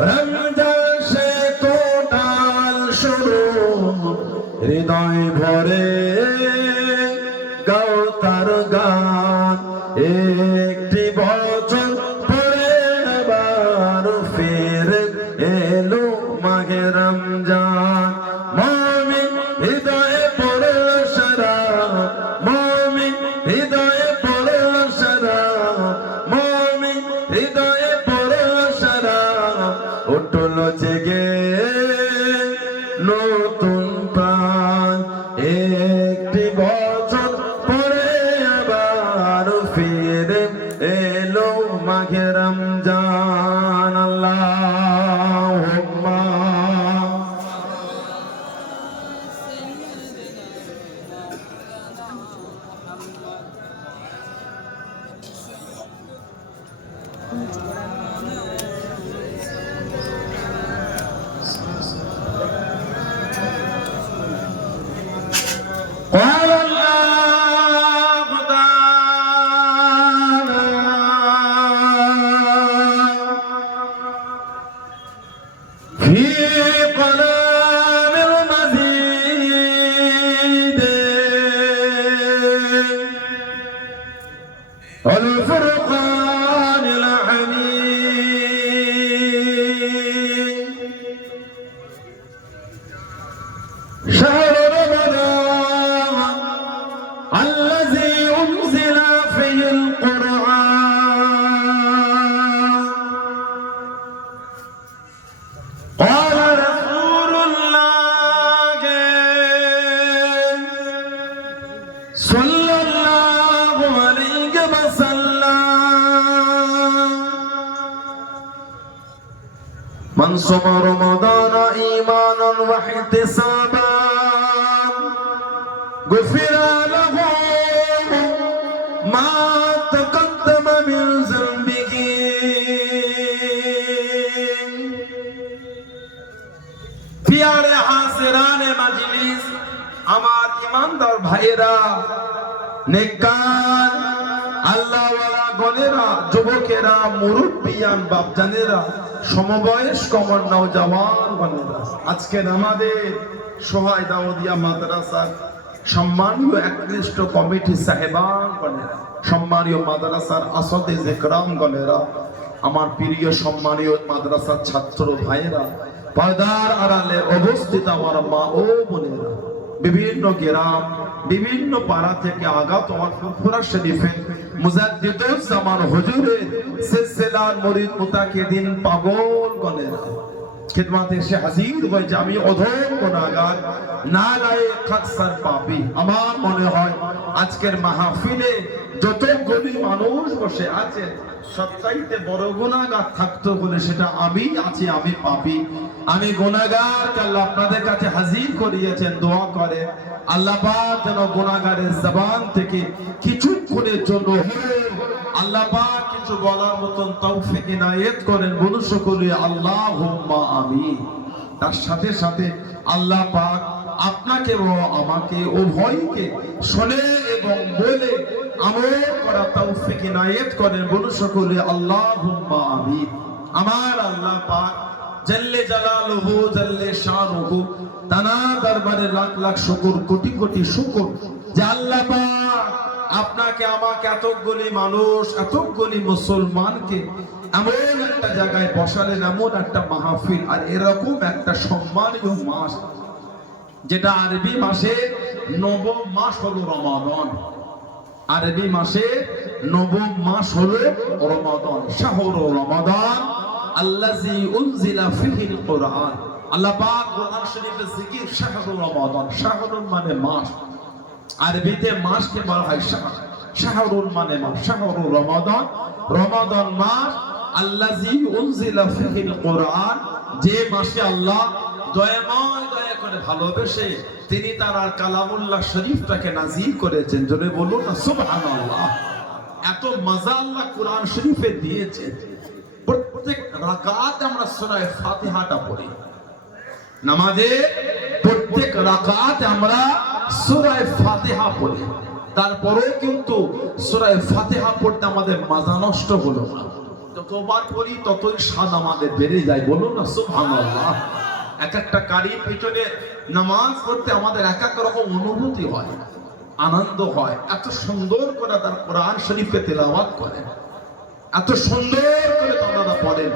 রমজান সে কোটাল শুরু হৃদয় ভরে গাও তার গান একটি বচন পরে আবার ফের এলো মাঘে রমজান মুমিন হৃদয়ে পড়ল সারা মুমিন হৃদয়ে পড়ল সারা মুমিন হৃদয়ে পড়ল সারা উঠল জেগে নতুন প্রাণ একটি বছর পরে আবার ফিরে এলো মাঘে রমজান আল্লাহুম্মা قال الله تعالى في كلام المزيد والفرقان الحميد شهر رمضان الذي أنزل فيه القرآن قال رسول الله صلى الله عليه وسلم من صام رمضان إيمانا واحتسابا غفر له ما تقدم من ذنبه प्यारे हासिराने मजलिस আমার ইমানদার ভাইয়েরা নেককার আল্লাহওয়ালা গণেরা যুবকেরা মুরব্বিয়ান বাপজানেরা সমবয়স্ক আমার নওজওয়ান গণেরা আজকের আমাদের সহায় দাউদিয়া মাদ্রাসার সম্মানীয় একনিষ্ঠ কমিটি সাহেবান গণেরা সম্মানীয় মাদ্রাসার আসদে যিকরাম গণেরা আমার প্রিয় সম্মানীয় মাদ্রাসার ছাত্র ভাইয়েরা পর্দার আড়ালে অবস্থিত আমার মা ও বোনেরা বিভিন্ন গ্রাম বিভিন্ন পাড়া থেকে আগত আমার ফুরফুরা শরীফে মুজাদ্দিদুজ জামান হুজুরের সিলসিলার মুরিদ মুতাকিদিন পাগল গণেরা খিদমতে এসে হাজির হয়েছে আমি অধম গুনাহগার নালায়েক খাকসার পাপী আমার মনে হয় আজকের মাহফিলে যতগুলি মানুষ বসে আছে সবচাইতে বড় গুনাহগার থাকতো বলে সেটা আমি আছি আমি পাপী আমি গুনাহগার আল্লাহ আপনাদের কাছে হাজির করিয়েছেন দোয়া করে আল্লাহ পাক যেন গুনাহগারের জবান থেকে কিছুক্ষণের জন্য আল্লাহ পাক কিছু বলার মতন তৌফিক ইনায়েত করেন বলুন সকলে আল্লাহুম্মা আমিন তার সাথে সাথে আল্লাহ পাক আপনাকে ও আমাকে উভয়কে শুনে এবং বলে আমল করা তৌফিক ইনায়েত করেন বলুন সকলে আল্লাহুম্মা আমিন আমার আল্লাহ পাক জাল্লে জালালুহু জাল্লে শানুহু তানা দরবারে লাখ লাখ শুকর কোটি কোটি শুকর যে আল্লাহ পাক আপনাকে আমাকে এতগুলি মানুষ এতগুলি মুসলমানকে এমন একটা জায়গায় বসালেন এমন একটা মাহফিল আর এরকম একটা সম্মানীয় মাস যেটা আরবি মাসে নবম মাস হলো রমাদান আরবি মাসে নবম মাস হলো রমাদান শাহরু রমাদান আল্লাযী উনজিলা ফীহিল কুরআন আল্লাহ পাক কোরআন শরীফে জিকির শাহরু রমাদান শাহরুন মানে মাস আরবিতে মাসকে বলা হয় শাহর শাহরুন মানে মাস শাহরু রমাদান রমাদান মাস আল্লাযী উনজিলা ফীহিল কুরআন যে মাসে আল্লাহ দয়াময় দয়া করে ভালোবেসে তিনি তার কালামুল্লাহ শরীফটাকে নাযিল করেছেন জোরে বলুন না সুবহানাল্লাহ এত মজা আল্লাহ কোরআন শরীফে দিয়েছেন প্রত্যেক রাকাতে আমরা সূরা ফাতিহাটা পড়ি নামাজে প্রত্যেক রাকাতে আমরা সূরা ফাতিহা পড়ি তারপরেও কিন্তু সূরা ফাতিহা পড়তে আমাদের মাজা নষ্ট হলো না যতবার পড়ি ততই স্বাদ আমাদের বেড়ে যায়, বলুন না সুবহানাল্লাহ। এক একটা কারির পিছনে নামাজ পড়তে আমাদের এক এক রকম অনুভূতি হয়, আনন্দ হয়। এত সুন্দর করে তার কোরআন শরীফকে তেলাওয়াত করেন, এত সুন্দর করে তারা পড়েন।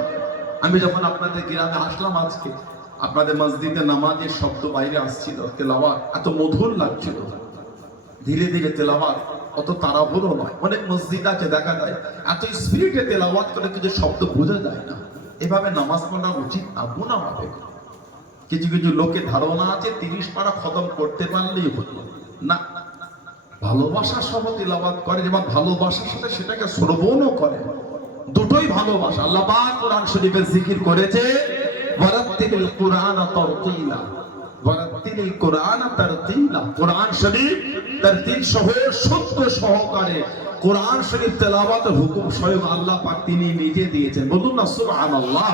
আমি যখন আপনাদের গ্রামে আসলাম আজকে, আপনাদের মসজিদে নামাজের শব্দ বাইরে আসছিল, তেলাওয়াত এত মধুর লাগছিল, ধীরে ধীরে তেলাওয়াত, অত তাড়াহুড়ো নয়। অনেক মসজিদ আছে দেখা যায় এত স্পিরিটে তেলাওয়াত করে কিছু শব্দ বোঝা যায় না। এভাবে নামাজ পড়া উচিত না, গুনাহ হবে। কিছু কিছু লোকের ধারণা আছে 30 পারা খতম করতে পারলেই হতো না, ভালোবাসার সহ তেলাওয়াত করে, যেমন ভালোবাসার সাথে সেটাকে শ্রবণও করে, দুটোই ভালোবাসা। আল্লাহ পাক কোরআন শরীফে জিকির করেছে ওয়ারাত্তিলিল কুরআনা তারতিলা, ওয়ারাত্তিলিল কুরআনা তারতিলা। কোরআন শরীফ তারতিল সহ শুদ্ধ সহকারে কোরআন শরীফ তেলাওয়াতের হুকুম স্বয়ং আল্লাহ পাক তিনি নিজে দিয়েছেন, বলুন না সুবহানাল্লাহ।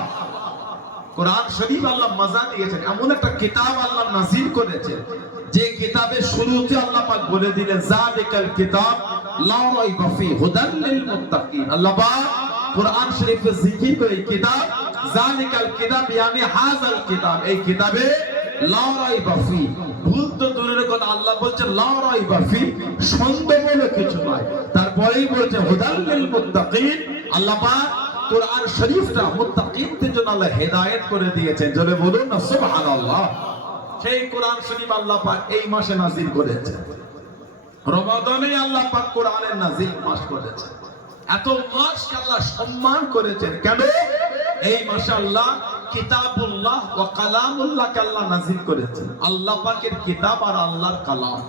কোরআন শরীফ আল্লাহ মজা দিয়েছেন, এমন একটা কিতাব আল্লাহ নাযিল করেছেন যে কিতাবের শুরুতে আল্লাহ পাক বলে দিলেন যালিকাল কিতাব লা রাইবা ফি হুদাল লিল মুত্তাকিন। আল্লাহ পাক কোরআন শরীফে জিকির করে কিতাব যালিকাল কিতাব ইয়ানি হাযাল কিতাব, এই কিতাবে লা রাইবা ফি, ভুল তো দূরের কথা, আল্লাহ বলছে লা রাইবা ফি, সন্দেহ বলে কিছু নাই। তারপরেই বলছে হুদাল লিল মুত্তাকিন। আল্লাহ পাক কোরআন শরীফটা মুত্তাকিনদের জন্য আল্লাহ হেদায়েত করে দিয়েছেন, জোরে বলুন না সুবহানাল্লাহ। সেই কোরআন শরীফ আল্লাহ পাক এই মাসে নাযিল করেছেন, রমাদানে আল্লাহ পাক কোরআনের নাযিল মাস করেছেন। এত মাসকে আল্লাহ সম্মান করেছেন কেন? এই মাসে আল্লাহ কিতাবুল্লাহ ওয়া কালামুল্লাহকে আল্লাহ নাযিল করেছেন। আল্লাহ পাকের কিতাব আর আল্লাহর কালাম,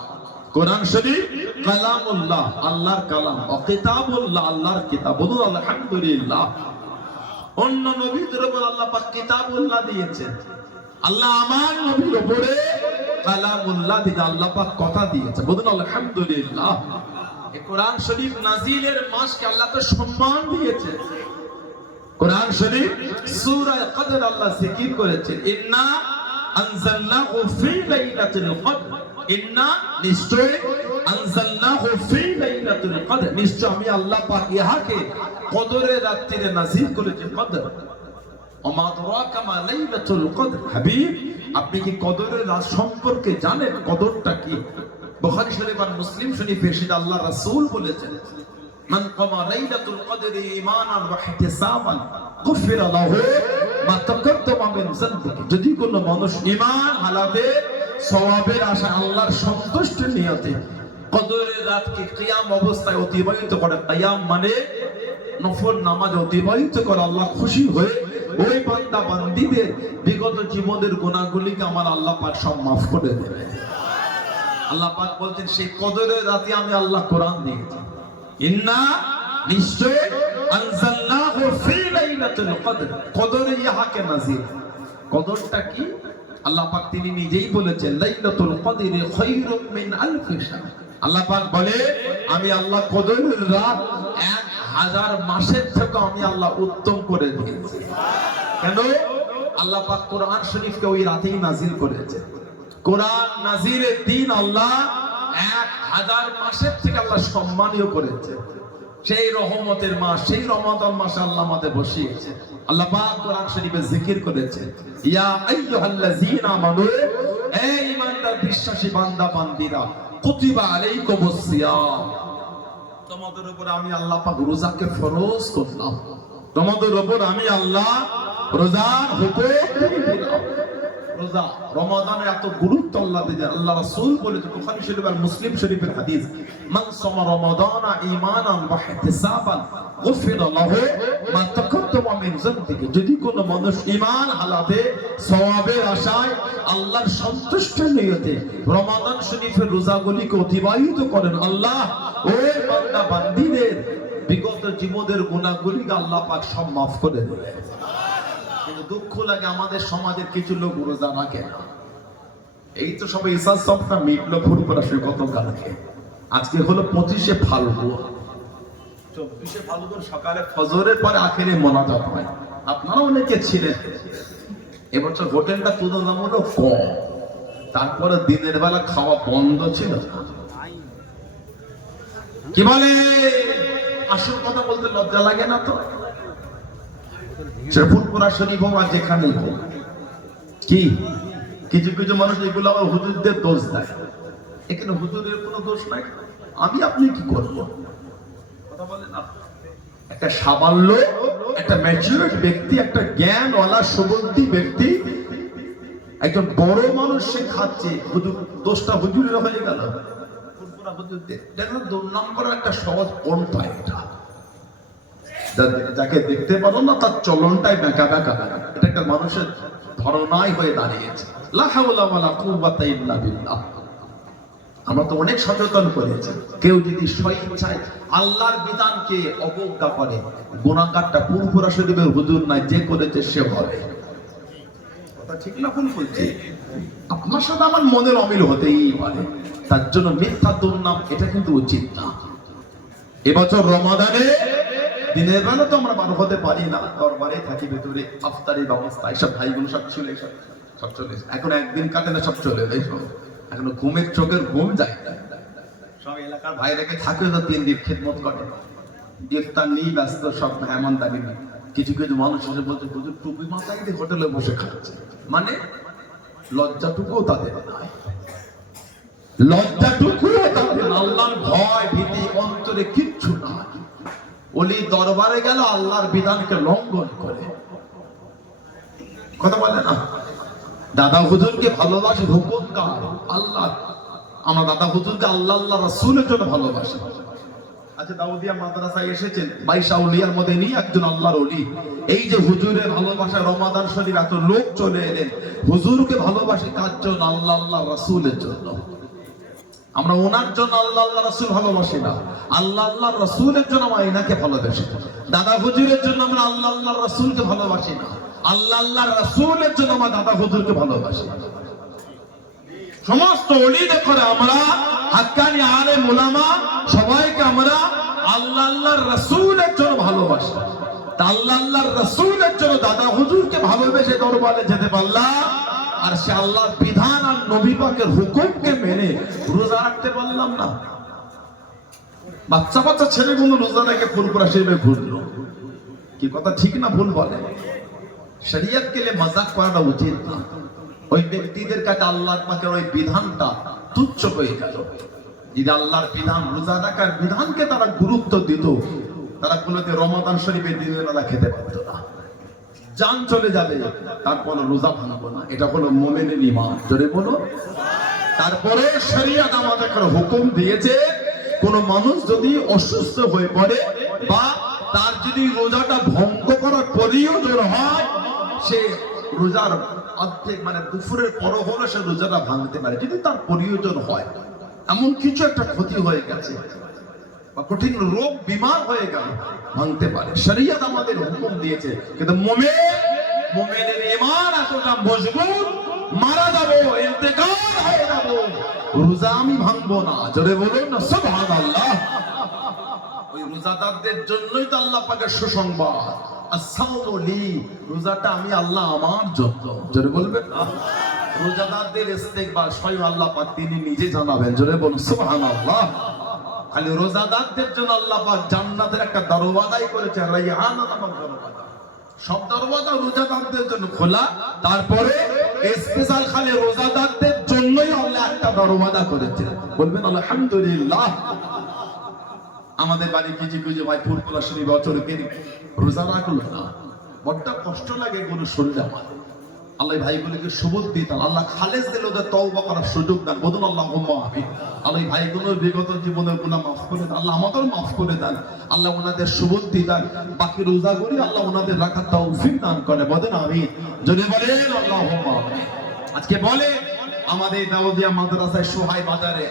কোরআন শরীফ কালামুল্লাহ আল্লাহর কালাম, ও কিতাবুল্লাহ আল্লাহর কিতাব, বলুন আলহামদুলিল্লাহ। অন্য নবীদের উপর আল্লাহ পাক কিতাবুল্লাহ দিয়েছেন, আল্লাহ আমার নবীর উপরে কালামুল্লাহ দিয়ে আল্লাহ পাক কথা দিয়েছে, বলুন আলহামদুলিল্লাহ। এই কোরআন শরীফ নাজিলের মাসকে আল্লাহ তো সম্মান দিয়েছে। কোরআন শরীফ সূরা কদর আল্লাহ জিকির করেছে, ইন্না আনজালনাহু ফি লাইলাতুল কদর, ইন্না নিশ্চয় আনজালনাহু ফি লাইলাতুল কদর, নিশ্চয় আমি আল্লাহ পাক ইহাকে কদরের রাতে নাযিল করেছি। কদর ওমা আদরাকা মা লাইলাতুল কদর, হাবিব আপনি কি কদরের রাত সম্পর্কে জানেন? কদরটা কি? বুখারী শরীফ আর মুসলিম শরীফে সেটা আল্লাহ রাসূল বলেছেন, মান কামা লাইলাতুল কদরি ঈমানান ওয়া ইহতিসাবান গুফিরা লাহু মা তাকাদ্দামা মিন যানবিহি। যদি কোনো মানুষ ঈমান হালাতে সওয়াবের আশা আল্লাহর সন্তুষ্টির নিয়তে কদরের রাতকে কিয়াম অবস্থায় অতিবাহিত করে, কিয়াম মানে নফল নামাজ অতিবাহিত করে, আল্লাহ খুশি হয়ে ওই বান্দা বান্দীদের বিগত জীবনের গুনাহগুলিকে আমার আল্লাহ পাক সব মাফ করে দেবে। আল্লাহ পাক বলছেন সেই কদরের রাতে আমি আল্লাহ কোরআন দিয়েছি, ইন্না নিশ্চয় আনজালনাহু ফি লাইলাতুল কদর, কদরে ইহাকে নাযিল। কদরটা কি? আল্লাহ পাক তিনি নিজেই বলেছেন লাইলাতুল কদরি খায়রুম মিন আলফি শাহর। আল্লাহ পাক বলে আমি আল্লাহ কদরের রাত 1000 মাসের থেকে আমি আল্লাহ উত্তম করে দিয়েছি। কেন? আল্লাহ পাক কোরআন শরীফকে ওই রাতেই নাযিল করেছে। কোরআন নাযিলের দিন আল্লাহ 1000 মাসের থেকে আল্লাহ সম্মানীয় করেছে। সেই রহমতের মাস, সেই রমাদান মাসে আল্লাহ আমাদের বসিয়েছে। আল্লাহ পাক কোরআন শরীফে জিকির করেছে, ইয়া আইয়ুহাল্লাযীনা আমানু, এই ঈমানদার বিশ্বাসী বান্দা বান্দীরা, কুতিবা আলাইকুমুস সিয়াম, তোমাদের উপর আমি আল্লাহ পাক রোজাকে ফরজ করলাম, তোমাদের উপর আমি আল্লাহ রোজার হুকুম দিলাম। রোজা রমাদানে এত গুরুত্ব আল্লাহ দিয়েছেন। আল্লাহ রাসূল বলেছেন বুখারী শরীফ আর মুসলিম শরীফের হাদিস, মান সামা রমাদানা ঈমানান ওয়া ইহতিসাবান গুফিরা লাহু মা তাকাদ্দামা মিন যানবিহি। যদি কোন মানুষ ঈমান হালাতে সওয়াবের আশায় আল্লাহর সন্তুষ্টির নিয়তে রমাদান শরীফের রোজাগুলিকে অতিবাহিত করেন, আল্লাহ ওই বান্দা বান্দীদের বিগত জীবনের গুনাহগুলিকে আল্লাহ পাক সব মাফ করে দেবেন। কিন্তু দুঃখ লাগে আমাদের সমাজের কিছু লোক রোজা রাখে না। এই তো সবাই ইসাস সবটা মিটলো ফুরফুরা শুরু গতকালকে, আজকে হলো 25শে ফাল্গুন, 24শে ফাল্গুন সকালে ফজরের পরে আখেরে মোনাজাত হয়। আপনারা অনেকে ছিলেন। এবছর হোটেলটা তুলনামূলক কম, তারপরে দিনের বেলা খাওয়া বন্ধ ছিল। কি বলে? আসল কথা বলতে লজ্জা লাগে না তো? সে ফুরফুরা শরীফ হোক আর যেখানেই হোক। কি কিছু কিছু মানুষ এগুলো আবার হুজুরদের দোষ দেয়, এখানে হুজুরের কোনো দোষ নাই, আমি আপনি কি করব? কথা বলেন না। একটা সাবাল্য, একটা ম্যাচিউরড ব্যক্তি, একটা জ্ঞানওয়ালা সুবুদ্ধি ব্যক্তি, একজন বড় মানুষ সে খাচ্ছে, হুজুর দোষটা হুজুরের হয়ে গেল। ফুরফুরা হুজুরদের দেখো 2 নম্বর একটা সহজ পন্থা এটা, যাকে দেখতে পারো না তার চলনটাই বেঁকা বেঁকা, এটা একটা মানুষের ধারণাই হয়ে দাঁড়িয়েছে। লা হাওলা ওয়ালা কুওয়াতা ইল্লা বিল্লাহ। আমরা তো অনেক সচেতন করেছি, কেউ যদি স্বইচ্ছায় আল্লাহর বিধানকে অবজ্ঞা করে, গুনাহগারটা ফুরফুরা শরীফের হুজুর নাই, যে করেছে সে হবে। কথা ঠিক না ভুল বলছি? আপনার সাথে আমার মনের অমিল হতেই পারে, তার জন্য মিথ্যা দুর্নাম এটা কিন্তু উচিত না। এবছর রমাদানে দিনের বেলা তো আমরা বার হতে পারি না, দরবারে থাকি, ভেতরে আফতারি ব্যবস্থা, এসব ভাইগুলো সব ছিল, সব চলে এখন একদিন কাটে না, সব চলে যায়, এখন ঘুমের চোখের ঘুম যায় না। সব এলাকার ভাইরাকে থাকে তো 3 দিন খেদমত করে, ইফতার নিয়ে ব্যস্ত, সব মেহমানদারি নেই। কিছু কিছু মানুষ এসে বলছে হুজুর টুপি মাথায় দিয়ে হোটেলে বসে খাচ্ছে, মানে লজ্জাটুকুও তাদের নাই, লজ্জাটুকুও তাদের, আল্লাহর ভয় ভীতি অন্তরে কিচ্ছু নাই। ওলি দরবারে গেল আল্লাহর বিধানকে লঙ্ঘন করে। কথা বলে না, দাদা হুজুরকে ভালোবাসে হুকুম কার? আল্লাহ। আমরা দাদা হুজুরকে আল্লাহ আল্লাহ রাসূলের জন্য ভালোবাসি। আচ্ছা, দাউদিয়া মাদ্রাসায় এসেছেন 22 আউলিয়ার মধ্যে নিয়ে একজন আল্লাহর ওলি। এই যে হুজুরের ভালোবাসা, রমাদান শরীফ এত লোক চলে এলেন, হুজুরকে ভালোবাসে কার জন্য? আল্লাহ আল্লাহ রাসূলের জন্য। আমরা ওনার জন্য আল্লাহ আল্লাহ রাসূল ভালোবাসি না, আল্লাহ আল্লাহ রাসূলের জন্য আমরা এনাকে ভালোবাসি। দাদা হুজুরের জন্য আমরা আল্লাহ আল্লাহ রাসূলকে ভালোবাসি না, আল্লাহ আল্লাহ রাসূলের জন্য আমরা দাদা হুজুরকে ভালোবাসি। সমস্ত ওলিদের করে আমরা হাক্কানি আলেম উলামা সবাইকে আমরা আল্লাহ আল্লাহর রাসূলের জন্য ভালোবাসি। তা আল্লাহ আল্লাহর রাসূলের জন্য দাদা হুজুরকে ভালোবেসে দরবারে যেতে পারলাম, আর সে আল্লাহর বিধান আর নবী পাকের হুকুমকে মেনে রোজা রাখতে পারলাম না। বাচ্চা বাচ্চা ছেলেগুলো রোজা রেখে ফুরফুরা শরীফে ঘুরলো, কি কথা ঠিক না ভুল বলে? শরীয়তকে নিয়ে মজাক করাটা উচিত না। ওই ব্যক্তিদের কাছে আল্লাহর পাকের ওই বিধানটা তুচ্ছ হয়ে গেল। যদি আল্লাহর বিধান, রোজা রাখার বিধানকে তারা গুরুত্ব দিত, তারা কোনোদিন রমাদান শরীফের দিনের বেলা খেতে পারত না। জান চলে যাবে, তারপর রোজা ভাঙবো না, এটা হলো মুমিনের ঈমান। জোরে বলো। তারপরে শরীয়ত আমাদের হুকুম দিয়েছে, কোন মানুষ যদি অসুস্থ হয়ে পড়ে বা তার যদি রোজাটা ভঙ্গ করার প্রয়োজন হয়, সে রোজার অর্ধেক মানে দুপুরের পর হলে সে রোজাটা ভাঙতে পারে, যদি তার প্রয়োজন হয়। এমন কিছু একটা ক্ষতি হয়ে গেছে বা কঠিন রোগ বিমার হয়ে গেল, ভাঙতে পারে। শরীয়ত আমাদের হুকুম দিয়েছে, কিন্তু মুমিনের ঈমান এতটা মজবুত, মারা যাবো, ইন্তেকাল হয়ে যাবো, রোজা আমি ভাঙবো না। জোরে বলুন না সুবহানাল্লাহ। ওই রোজাদারদের জন্যই তো আল্লাহ পাকের সুসংবাদ, as-sawmu li, রোজাটা আমি আল্লাহ আমার জন্য। জোরে বলবেন না। রোজাদারদের ইস্তেগফার স্বয়ং আল্লাহ পাক তিনি নিজে জানাবেন। জোরে বলুন সুবহানাল্লাহ। খালি রোজাদারদের জন্য আল্লাহ পাক জান্নাতের একটা দরওয়াজাই করেছে, রায়হান নামক দরওয়াজা। সব দরওয়াজা রোজাদারদের জন্য খোলা, তারপরে স্পেশাল খালি রোজাদারদের জন্যই আল্লাহ একটা দরওয়াজা করেছে। বলবেন আলহামদুলিল্লাহ। আমাদের বাড়ি কিছু কিছু ভাই ফুরফুরা শরীফ বছরকে রোজা রাখলো না, বড্ড কষ্ট লাগে গরু শরীর আমার। আল্লাহ ভাইগুলোকে সুবুদ্ধ দিতেন, আল্লাহ খালেস দিল, ওদের তওবা করার সুযোগ দেন। বলুন আল্লাহুম্মা আমিন। আল্লাহ ভাইগুলোর বিগত জীবনের গুনাহ মাফ করে দেন, আল্লাহ আমাদের মাফ করে দেন, আল্লাহ ওনাদের সুবুদ্ধ দেন, বাকি রোজা করি আল্লাহ ওনাদের রাখার তৌফিক দান করে। বলেন আমিন। যদি বলেন আল্লাহুম্মা আমিন। আজকে বলে আমাদের দাউদিয়া মাদ্রাসায় সোহাই বাজারে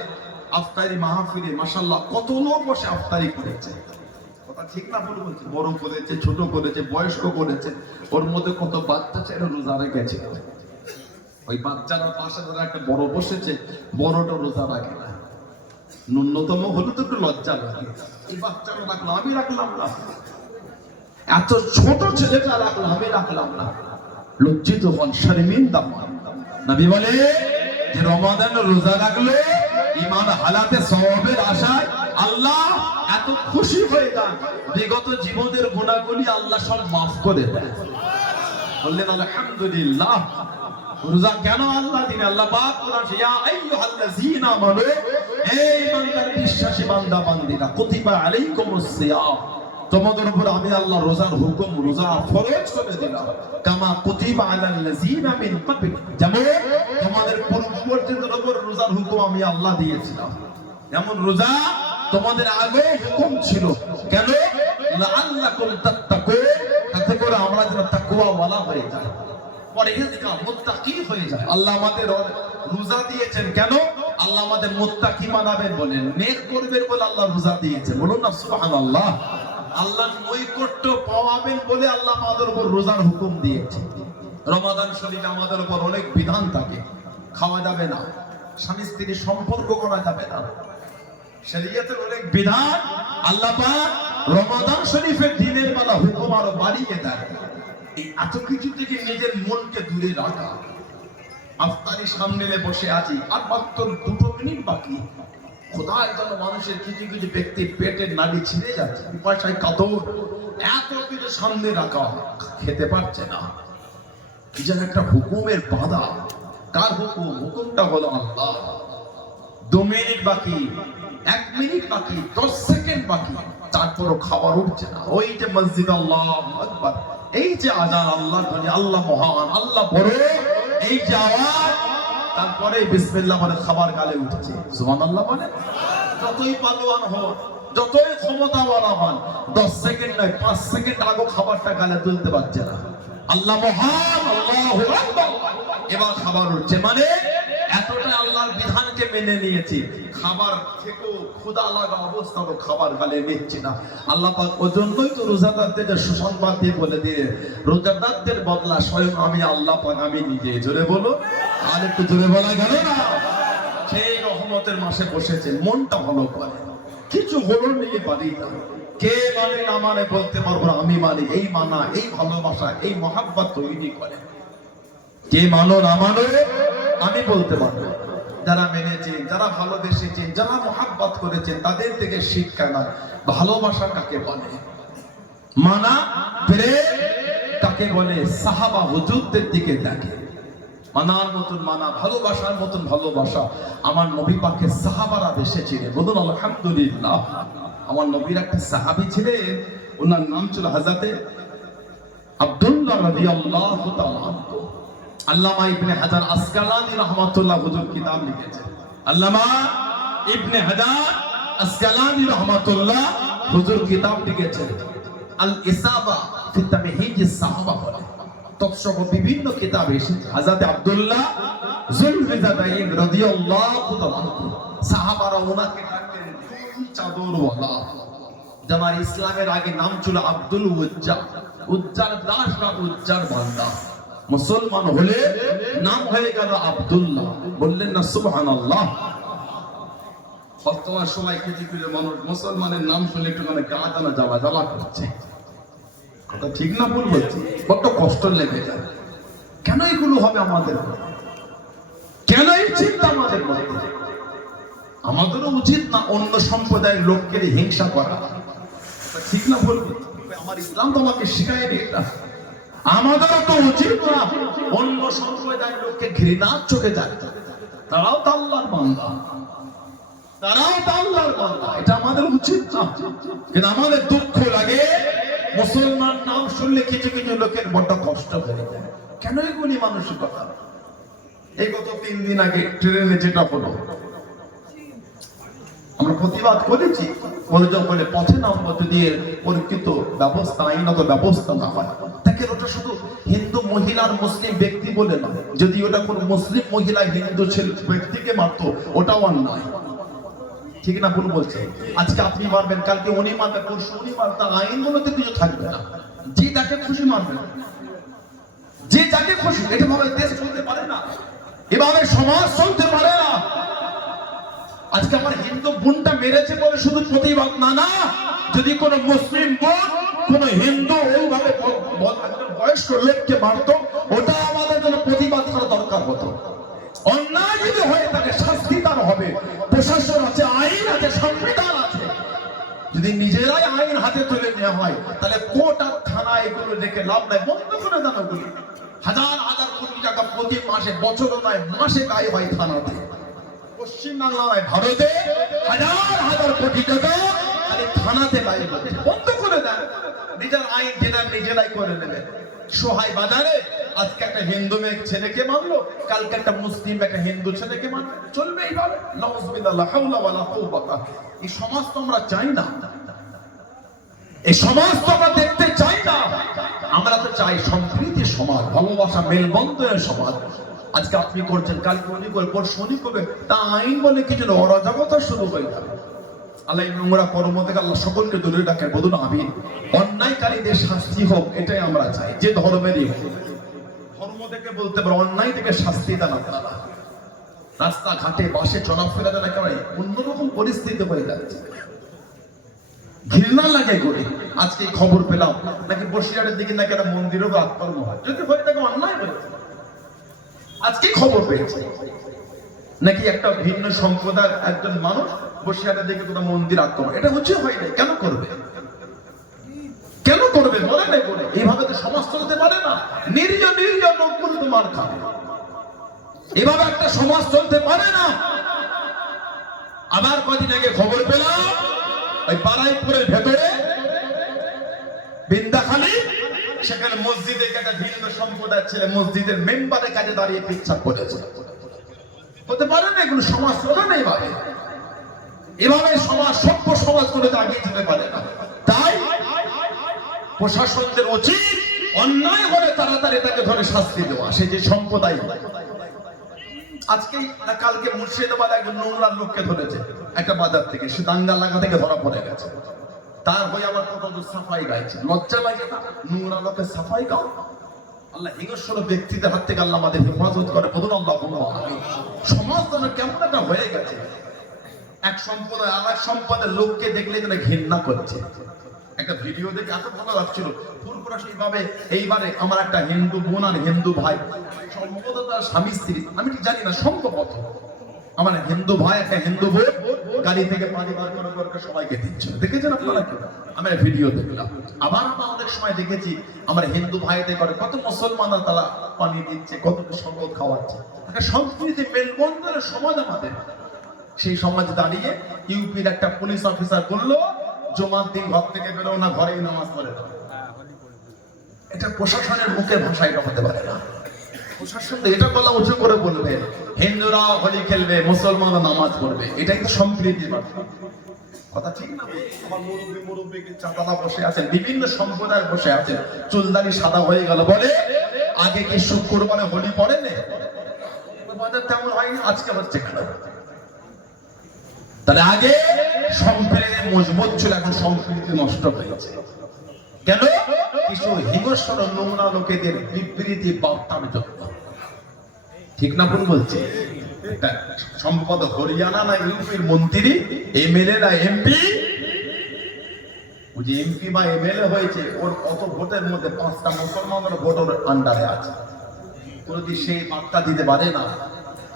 আফতারি মাহফিলে মাশাআল্লাহ কত লোক বসে আফতারি করেছে। কথা ঠিক না ভুল বলছি? বড় করেছে, ছোট করেছে, বয়স্ক করেছে, ওর মধ্যে কত বাচ্চা ছেলে রোজা রেখেছে। ওই বাচ্চারা পাশে যারা একটা বড় বসেছে, বড়টা রোজা রাখে না, ন্যূনতম হলে তো একটু লজ্জা লাগে। এই বাচ্চারা রাখলাম, আমি রাখলাম না, এত ছোট ছেলেটা রাখলাম, আমি রাখলাম না, লজ্জিত হন, শর্মিন্দা হন। নবী বলে যে রমাদান রোজা রাখলে ঈমান হালাতে সওয়াবের আশায় আল্লাহ এত খুশি হয়ে যান, বিগত জীবনের গুনাহগুলি আল্লাহ সব মাফ করে দেয়। বললেন আলহামদুলিল্লাহ। রোজা কেন আল্লাহ দিন? আল্লাহ পাক কোরআন ইয়া আইয়ুহাল্লাযীনা আমানু, এই ইমানদার বিশ্বাসী বান্দা বান্দীরা, কুতিবা আলাইকুমুস সিয়াম, তোমাদের উপর আমি আল্লাহ রোজার হুকুম, রোজা ফরজ করে দিলাম। কামা কুতিবা আলাল্লাযীনা মিন ক্বাবলিক, যেমন তোমাদের পূর্ববর্তীদের উপর রোজার হুকুম আমি আল্লাহ দিয়েছিলাম, যেমন রোজা তোমাদের আগে হুকুম ছিল। কেন? লাআল্লাকুম তাত্তাকুন, তাতে করে আমরা যেন তাকওয়া ওয়ালা হয়ে যাই, পরহেজগার মুত্তাকি হয়ে যায়। আল্লাহ আমাদের রোজা দিয়েছেন কেন? আল্লাহ আমাদের মুত্তাকি বানাবেন বলে, নেক করবেন বলে আল্লাহ রোজা দিয়েছেন। বলুন না সুবহানাল্লাহ। আল্লাহর নৈকট্য পাওয়াবেন বলে আল্লাহ আমাদের উপর রোজার হুকুম দিয়েছে। রমাদান শরীফে আমাদের উপর অনেক বিধান থাকে। খাওয়া যাবে না, স্বামী স্ত্রীর সম্পর্ক করা যাবে না, শরীয়তের অনেক বিধান আল্লাহ পাক রমাদান শরীফের দিনের বেলা হুকুম আরো বাড়িয়ে দেয়। এই এত কিছু থেকে নিজের মনকে দূরে রাখা। আফতারি সামনে বসে আছি, আর মাত্র 2 মিনিট বাকি। খোদার জন্য মানুষের কিছু কিছু ব্যক্তির পেটের নাড়ি ছিঁড়ে যাচ্ছে, পয়সায় কাতর, এত কিছু সামনে রাখা, খেতে পারছে না। কি যেন একটা হুকুমের বাধা। কার হুকুম? হুকুমটা হলো আল্লাহ। 2 মিনিট বাকি, 1 মিনিট বাকি, 10 সেকেন্ড বাকি, তারপরও খাবার উঠছে না। ওই যে মসজিদ, আল্লাহু আকবার, এই যে আজান, আল্লাহ ধ্বনি, আল্লাহ মহান, আল্লাহ বড়, এই যে আওয়াজ, তারপরে বিসমিল্লাহ বলে খাবার গালে উঠছে। সুবহানাল্লাহ বলে। যতই পালোয়ান হন, যতই ক্ষমতাওয়ালা হন, 10 সেকেন্ড নয় 5 সেকেন্ড আগে খাবারটা গালে তুলতে পারছে না। আল্লাহ মহান, আল্লাহু আকবার, এবার খাবার উঠছে। মানে এতটা আল্লাহর বিধানকে মেনে নিয়েছি, খাবার থেকেও ক্ষুধা লাগা অবস্থাও খাবার গালে নিচ্ছে না। আল্লাহ পাক ওজন্যই তো রোজাদারদের সুসংবাদ দিয়ে বলে দিয়ে, রোজাদারদের বদলা স্বয়ং আমি আল্লাহ পাক, আমি নিজে। জোরে বলো, আর একটু জোরে বলা গেল না? সেই রহমতের মাসে বসেছে, মনটা ভালো করে, কিছু হলো নিয়ে পারি না। কে মানে না মানে বলতে পারবো না, আমি মানি। এই মানা, এই ভালোবাসা, এই মহাব্বত তৈরি করে। কে মানো না মানো আমি বলতে পারবো। যারা মেনেছেন, যারা ভালোবেসেছেন, যারা মহাব্বত করেছেন, তাদের থেকে শিক্ষা না ভালোবাসা কাকে বলে, মানা প্রেম কাকে বলে। সাহাবা হুজুরদের দিকে দেখে, মানার মতন মানা, ভালোবাসার মতন ভালোবাসা আমার নবী পাকের সাহাবারা বেসেছিলেন। বলুন আলহামদুলিল্লাহ। আমার নবীর একটা সাহাবী ছিলেন, ওনার নাম ছিল হযরতে আব্দুল্লাহ রাদিয়াল্লাহু তাআলা আনহু। আল্লামা ইবনে হাজার আসকালানী রাহমাতুল্লাহ হুজুর কিতাব লিখেছেন। আল্লামা ইবনে হাজার আসকালানী রাহমাতুল্লাহ হুজুর কিতাব লিখেছেন আল ইসাবা ফি তামহিজিস সাহাবা বলে। তৎসহ বিভিন্ন কিতাব এসেছে। হযরত আব্দুল্লাহ যুলফিজাদাইন রাদিয়াল্লাহু তাআলা আনহু, সাহাবারা ওনাকে ডাকতেন দুই চাদরওয়ালা। যার ইসলামের আগে নাম ছিল আব্দুল উজ্জা, উজ্জার দাস না উজ্জার বান্দা। মুসলমান হলে নাম হয়ে গেল আব্দুল্লাহ। বললেন না সুবহানাল্লাহ? বর্তমান সময় কিছু কিছু মানুষ মুসলমানের নাম শুনলে একটু মানে গা টানা জ্বালা জ্বালা করছে। কথা ঠিক না ভুল বলছি? কত কষ্ট লেগে যায়। কেন এগুলো হবে আমাদের? কেন এই চিন্তা আমাদের মধ্যে? আমাদেরও উচিত না অন্য সম্প্রদায়ের লোককে হিংসা করা? ঠিক না ভুল? আমার ইসলাম তো আমাকে শিখায়নি এটা। আমাদেরও তো উচিত না অন্য সম্প্রদায়ের লোককে ঘৃণার চোখে দেখতে। তারাও তো আল্লাহর বান্দা, তারাও তো আল্লাহর বান্দা, এটা আমাদের উচিত না। কিন্তু আমাদের দুঃখ লাগে, মুসলমান নাম শুনলে কিছু কিছু লোকের বড় কষ্ট হয়ে যায়। কেন এগুলি মানসিকতা? এই গত 3 দিন আগে ট্রেনে যেটা হলো, আমরা প্রতিবাদ করেছি, বলে পথে নামবো যদি পরিচিত ব্যবস্থা, আইনত ব্যবস্থা না হয়। দেখেন, ওটা শুধু হিন্দু মহিলার মুসলিম ব্যক্তি বলে না, যদি ওটা কোনো মুসলিম মহিলা হিন্দু ছেলে ব্যক্তিকে মারতো, ওটাও অন্যায়। ঠিক না ভুল বলছে? আজকে আপনি মারবেন, কালকে উনি মারবেন, পরশু উনি মারবেন, তার আইন বলতে কিছু থাকবে না। যে যাকে খুশি মারবেন, যে যাকে খুশি। এটা ভাবে দেশ চলতে পারে না, এভাবে সমাজ চলতে পারে না। আজকে আমার হিন্দু বোনটা মেরেছে বলে শুধু প্রতিবাদ না, না, যদি কোন মুসলিম বোন কোন হিন্দু ওইভাবে বয়স্ক লোককে মারতো, ওটা আমাদের জন্য প্রতিবাদ করা দরকার হতো। অন্যায় যদি হয়ে থাকে শাস্তি তার হবে। প্রশাসন আছে, আইন আছে, সংবিধান আছে, হয়, তাহলে কোটা থানা এগুলো রেখে লাভ নাই, বন্ধ করে দেন ওগুলি। হাজার হাজার কোটি টাকা প্রতি মাসে, বছরও নয় মাসে ব্যয় হয় থানাতে। পশ্চিমবাংলা নয় ভারতে হাজার হাজার কোটি টাকা খালি থানাতে ব্যয় হচ্ছে, বন্ধ করে দেন। নিজের আইন যেটা নিজেরাই করে নেবেন। সোহাই বাজারে আজকে একটা হিন্দু মেয়ে ছেলেকে মারলো, কালকে একটা মুসলিম একটা হিন্দু ছেলেকে মারলো, চলবে এইভাবে? নাউযুবিল্লাহ, লা হাওলা ওয়ালা কুওয়াতা। এই সমাজ তো আমরা চাই না, এই সমাজ তো আমরা দেখতে চাই না। আমরা তো চাই সম্প্রীতির সমাজ, ভালোবাসা, মেলবন্ধনের সমাজ। আজকে আপনি করছেন, কালকে উনি করবে, পরশু উনি করবে, তা আইন বলে কিছু না, অরাজকতা শুরু হয়ে যাবে। আল্লাহ এই নোংরা কর্ম থেকে আল্লাহ সকলকে দূরে রাখেন, বলুন আমিন। অন্যায়কারীদের শাস্তি হোক, এটাই আমরা চাই, যে ধর্মেরই হোক। ধর্ম থেকে বলতে পারো, অন্যায় থেকে শাস্তি দেন আপনারা। রাস্তাঘাটে বাসে চলাফেরা দেন, একেবারে অন্যরকম পরিস্থিতি হয়ে যাচ্ছে, ঘৃণা লাগে করে। আজকে খবর পেলাম নাকি বসিরহাটের দিকে নাকি একটা মন্দিরও আক্রমণ হয়, যদি হয়ে থাকে অন্যায় হয়েছে। আজকে খবর পেয়েছে নাকি একটা ভিন্ন সম্প্রদায়ের একজন মানুষ বসিরহাটের দিকে কোনো মন্দির আক্রমণ, এটা হচ্ছে হয় নাই। কেন করবে? কেন করবে? মনে নেই বলে। এইভাবে তো সমাজ চলতে পারে না। নির্জন নির্জন লোকগুলো তোমার খাবে, এভাবে একটা সমাজ চলতে পারে না। আবার কদিন আগে খবর পেলাম ওই বারাইপুরের ভেতরে বিন্দাখালী, সেখানে মসজিদে একটা ভিন্ন সম্প্রদায়ের ছেলে মসজিদের মেম্বারের কাছে দাঁড়িয়ে পেচ্ছাপ করেছে। হতে পারে না, এগুলো সমাজ চলে না এইভাবে। এভাবে সমাজ, সভ্য সমাজ করে আগিয়ে যেতে পারে না। তাই প্রশাসনদের উচিত অন্যায় হলে তাড়াতাড়ি তাকে ধরে শাস্তি দেওয়া, সে যে সম্প্রদায়। আজকে না কালকে মুর্শিদাবাদ একজন নোংরা লোককে ধরেছে একটা বাজার থেকে, সে দাঙ্গা লাগা থেকে ধরা পড়ে গেছে। তার হয়ে আমার কত সাফাই গাইছে, লজ্জা লাগে না? নোংরা লোকের সাফাই গাও। আল্লাহ হিংস্র ব্যক্তিদের হাত থেকে আল্লাহ আমাদের হেফাজত করে, বলুন আল্লাহুম্মা আমিন। সমাজ যেন কেমন একটা হয়ে গেছে, এক সম্প্রদায় আর এক সম্প্রদায়ের লোককে দেখলে যেন ঘৃণা করছে। একটা ভিডিও দেখে এত ভালো লাগছিল, পুরোপুরা সেইভাবে। এইবারে আমার একটা হিন্দু বোন আর হিন্দু ভাই, সম্ভবত তার স্বামী স্ত্রী, আমি ঠিক জানি না, সম্ভবত আমার হিন্দু ভাই একটা হিন্দু বোন গাড়ি থেকে পানি বার করে সবাইকে দিচ্ছে। দেখেছেন আপনারা? আমরা ভিডিও দেখলাম। আবার আমরা অনেক সময় দেখেছি আমার হিন্দু ভাইদের করে কত মুসলমানরা তারা পানি দিচ্ছে, কত সম্পদ খাওয়াচ্ছে। একটা সংস্কৃতি মেলবন্ধনের সমাজ আমাদের। সেই সমাজে দাঁড়িয়ে ইউপির একটা পুলিশ অফিসার বললো জুমার দিন ঘর থেকে বেরো না, ঘরেই নামাজ পড়ে না। এটা প্রশাসনের মুখের ভাষা, এটা হতে পারে না। প্রশাসন এটা বলা উঁচু করে বলবে হিন্দুরা হোলি খেলবে, মুসলমানরা নামাজ পড়বে, এটাই তো সম্প্রীতির বার্তা। কথা ঠিক না? আমার মুরব্বীকে চাঁদালা বসে আছেন, বিভিন্ন সম্প্রদায় বসে আছেন, চুলদারি সাদা হয়ে গেল বলে আগে কি শুক্রবারে হোলি পড়ে না? তেমন হয়নি, আজকে হচ্ছে কেন? তাহলে আগে সম্প্রীতি মজবুত ছিল, এখন সম্প্রীতি নষ্ট হয়েছে। কেন? কিছু হিংস্র নোংরা লোকেদের বিবৃতি বার্তার জন্য। ঠিক না ভুল বলছি? সম্ভবত হরিয়ানা না ইউপির মন্ত্রী, এমএলএ না এমপি, যে এমপি বা এমএলএ হয়েছে, ওর কত ভোটের মধ্যে 5টা মুসলমানের ভোটের আন্ডারে আছে। যদি সেই বার্তা দিতে পারে না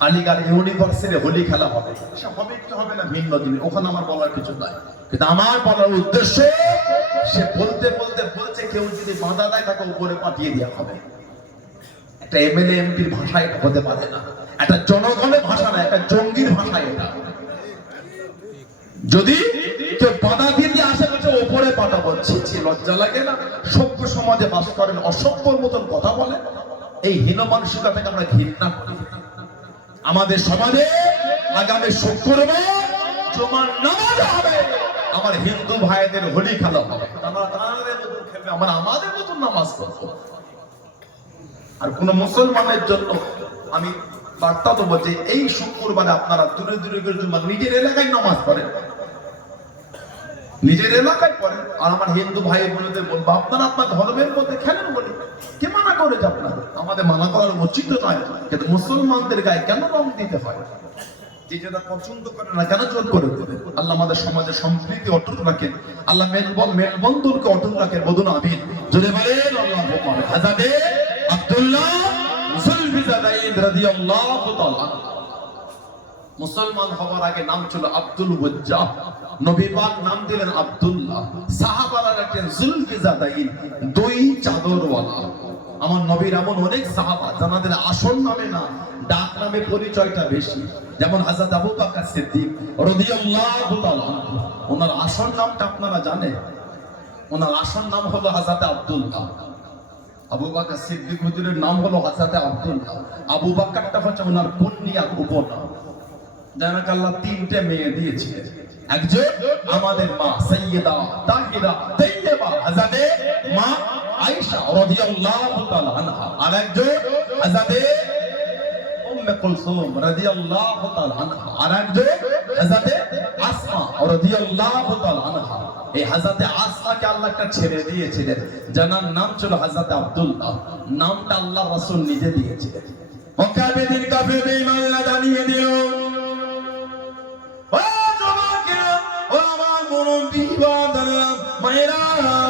আলিগড় ইউনিভার্সিটি হোলি খেলা হবে, সে হবে কি হবে না ভিন্ন জিনিস, ওখানে আমার বলার কিছু নাই। কিন্তু আমার বলার উদ্দেশ্য, সে বলতে বলতে বলছে কেউ যদি বাধা দেয় তাকে উপরে পাঠিয়ে দেওয়া হবে। একটা এমএলএ এমপির ভাষা এটা হতে পারে না, একটা জনগণের ভাষা না, একটা জঙ্গির ভাষা এটা। যদি কেউ বাধা দিতে আসে বলছে উপরে পাঠাবো, ছি লজ্জা লাগে না? সভ্য সমাজে বাস করেন, অসভ্যর মতন কথা বলে, এই হীন মানসিকতা থেকে আমরা ঘৃণা করি। আমাদের সমাজে আগামী শুক্রবার জুমার নামাজ হবে, আমার হিন্দু ভাইদের হোলি খেলা হবে, তাদের মতন খেলবে, আমরা আমাদের মতন নামাজ পড়বো। আর কোন মুসলমানের জন্য আমি বার্তা দেবো যে এই শুক্রবারে আপনারা দূরে দূরে নিজের এলাকায় নামাজ পড়েন, নিজের এলাকায় পড়েন। আর আমার হিন্দু ভাই বোনদের বলবো আপনারা আপনার ধর্মের মধ্যে খেলেন বলে কে মানা করেছে? আপনাদের আমাদের মানা করার উচিত নয়, কিন্তু মুসলমানদের গায়ে কেন রং দিতে হয়? যে যেটা পছন্দ করে না কেন জোর করে দেবে? আল্লাহ আমাদের সমাজে সম্প্রীতি অটুট রাখেন, আল্লাহ মেলবন্ধনকে অটুট রাখেন, বলুন আমিন। জোরে বলেন আল্লাহুম্মা আমিন। হাজাদে আব্দুল্লাহ মুসলবি জাদাইদ রাদিয়াল্লাহু তাআলা। মুসলমান হওয়ার আগে নাম ছিল আব্দুল উজ্জা, নবী পাক নাম দিলেন আব্দুল্লাহ। সাহাবারা রাখলেন জুলকিজাদাইন, দুই চাদরওয়ালা। আমার নবীর এমন অনেক সাহাবা যাদের আসল নামে না, ডাক নামে পরিচয়টা বেশি। যেমন হযরত আবু বকর সিদ্দিক রাদিয়াল্লাহু তাআলা, ওনার আসল নামটা আপনারা জানেন? ওনার আসল নাম হলো হযরত আব্দুল্লাহ। আবু বকর সিদ্দিক হুজুরের নাম হলো হযরত আব্দুল্লাহ। আবু বকরটা হচ্ছে ওনার কুনিয়া উপনাম। জানাক আল্লাহ তিনটে মেয়ে দিয়েছিলেন। একজন আমাদের মা সাইয়্যিদা তাহিরা তাইয়্যিবা হযরত মা আয়েশা রাদিয়াল্লাহু তাআলা আনহা, আর একজন হযরত উম্মে কুলসুম রাদিয়াল্লাহু তাআলা আনহা, আর একজন হযরত আসমা রাদিয়াল্লাহু তাআলা আনহা। এই হযরত আসমাকে আল্লাহ একটা ছেড়ে দিয়েছিলেন, যার নাম ছিল হযরত আব্দুল্লাহ। নামটা আল্লাহ রাসূল নিজে দিয়েছিলেন। মক্কা বেদিন কাফের বেঈমানরা জানিয়ে দিল, ও জমাকেরা, ও আমার মুরব্বি বাদারা, মায়েরা,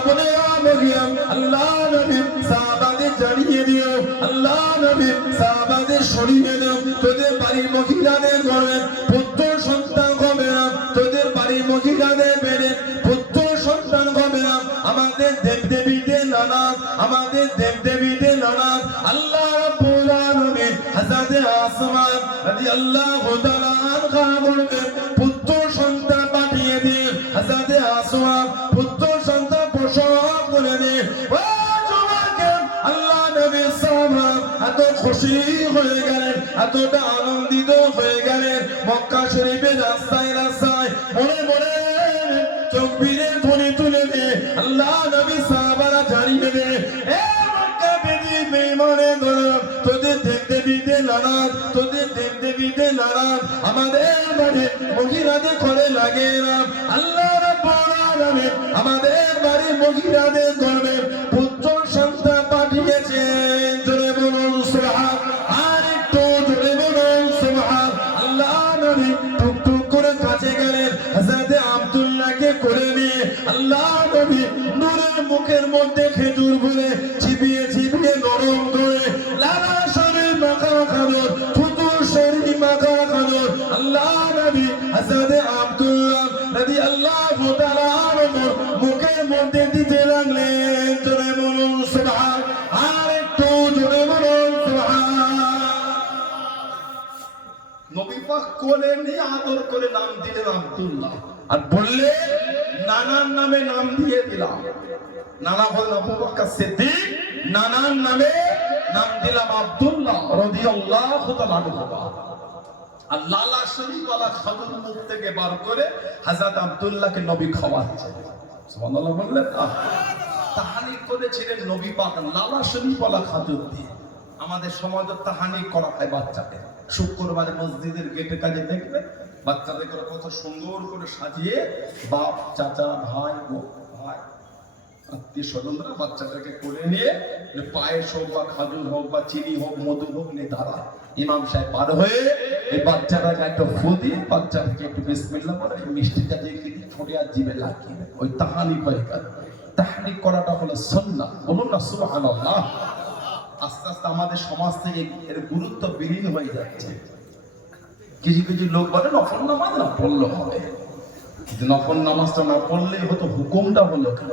বোনেরা, মহিলা, আল্লাহ নবী সাহাবাদের জানিয়ে দিও, আল্লাহ নবী সাহাবাদের শরীরে দাও, তোদের বাড়ির মহিলাদের ঘরে পুত্র সন্তান হবে না, তোদের বাড়ির মহিলাদের বেড়ে পুত্র সন্তান হবে না। আমাদের দেবদেবীদের নানাজ, আমাদের দেবদেবীদের নানাজ আল্লাহ রাব্বুল আলামিন হযরত আসমা রাদিয়াল্লাহু তাআলা আনহা বলবেন, পুত্র সন্তান পাঠিয়ে দিন। হযরত আসমা পুত্র সন্তান প্রসব করে দিন। ও জওয়ানকে আল্লাহ নবী সাহাবা এত খুশি হয়ে গেলেন, এতটা আনন্দিত হয়ে গেলেন, মক্কা শরীফের রাস্তায় রাস্তায় মনে মনে চোখ ভিজে ধ্বনি তুলে দিয়ে আল্লাহ নবী সাহাবারা জানিয়ে দেন, এ মক্কা বেদি বেঈমানে গোলাম, তোদের দেবদেবীদের নানাজ, তোদের দেবদেবীদের নানাজ আমাদের বাড়ির মহিলাদের ঘরে লাগে না। আল্লাহ রাব্বুল আলামিন আমাদের বাড়ির মহিলাদের ঘরে পুত্র সন্তান পাঠিয়েছেন। জোরে বলুন সুবহান, আর একটু জোরে বলুন সুবহান। আল্লাহ নবী টুকটুক করে কাছে গেলেন, হযরত আব্দুল্লাহকে করে নিয়ে আল্লাহ নবী নূরের মুখের মধ্যে খেজুর ভরে চিবিয়ে চিবিয়ে নরম করে লালা শরীর মাখা খাদর, থুতু শরীর মাখা খাদর আল্লাহ নবী হযরত আব্দুল্লাহ রাদিয়াল্লাহু তাআলা আনহু মুখের মধ্যে দিতে লাগলেন। জোরে বলুন সুবহান, আর একটু জোরে বলুন সুবহান। নবী পাক কোলে নিয়ে আদর করে নাম দিলেন আব্দুল্লাহ, আর বললেন নানার নামে নাম দিয়ে দিলাম। নানা হলেন আবু বকর সিদ্দিক, নানার নামে নাম দিলাম আব্দুল্লাহ রাদিয়াল্লাহু তাআলা আনহু। আর লালা শরীফ ওয়ালা খাদুর মুখ থেকে বার করে হযরত আব্দুল্লাহকে নবী খাওয়াচ্ছেন। সুবহানাল্লাহ বললেন না? তাহানি করেছিলেন নবী পাক লালা শরীফ ওয়ালা খাদুর দিয়ে। আমাদের সমাজে তাহানি করা হয় বাচ্চাদের। শুক্রবারে মসজিদের গেটে কাজে দেখবে বাচ্চাদের কত সুন্দর করে সাজিয়ে বাপ, চাচা, ভাই, ভাই, আত্মীয় স্বজনরা বাচ্চাটাকে করে নিয়ে পায়েস হোক বা খাজুর হোক বা চিনি হোক মধু হোক নিয়ে দাঁড়া। ইমাম সাহেব পার হয়ে এই বাচ্চাটাকে একটা ফু দিয়ে বাচ্চাটাকে একটু বিসমিল্লাহ বলে এই মিষ্টিটা দিয়ে ঠোঁটে আর জিভে লাগিয়ে ওই তাহানি হয়ে গেল। তাহানি করাটা হলো সুন্নাহ। বলুন না সুবহানাল্লাহ। আস্তে আস্তে আমাদের সমাজ থেকে এর গুরুত্ব বিলীন হয়ে যাচ্ছে। কিছু কিছু লোক বলে নফল নামাজ না পড়লে হবে, কিন্তু নফল নামাজটা না পড়লে হতো, হুকুমটা হলো কেন?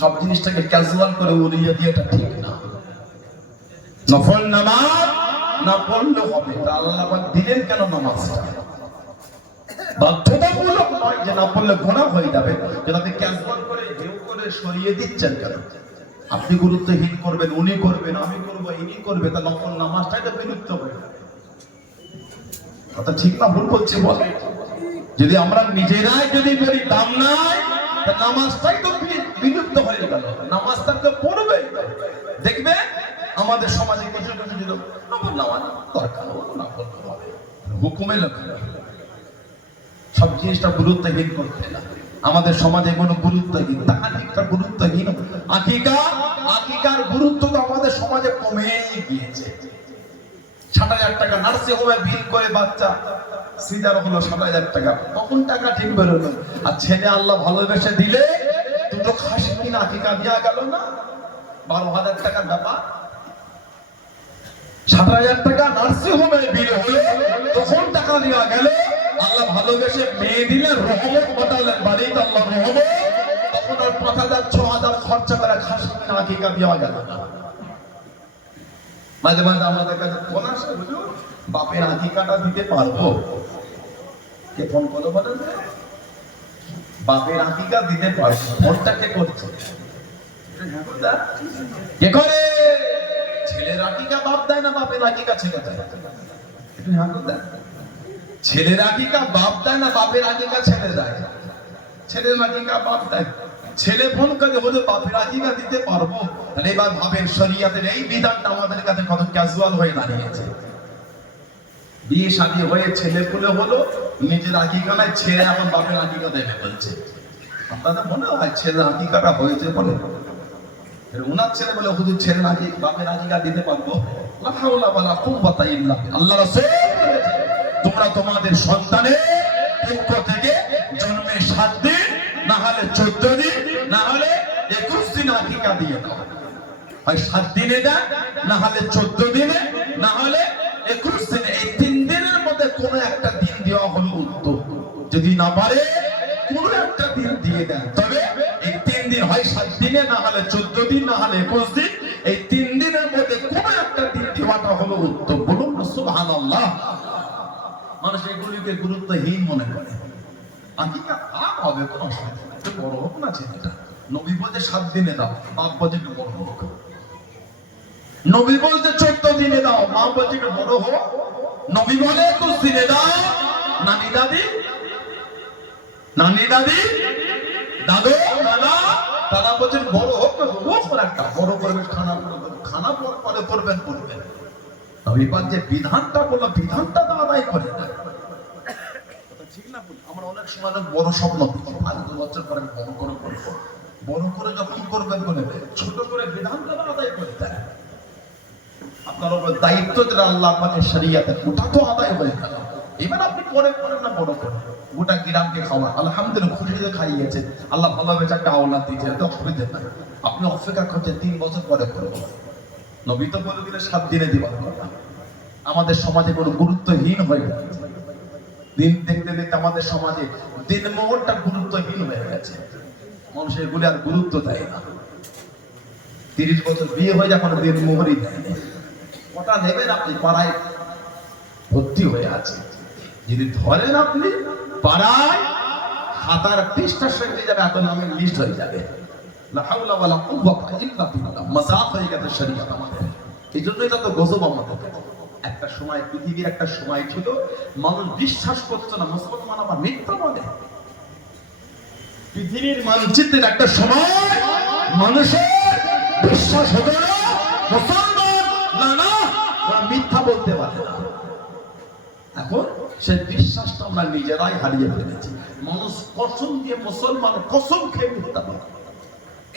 সব জিনিসটাকে ক্যাজুয়াল করে উড়িয়ে দিয়ে এটা ঠিক না। নফল নামাজ না পড়লে হবে, তা আল্লাহ পাক দিলেন কেন নামাজটা? বাধ্যতামূলক নয় যে না পড়লে গুনাহ হয়ে যাবে, যেটাকে ক্যাজুয়াল করে হেউ করে সরিয়ে দিচ্ছেন কেন? আপনি গুরুত্বহীন করবেন, উনি করবেন, আমি করবো, ইনি করবে, তা নফল নামাজটাই তো বিলুপ্ত হয়ে যাবে। কথা ঠিক না ভুল বলছি বলে? যদি আমরা নিজেরাই যদি বলি দাম নাই, তা নামাজটাই তো বিলুপ্ত হয়ে গেল। নামাজটা তো পড়বে। দেখবে আমাদের সমাজে কিছু কিছু লোক নফল নামাজ দরকার হলো না পড়তে হবে, হুকুমে লেখা সব জিনিসটা গুরুত্বহীন করতে না। আমাদের সমাজে কোনো গুরুত্বহীন, তাহানিকটা গুরুত্বহীন। আকিকার গুরুত্ব তো আমাদের সমাজে কমে গিয়েছে। ৬০,০০০ টাকা নার্সিং হোমে বিল করে বাচ্চা সিজার হলো ৬০,০০০ টাকা, তখন টাকা ঠিক বেরোলো। আর ছেলে আল্লাহ ভালোবেসে দিলে দুটো খাসি কিনা আকিকা দেওয়া গেল না, ১২,০০০ টাকার ব্যাপার। 70,000 টাকা নার্সিং হোমে বিল হলো, তখন টাকা দেওয়া গেল। আল্লাহ ভালোবেসে মেয়ে দিলেন, রহমত ঘটালেন বাড়িতে, আল্লাহ রহমত। তখন আর 5,000 6,000 খরচা করে খাসি আকিকা দেওয়া গেল না। মাঝে মাঝে আমাদের কাছে ফোন আসে, হুজুর বাপের আকিকাটা দিতে পারবো? কে ফোন করলো বলেন? বাপের আকিকা দিতে পারবো। ফোনটা কে করছে? কে করে? ছেলের আকিকা বাপ দেয় না, বাপের আকিকা ছেলে দেয়? ছেলের আকিকা বাপ দেয় না, বাপের আকিকা ছেলে দেয়? ছেলের আকিকা বাপ দেয়। ছেলে ফোন করে, হলো বাপের আকিকা দিতে পারবো? তাহলে এবার ভাবেন শরীয়তের এই বিধানটা আমাদের কাছে কত ক্যাজুয়াল হয়ে দাঁড়িয়েছে। বিয়ে শাদী হয়ে ছেলে পুলে হলো, নিজের আকিকা নাই, ছেলে এখন বাপের আকিকা দেবে বলছে। আপনাদের মনে হয় ছেলের আকিকাটা হয়েছে বলে? উনার ছেলে বলে, হুজুর ছেলের আকিকা বাপের আকিকা দিতে পারবো? লা হাওলা ওয়ালা কুওয়াতা ইল্লা বিল্লাহ। আল্লাহ রাসূল বলেছে, তোমরা তোমাদের সন্তানের পক্ষ থেকে জন্মে 7 দিন, না হলে 14 দিন, না হলে 21 দিন আকিকা দিয়ে দাও। হয় 7 দিনে দেন, না হলে 14 দিনে, না হলে 21 দিনে। এই 3 দিনের মধ্যে কোনো একটা দিন দেওয়া হলো উত্তম। যদি না পারে কোনো একটা দিন দিয়ে দেন, তবে এই 3 দিন হয় 7 দিনে, না হলে 14 দিন, না হলে 21 দিন। এই 3 দিনের মধ্যে কোনো একটা দিন দেওয়াটা হলো উত্তম। বলুন সুবহানাল্লাহ। মানুষ এগুলিকে গুরুত্বহীন মনে করে। আকিকা হবে কোনো অসুবিধা নেই, একটু বড় হোক না ছেলেটা। নবী বলতে 7 দিনে দাও, বাপ বলতে একটু বড় হোক। নবী বলতে 14 দিনে দাও, মা বলতে একটু বড় হোক। নবী বলে 21 দিনে দাও, নানি দাদি দাদু দাদা তারা বলছেন বড় হোক না, হোক একটা বড় করবেন, খানা পরে করবেন। নবী পাক যে বিধানটা বললো, বিধানটা তো আদায় করে না। ঠিক না? আমরা অনেক সময় বড় স্বপ্ন দেখি, 5 বছর পরে বড় করে করবো। বড় করে যখন করবেন বলে ছোট করে বিধানটা আদায় করে দেয়। আপনার উপর দায়িত্ব যেটা আল্লাহ আপনাকে শরীয়তে, ওটা তো আদায় হয়ে গেল। এবার আপনি পরে করেন না, বড় করেন, গোটা গ্রামকে খাওয়া, আলহামদুলিল্লাহ খুশিতে খাইয়েছেন, আল্লাহ ভালোবেসে একটা আওলাদ দিয়েছে, এটা অসুবিধা নাই। আপনি অপেক্ষা করছেন 3 বছর পরে করবো। নবী তো বলে দিলে 7 দিনে দিবার কথা। আমাদের সমাজে কোনো গুরুত্বহীন হয়ে গেছে। দিন দেখতে দেখতে আমাদের সমাজে দিন মোহরটা গুরুত্বহীন হয়ে গেছে। মানুষ এগুলি আর গুরুত্ব দেয় না। 30 বছর বিয়ে হয়ে যখন দিন মোহরই দেয়নি। ওটা নেবেন আপনি, পাড়ায় ভর্তি হয়ে আছে। যদি ধরেন আপনি পাড়ায় খাতার পৃষ্ঠার সঙ্গে যাবে, এত নামের লিস্ট হয়ে যাবে। লা হাওলা ওয়ালা কুওয়াতা ইল্লা বিল্লাহ। মাযাক হয়ে গেছে শরীয়ত আমাদের। এই জন্যই তো গজব আমাদের। একটা সময়, পৃথিবীর একটা সময় ছিল, মানুষ বিশ্বাস করতো না মুসলমান আবার মিথ্যা বলে। পৃথিবীর মানচিত্রের একটা সময় মানুষের বিশ্বাস হতো না মুসলমান না ওরা মিথ্যা বলতে পারে না। এখন সেই বিশ্বাসটা আমরা নিজেরাই হারিয়ে ফেলেছি। মানুষ কসম দিয়ে, মুসলমান কসম খেয়ে মিথ্যা বলে।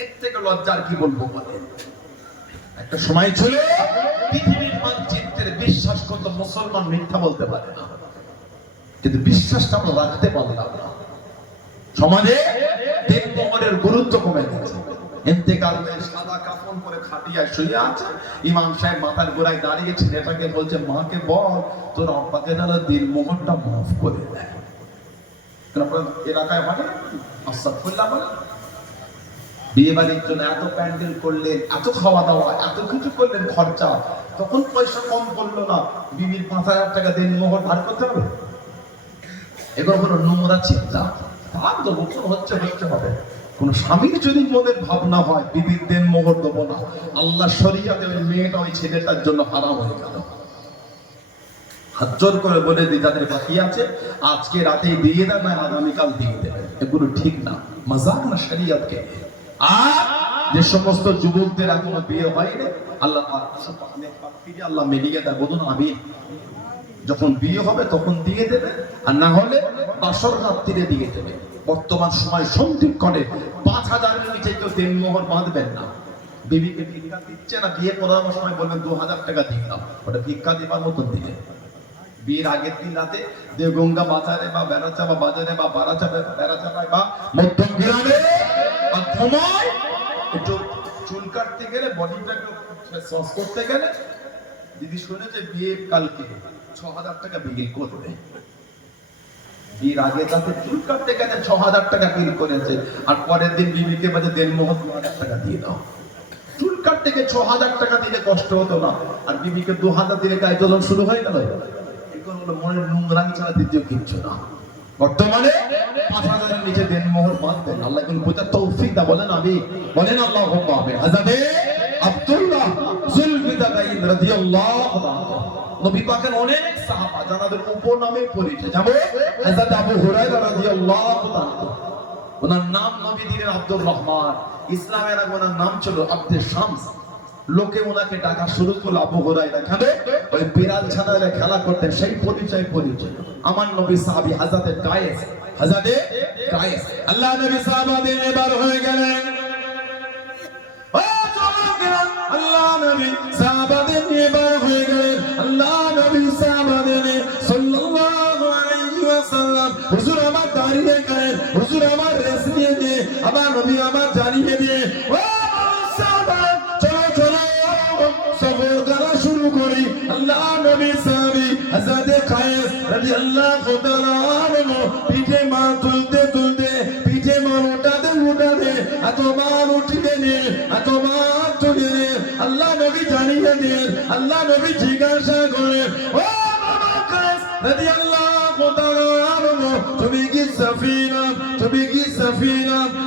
এর থেকে লজ্জার কি বলবো বলে? একটা সময় ছিল পৃথিবীর মানচিত্রের বিশ্বাস করতো, মুসলমান মিথ্যা বলতে পারে না। কিন্তু বিশ্বাসটা আমরা রাখতে পারলাম না। সমাজে দিন মোহরের গুরুত্ব কমে গেছে। ইন্তেকাল হয়ে সাদা কাফন পরে খাটিয়ায় শুয়ে আছে, ইমাম সাহেব মাথার গোড়ায় দাঁড়িয়ে ছেলেটাকে বলছে, মাকে বল তোর আব্বাকে যেন দিন মোহরটা মাফ করে দেয়। আপনার এলাকায় মানে আস্তাগফিরুল্লাহ বলে, বিয়ে বাড়ির জন্য এত প্যান্ডেল করলেন, এত খাওয়া দাওয়া, এত কিছু করলেন খরচা, তখন পয়সা কম করলো না, বিবির 5,000 টাকা দিন মোহর ধার করতে হবে? এগুলো হলো নোংরা চিন্তা। তার তো বছর হচ্ছে হবে। কোন স্বামীর যদি মনের ভাবনা হয় বিবির দেন মোহর দেবো না, আল্লাহ শরীয়তে ওই মেয়েটা ওই ছেলেটার জন্য হারাম হয়ে গেল। হাত জোর করে বলে দিই, যাদের বাকি আছে আজকে রাতেই দিয়ে দেন, না আগামীকাল দিয়ে দেবেন। এগুলো ঠিক না, মাযাক না শরীয়তকে। আর যে সমস্ত যুবকদের এখনো বিয়ে হয়নি, আল্লাহ আল্লাহ মিলিয়ে দেয়, বলুন আমিন। যখন বিয়ে হবে তখন দিয়ে দেবে, আর না হলে বাসর রাত্রিরে দিয়ে দেবে। বর্তমান সময় সন্দীপ করে 5,000-এর নিচে কেউ দেনমোহর বাঁধবেন না। বিবিকে ভিক্ষা দিচ্ছে না, বিয়ে করানোর সময় বলবেন 2,000 টাকা দিয়ে দাও, ওটা ভিক্ষা দিবার মতন দিলে। বিয়ের আগের দিন রাতে দেওগঙ্গা বাজারে বা বেড়াচাপা বাজারে বা বেড়াচাপায় বা মধ্যম গ্রামে বা ঘুমায় একটু চুল কাটতে গেলে, বডিটা একটু সস করতে গেলে দিদি শুনেছে বিয়ে কালকে ৬,০০০ টাকা বিল করবে। বিয়ের আগে তাকে চুল কাটতে গেছে ৬,০০০ টাকা বিল করেছে, আর পরের দিন বিবিকে বলে দেড়মোহর ২,০০০ টাকা দিয়ে দাও। চুল কাটতে গিয়ে ৬,০০০ টাকা দিলে কষ্ট হতো না, আর বিবিকে ২,০০০ দিলে গায়ে জ্বলন শুরু হয়ে গেল। এগুলো হলো মনের নোংরামি ছাড়া দ্বিতীয় কিচ্ছু না। বর্তমানে ৫,০০০-এর নিচে দেড়মোহর বাঁধবেন। আল্লাহ কিন্তু বোঝার তৌফিক দা, বলেন আমি, বলেন আল্লাহুম্মা আমিন। হযরতে আব্দুল্লাহ যুলফিদাইন রাদিয়াল্লাহু তাআলা নবী পাকের অনেক সাহাবা যাদের উপনামে পরিচিত, যেমন হযরত আবু হুরায়রা রাদিয়াল্লাহু তাআলা, ওনার নাম নবী দিলেন আব্দুর রহমান। ইসলামের আগে ওনার নাম ছিল আব্দে শামস। লোকে ওনাকে ডাকা শুরু করলো আবু হুরায়রা, কেন? ওই বিড়াল ছানারা খেলা করতেন, সেই পরিচয়। আমার নবী সাহাবী হযরতে কায়েস, আল্লাহ নবী সাহাবাদের এবার হয়ে গেলেন। আল্লাহ নবী সাহাবাদের নিয়ে বার হয়ে গেলেন। আল্লাহ নবী সাহাবাদের সাল্লাল্লাহু আলাইহি ওয়াসাল্লাম হুজুর আমার দাঁড়িয়ে গেলেন, হুজুর আমার রেস নিয়ে দিয়ে আবার নবী আমার জানিয়ে দিয়ে, ও সাহাবা চলো সফর করা শুরু করি। আল্লাহ নবী সাহাবী হযরতে কায়েস রাদিয়াল্লাহু তাআলা আনহু পিঠে মা তুলতে পিঠে মা উঠাতে এত মান উঠিয়ে নিয়ে এত মান তুলে নিয়ে আল্লাহ নবী জানিয়ে দিলেন। আল্লাহ নবী জিজ্ঞাসা করেন, ও কায়েস রাদিয়াল্লাহু তাআলা আনহু, তুমি কি সাফিনা,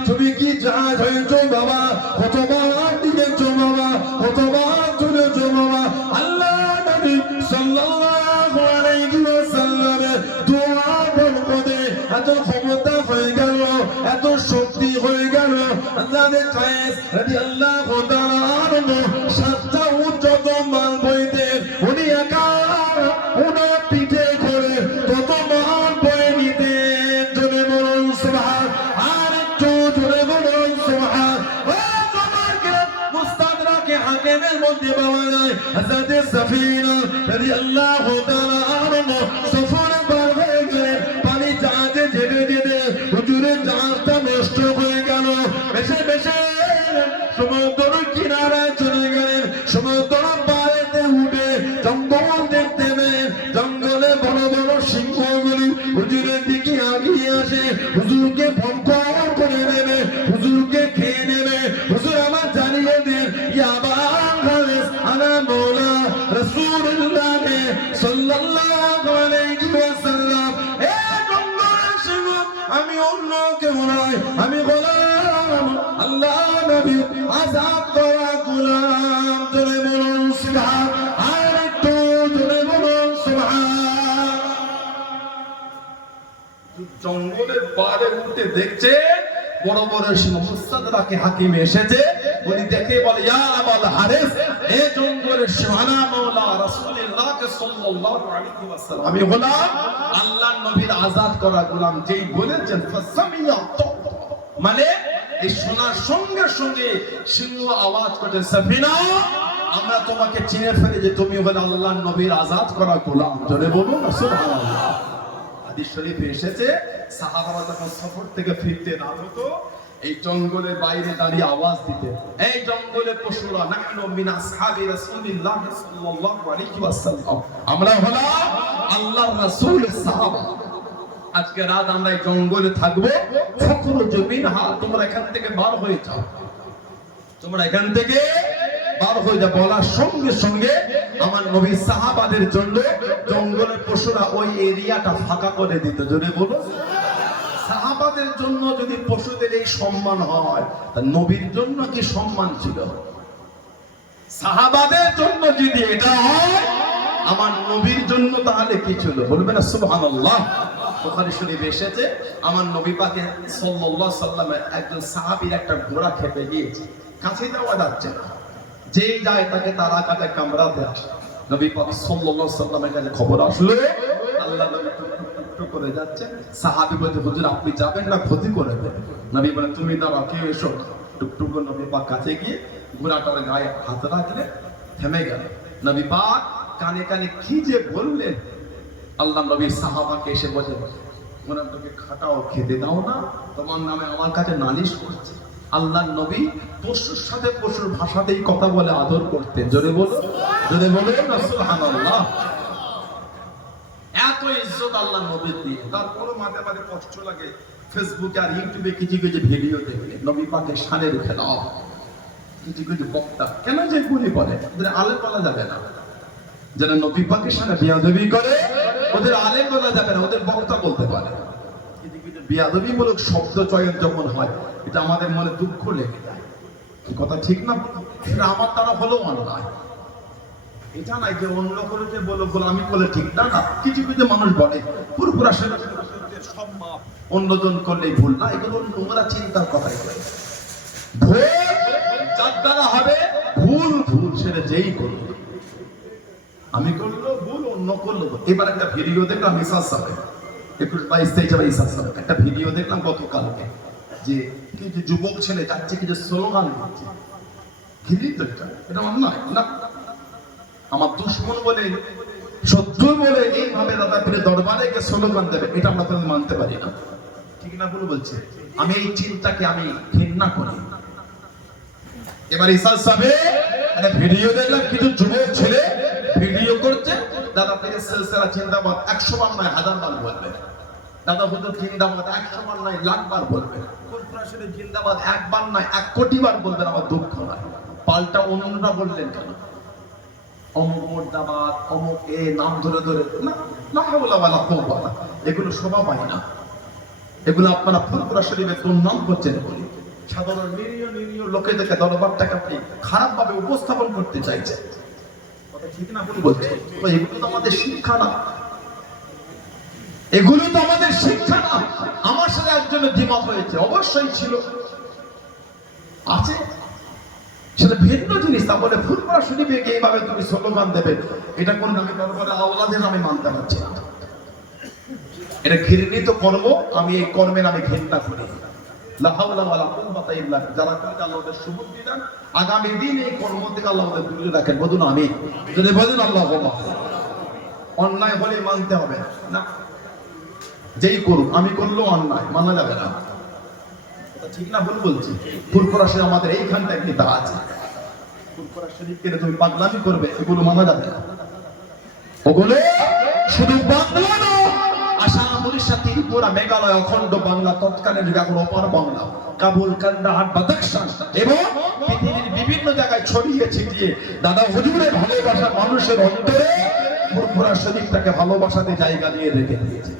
তুমি কি জাহাজ হয়েছো বাবা? কতবার দিয়েছো বাবা, কতবার তুলেছো বাবা? আল্লাহ নবী সাল্লাল্লাহু আলাইহি ওয়াসাল্লামের দোয়া বরকতে এত ক্ষমতা হয়ে গেল, এত শক্তি হয়ে গেল। হযরতে কায়েস রাদিয়াল্লাহু তাআলা আনহু 7টা উচ্চত মাল বইতেন, উনি একা ওনার পিঠে করে তত মাল বয়ে নিতেন। জোরে বলুন সুবহান, আর একটু জোরে বলুন সুবহান। ও তোমাকে মুস্তাদরাকে হাকিমের মধ্যে পাওয়া যায় হযরতে সাফিনা রাদিয়াল্লাহু তাআলা আনহু সফরে বার হয়ে গেলেন। পানি জাহাজে যেতে হুজুরের জাহাজটা নষ্ট হয়ে গেল। বেশে সমুদ্র কিনারায় চলে গেলেন। সমুদ্র পাড়েতে উঠে জঙ্গল দেখতে পেলেন। জঙ্গলে বড় বড় সিংহগুলি হুজুরের দিকে আগিয়ে আসে, হুজুরকে ভঙ্কর করে নেবে, হুজুরকে খেয়ে নেবে। হুজুর আমার জানিয়ে দেন, ইয়া বাংলাদেশ আনা মৌলা রাসূলুল্লাহ সাল্লাল্লাহু আলাইহি ওয়াসাল্লাম, এ জঙ্গলের সিংহ আমি অন্য কেউ নয়, আমি গোলাম আল্লাহ নবী আযাদ করা গোলাম। জোরে বলুন সুবহান, আর একটু জোরে বলুন সুবহান। জঙ্গলের পাড়ে উঠে দেখছে বড় বড় সিংহ মুস্তাদরাকে হাকিম এসেছে। উনি দেখে বলে, ইয়া আবাল হারিস, এ জঙ্গলের সিংহানা মাওলা রাসূলুল্লাহ সাল্লাল্লাহু আলাইহি ওয়াসাল্লাম, আমি গোলাম আল্লাহর নবীর আযাদ করা গোলাম। যেই বলেছেন ফাসামিয়া, মানে এই শোনার সঙ্গে সঙ্গে সিংহ আওয়াজ করছে, সাফিনা আমরা তোমাকে চিনে ফেলি যে তুমি হলে আল্লাহর নবীর আযাদ করা গোলাম। জোরে বলুন সুবহানাল্লাহ। হাদিস শরীফে এসেছে, সাহাবারা যখন সফর থেকে ফিরতে রাত হতো, এই জঙ্গলের বাইরে দাঁড়িয়ে আওয়াজ দিতে, এই জঙ্গলের পশুরা, নাহনু মিন আসহাবি রাসূলিল্লাহ সাল্লাল্লাহু আলাইহি ওয়াসাল্লাম, আমরা হলাম আল্লাহর রাসূলের সাহাবা। আজকে রাত আমরা এই জঙ্গলে থাকবো। ফাখরুজু মিনহা, তোমরা এখান থেকে বার হয়ে যাও, তোমরা এখান থেকে বার হয়ে যাও। বলার সঙ্গে সঙ্গে আমার নবী সাহাবাদের জন্য জঙ্গলের পশুরা ওই এরিয়াটা ফাঁকা করে দিত। যদি বলো, সাহাবাদের জন্য যদি পশুদের এই সম্মান হয়, তা নবীর জন্য কি সম্মান ছিল? সাহাবাদের জন্য যদি এটা হয়, আমার নবীর জন্য তাহলে কি ছিল? বলবে না সুবহানাল্লাহ। বুখারী শরীফে এসেছে, আমার নবী পাক সাল্লাল্লাহু আলাইহি সাল্লামের একজন সাহাবীর একটা ঘোড়া খেপে গিয়েছে, কাছে যাওয়া যাচ্ছে না, যেই যায় তাকে তারা কাটে কামড়াতে আসে। নবী পাক সাল্লাল্লাহু আলাইহি সাল্লামের কাছে খবর আসলো, আল্লাহ নবী টুকটুক করে যাচ্ছে। সাহাবী বলে, হুজুর আপনি যাবেন না, ক্ষতি করে দেবেন। নবী বলে, তুমি দাঁড়াও, কেউ এসো। টুকটুক করে নবী পাক কাছে গিয়ে ঘোড়াটার গায়ে হাত রাখলে থেমে গেল। নবী পাক কানে কানে কি যে বললেন, আল্লাহ নবী সাহাবাকে এসে বলে, ওনাকে খাটাও, খেতে দাও না, তোমার নামে আমার কাছে নালিশ করছে। আল্লাহ নবী পশুর সাথে পশুর ভাষাতেই কথা বলে আদর করতেন। জোরে বলো। যদি বলেন না সুবহানাল্লাহ। এত ইজ্জত আল্লাহ নবীর দিয়ে, তারপরও মাঝে মাঝে কষ্ট লাগে ফেসবুকে আর ইউটিউবে কিছু কিছু ভিডিও দেখলে নবী পাকের শানের খেলাফ, কিছু কিছু বক্তা কেন যে গুলি বলে, ওদের আলেম বলা যাবে না। যারা নবী পাকের সাথে বিয়াদবি করে ওদের আলেম বলা যাবে না, ওদের বক্তা বলতে পারে। কিছু কিছু বিয়াদবিমূলক শব্দ চয়ন যখন হয়, এটা আমাদের মনে দুঃখ লেগে যায়। কথা ঠিক না? এটা আমার দ্বারা হলেও অন্যায়। এটা নাই যে অন্য করেছে বলো বলো আমি বলে ঠিক না। কিছু কিছু মানুষ বলে পুরোপুরা সব মাপ অন্যজন করলেই ভুল না, এগুলো নোংরা চিন্তার কথাই করে। ভুল যার দ্বারা হবে, ভুল ভুল সেটা যেই করলো, আমি করলো ভুল, অন্য করলো। এবার একটা ভিডিও দেখলাম ইসাস সাহেব 21-22-23 সালে একটা ভিডিও দেখলাম গতকালকে, যে কিছু যুবক ছেলে যাচ্ছে কিছু স্লোগান দিচ্ছে। ঘিরি তো এটা অন্যায় না। আমার দুশ্মন বলে শত্রু বলে এইভাবে দাদা ফিরে দরবারে গিয়ে স্লোগান দেবে, এটা আমরা তো মানতে পারি না। ঠিক না ভুল বলছে? আমি এই চিন্তাকে আমি ঘৃণা করি। এবার ইসাস সাহেব একটা ভিডিও দেখলাম, কিছু যুবক ছেলে ভিডিও করছে, দাদা থেকে সিলসিলা জিন্দাবাদ 100 বার নয় 1000 বার বলবে, দাদা হুজুর জিন্দাবাদ 100 বার নয় লাখ বার বলবে, কুলফরাশিদের জিন্দাবাদ 1 বার নয় 1 কোটি বার বলবেন। আমার দুঃখ হয়, পাল্টা অন্যরা বললেন কেন? অমুক মুর্দাবাদ, অমুক এ নাম ধরে ধরে না, লা হাওলা ওয়ালা কুওয়াতা, এগুলো শোভা পায় না। এগুলো আপনারা ফুরফুরা শরীফের দুর্নাম করছেন বলি। সাধারণ নিরীহ নিরীহ লোকেদেরকে দরবারটাকে আপনি খারাপ ভাবে উপস্থাপন করতে চাইছেন। কথা ঠিক না ভুল বলছি? এগুলো তো আমাদের শিক্ষা না, এগুলো তো আমাদের শিক্ষা না। আমার সাথে একজনের দ্বিমত হয়েছে, অবশ্যই ছিল, আছে, সেটা ভিন্ন জিনিস। তা বলে ফুরফুরা শরীফে এইভাবে তুমি স্লোগান দেবে, এটা কোন নামে দরবারে আওলাদের নামে মানতে পারছি না। এটা ঘৃণিত কর্ম, আমি এই কর্মের আমি ঘৃণা করি। লা হাওলা ওয়ালা কুওয়াতা ইল্লা বিল্লাহ। যারা করে আল্লাহ ওদের সুবুদ্ধি দেন, আগামী দিন এই কর্ম থেকে আল্লাহ ওদের দূরে রাখেন। বলুন আমিন। যদি বলেন আল্লাহুম্মা। অন্যায় হলে মানতে হবে না, যেই করুক, আমি করলেও অন্যায় মানা যাবে না। ঠিক না ভুল বলছি? ফুরফুরা শরীফ আমাদের এইখানটা একটি তা আছে, ফুরফুরা শরীফকে তুমি পাগলামি করবে, এগুলো মানা যাবে না। ওগুলো শুধু বাংলা না, আসাম, উড়িষ্যা, ত্রিপুরা, মেঘালয়, অখণ্ড বাংলা, তৎকালীন যুগে এখন অপার বাংলা, কাবুল, কান্দাহার, বাদাখশান এবং পৃথিবীর বিভিন্ন জায়গায় ছড়িয়ে ছিটিয়ে দাদা হুজুরের ভালোবাসা মানুষের অন্তরে ফুরফুরা শরীফটাকে ভালোবাসাতে জায়গা নিয়ে রেখে দিয়েছে।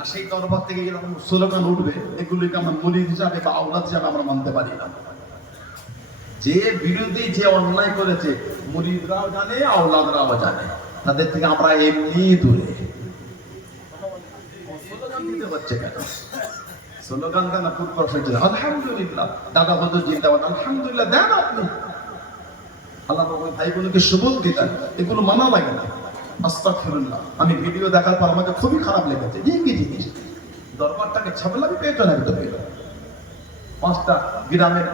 আর সেই দরবার থেকে এরকম স্লোগান উঠবে, এগুলিকে আমরা মুরিদ হিসাবে বা আওলাদ হিসাবে আমরা মানতে পারি না। যে বিরোধী, যে অন্যায় করেছে, মুরিদরাও জানে, আওলাদরাও জানে, তাদের থেকে আমরা এমনি দূরে। স্লোগান দিতে হচ্ছে কেন? স্লোগান দেন আলহামদুলিল্লাহ, দাদা হুজুর জিন্দাবাদ, আলহামদুলিল্লাহ দেন আপনি। আল্লাহ ভাই বোনকে সুবুদ্ধি দেন, এগুলো মানা লাগে না। আস্তাগফিরুল্লাহ। আমি ভিডিও দেখার পর আমাকে খুবই খারাপ লেগেছে। কি জিনিস, দরবারটাকে ছাবলাবি পেয়েছো না? তো পেল 5টা গ্রামের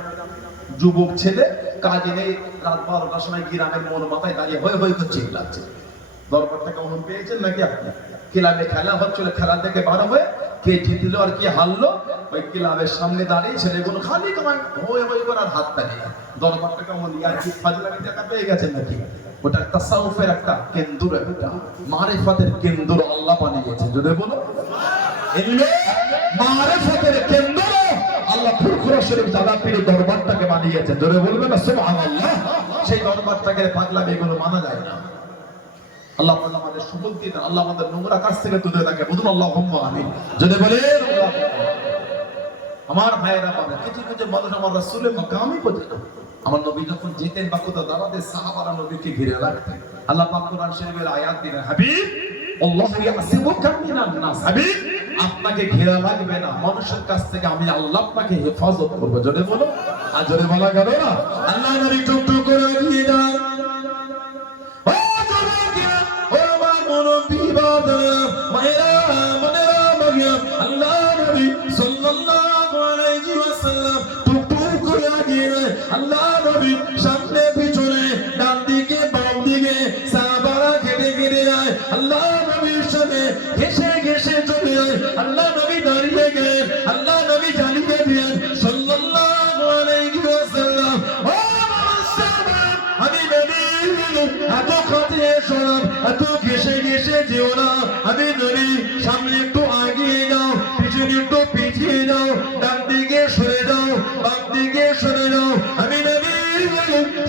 যুবক ছেলে কাজে নেই, রাত 12টার সময় গ্রামের মোড় মাথায় দাঁড়িয়ে হয়ে হয়ে করছে লাগছে। দরবারটাকে অমন পেয়েছেন নাকি আপনি? ক্লাবে খেলা হচ্ছিল, খেলা থেকে বার হয়ে কে জিতলো আর কে হারলো, ওই ক্লাবের সামনে দাঁড়িয়ে ছেলেগুলো খালি তোমার হয়ে হয়ে করে আর হাত তাড়িয়ে। দরবারটাকে অমন আর কি ফাজলামি দেখা পেয়ে গেছেন নাকি? ওটা তাসাউফের একটা কেন্দ্র, একটা মারিফাতের কেন্দ্র আল্লাহ বানিয়েছে। যদি বলো ইলমে মারিফাতের কেন্দ্র আল্লাহ ফুরফুরা শরীফ দাদা পীরের দরবারটাকে বানিয়েছে। জোরে বলবেন না সুবহানাল্লাহ। সেই দরবারটাকে পাগলামি এগুলো মানা যায় না। আল্লাহ আমাদের সুবুদ্ধি দেন, আল্লাহ আমাদের নোংরা কাজ থেকে দূরে রাখে। বলুন আল্লাহুম্মা আমিন। যদি বলেন আমার ভাইয়েরা পাবে, কিছু কিছু মানুষ আমার রাসূলের মাকামই বোঝে না। আমার নবী যখন যেতেন বা কোথাও দাঁড়াতে, সাহাবারা নবীকে ঘিরে রাখতেন। আল্লাহ পাক কোরআন শরীফের আয়াত দিলেন, হাবিব আল্লাহু ইয়াসিবুকা মিনান নাস, হাবিব আপনাকে ঘেরা লাগবে না, মানুষের কাছ থেকে আমি আল্লাহ আপনাকে হেফাজত করব। জোরে বলো, আর জোরে বলা গেল না? আল্লাহ নবী টুকটু করে দিয়ে যান। ও জবাকিরা, ও মা মুরব্বি বাদরা, মায়েরা, বোনেরা, মাগিয়া, আল্লাহ নবী সাল্লাল্লাহু আলাইহি ওয়াসাল্লাম টুকটু করে দিয়ে আল্লাহ নবী সামনে পিছনে ডান দিকে বাম দিকে সাহাবারা ঘিরে ঘিরে আয়, আল্লাহ নবীর সাথে ঘেসে ঘেসে চলে আয়। আল্লাহ নবী দাঁড়িয়ে গেলেন, আল্লাহ নবী জানিয়ে দিলেন সাল্লাল্লাহু আলাইহি ওয়াসাল্লাম, ও মুসলমান এত কাছে এসো না, এত ঘেসে ঘেসে যেও না। আমি নবী, সামনে একটু আগিয়ে যাও, পিছনে একটু পিছিয়ে যাও, ডান দিকে সরে যাও, বাম দিকে সরে যাও। আমি নবী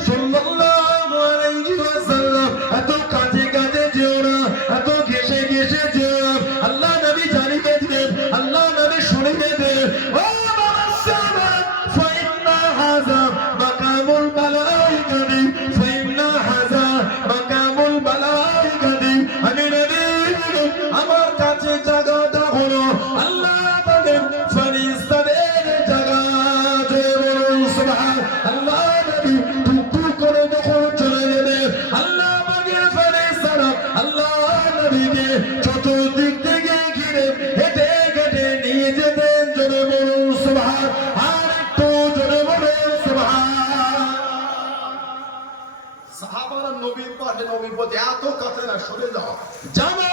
সাল্লাল্লাহু আলাইহি ওয়াসাল্লাম, এত কাছে কাছে যেও না, এত ঘেসে ঘেসে যেও না। আল্লাহ নবী জানিয়ে দিলেন, আল্লাহ নবী শুনিয়ে দিলেন, ও মাসাবা ফাইন্না হাযা মাকামুল মালাইকাতি, ফাইন্না হাযা মাকামুল মালাইকাতি। আমি নবী, আমার কাছে জায়গাটা হলো আল্লাহ পাকের ফেরেশতাদের জায়গা। জোরে বলুন সুবহানাল্লাহ। নবী টুকটুক করে যখন চলে যাবে, আল্লাহ পাকের ফেরেশতারা আল্লাহ নবীকে চতুর্দিক থেকে ঘিরে হেঁটে হেঁটে নিয়ে যেতেন। জোরে বলুন সুবহান। আর একটু জোরে বলুন সুবহান। সাহাবারা নবীর পাশে, নবীর প্রতি এত কাছে না, সরে যাও, জানো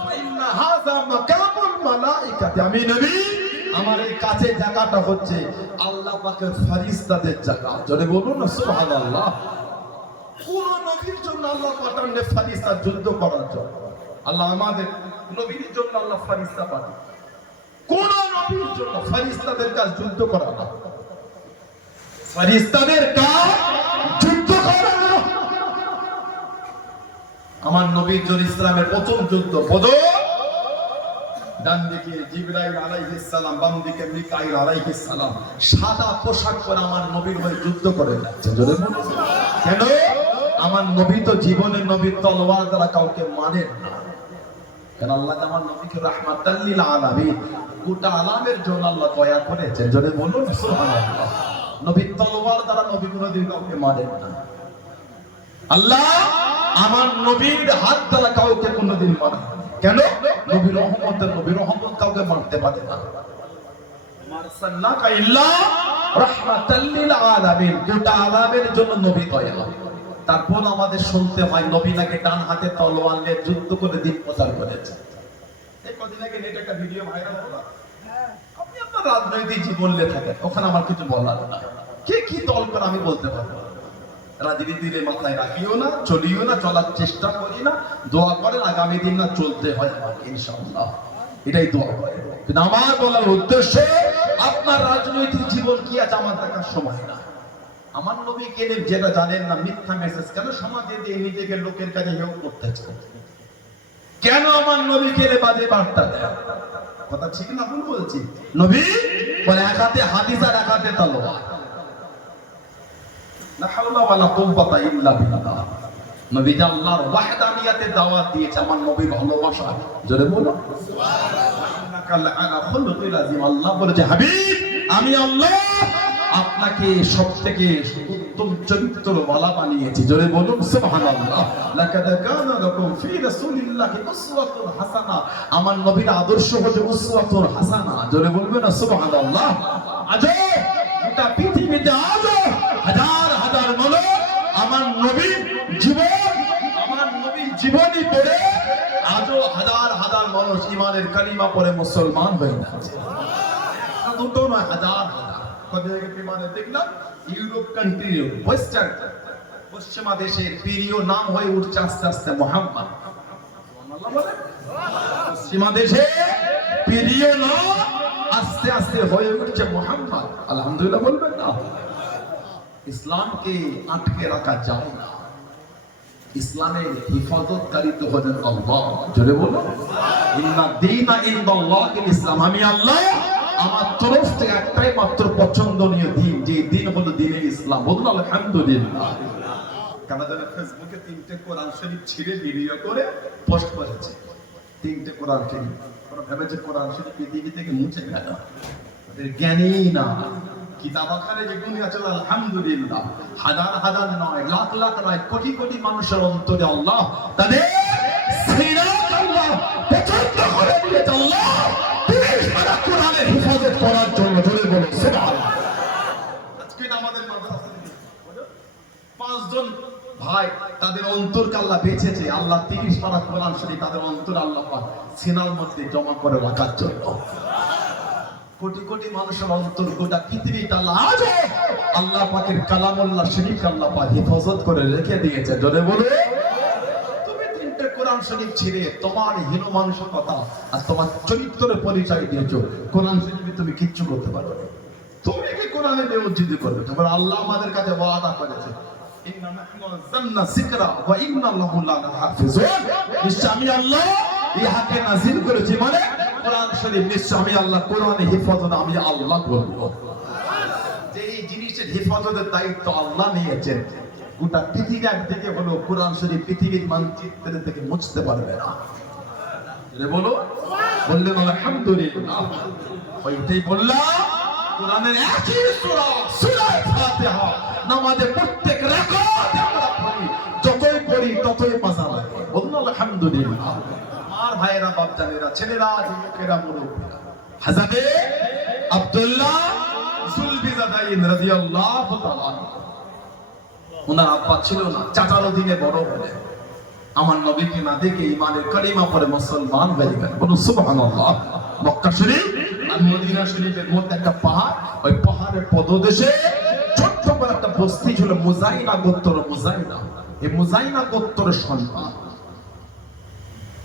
ফাইন্না হাযা মাকামুল মালাইকাতি। আমি নবী, আমার এই কাছে জায়গাটা হচ্ছে আল্লাহ পাকের ফেরেশতাদের জায়গা। জোরে বলুন না সুবহানাল্লাহ। কোন নবীর জন্য আল্লাহ পাঠান ফেরেশতা যুদ্ধ করার জন্য? আল্লাহ আমাদের নবীর জন্য আল্লাহ ফেরেশতা পাঠান। কোন নবীর জন্য ফেরেশতাদের কাজ যুদ্ধ করা না, ফেরেশতাদের কাজ যুদ্ধ করা না। আমার নবীর জন্য ইসলামের প্রথম যুদ্ধ বদর। ডান দিকে জিবরাইল আলাইহিস সালাম, বাম দিকে মিকাইল আলাইহিস সালাম, সাদা পোশাক পরে আমার নবীর হয়ে যুদ্ধ করে যাচ্ছে। জোরে বলুন। কেন? আমার নবী তো জীবনের নবী, তলোয়ার দ্বারা কাউকে মারেন না। কেন? আল্লাহ আমার নবীকে রাহমাতাল লিল আলামিন, গোটা আলামের জন্য আল্লাহ দয়া করেছেন। জোরে বলুন সুবহানাল্লাহ। নবী তলোয়ার দ্বারা নবী কোনদিন কাউকে মারেন না। আল্লাহ আমার নবীর হাত দ্বারা কাউকে কোনদিন মারেন না। কেন? নবী রহমতের নবী, রহমত কাউকে মারতে পারে না। মারসালনাকা ইল্লা রাহমাতাল লিল আলামিন, গোটা আলামের জন্য নবী দয়া। তারপর আমাদের শুনতে হয় নবী নাকি ডান হাতে তলোয়ার নিয়ে যুদ্ধ করে দিন প্রচার করেছে। এই কদিন আগে নেটে একটা ভিডিও ভাইরাল হলো। আপনি আপনার রাজনৈতিক জীবন নিয়ে থাকেন, ওখানে আমার কিছু বলার না। কে কি দল করে আমি বলতে পারবো না। রাজনীতির মাথায় রাখিও না, চলিও না, চলার চেষ্টা করি না। দোয়া করেন আগামী দিন না চলতে হয় আমাকে, ইনশাআল্লাহ। এটাই দোয়া করেন। কিন্তু আমার বলার উদ্দেশ্য, আপনার রাজনৈতিক জীবন কি আছে আমার দেখার সময় না। আমার নবী কেন যেটা জানেন না, মিথ্যা মেসেজ কেন সমাজে দিয়ে নিজেকে লোকের কাছে হেয় করতেছে? কেন আমার নবী কেন বাজে বার্তা দেয়? কথা ঠিক না ভুল বলছি? নবী বলে এক হাতে হাদিস আর এক হাতে তলোয়ার। লা হাওলা ওয়ালা কুওয়াতা ইল্লা বিল্লাহ। নবী আল্লাহর ওয়াহদানিয়াতে দাওয়াত দিয়েছে, আমার নবী ভালোবাসা। জোরে বলো সুবহানাল্লাহ। ইন্নাকা লাআলা খুলুকিল আযীম। আল্লাহ বলেছে, হাবিব আমি আল্লাহ আপনাকে সবথেকে উত্তম চরিত্রওয়ালা বানিয়েছি। জোরে বলুন সুবহানাল্লাহ। লাকাদ কানা লাকুম ফি রাসূলিল্লাহি উসওয়াতুন হাসানা। আমার নবীর আদর্শ হচ্ছে উসওয়াতুন হাসানা। জোরে বলবেন না সুবহানাল্লাহ। আজও গোটা পৃথিবীতে আজও হাজার হাজার মানুষ আমার নবীর জীবনী পড়ে আজও হাজার হাজার মানুষ ইমানের কালিমা পড়ে মুসলমান হয়ে যাচ্ছে। দুটো নয়, হাজার হাজার। দেখলাম ইউরোপ কান্ট্রি, ওয়েস্টার্ন পশ্চিমা দেশের প্রিয় নাম হয়ে উঠছে আস্তে আস্তে মুহাম্মদ। পশ্চিমা দেশে প্রিয় নাম আস্তে আস্তে হয়ে উঠছে মুহাম্মদ। আলহামদুলিল্লাহ বলবেন না? ইসলামকে আটকে রাখা যায় না। ইসলামের হিফাজতকারী তো হলেন আল্লাহ। জোরে বলো ইন্না দীনা ইনদাল্লাহিল ইসলাম। আমি আল্লাহ, আমার তরফ থেকে একটাই মাত্র পছন্দনীয় দিন, যে দিন হলো দ্বীনে ইসলাম। বলুন আলহামদুলিল্লাহ। কানাডার ফেসবুকে 3টে কোরআন শরীফ ছিঁড়ে ভিডিও করে পোস্ট করেছে। 3টে কোরআন শরীফ। ওরা ভেবেছে কোরআন শরীফ পৃথিবী থেকে মুছে গেল। ওদের জ্ঞানী না, কিতাব আকারে যেগুলি আছে আলহামদুলিল্লাহ হাজার হাজার নয়, লাখ লাখ নয়, কোটি কোটি মানুষের অন্তরে আল্লাহ তাদের সিরাত আল্লাহ পছন্দ করে দিয়েছে। আল্লাহ সারা কোরআনের হিফাজত করার জন্য। জোরে বলুন সুবহানাল্লাহ। আজকে আমাদের মাদ্রাসায় 5 জন ভাই তাদের অন্তরকে আল্লাহ বেঁচেছে। আল্লাহ 30 পারা কোরআন শরীফ তাদের অন্তর আল্লাহ পাক সিনার মধ্যে জমা করে রাখার জন্য। কোটি কোটি মানুষের অন্তর, গোটা পৃথিবীটা আল্লাহ আজও আল্লাহ পাকের কালামুল্লাহ শরীফ আল্লাহ পাক হেফাজত করে রেখে দিয়েছে। জোরে বলো, তুমি তিনটে কোরআন শরীফ ছিঁড়ে তোমার হীন মানসিকতা আর তোমার চরিত্রের পরিচয় দিয়েছো, কোরআন শরীফে তুমি কিচ্ছু করতে পারবে না। তুমি কি কোরআনে বেউজ্জতি করবে? তোমার আল্লাহ আমাদের কাছে ওয়াদা করেছে, ইন্না নাহনু নাযালনা যিকরা ওয়া ইন্না লাহু লাহাফিজুন। নিশ্চয় আমি আল্লাহ ইহাকে নাযিল করেছি, মানে কোরআন শরীফ। নিশ্চয় আমি আল্লাহ কোরআনে হেফাজত আমি আল্লাহ করব। যে এই জিনিসের হেফাজতের দায়িত্ব আল্লাহ নিয়েছেন, গোটা পৃথিবী একদিকে হলো কোরআন শরীফ পৃথিবীর মানচিত্র থেকে মুছতে পারবে না। বলো, বললেন আলহামদুলিল্লাহ। ওইটাই বললাম, কোরআনের একই সূরা, সূরা ফাতিহা নামাজের প্রত্যেক রাকাতে আমরা পড়ি, যতই পড়ি ততই মজা লাগে। বলুন আলহামদুলিল্লাহ। আমার ভাইয়েরা, বাপজানেরা, ছেলেরা, যুবকেরা, মুরব্বিরা, হযরতে আব্দুল্লাহ যুলবিজাদাইন রাদিয়াল্লাহু তাআলা, ওনার আব্বা ছিল না, চাচার অধীনে বড় হলেন। আমার নবীকে না দেখে ঈমানের কালিমা পড়ে মুসলমান হয়ে গেলেন। বলুন সুবহানাল্লাহ। মক্কা শরীফ আর মদিনা শরীফের মধ্যে একটা পাহাড়, ওই পাহাড়ের পদদেশে ছোট্ট করে একটা বস্তি ছিল, মুজাইনা গোত্র। মুজাইনা, এই মুজাইনা গোত্রের সন্তান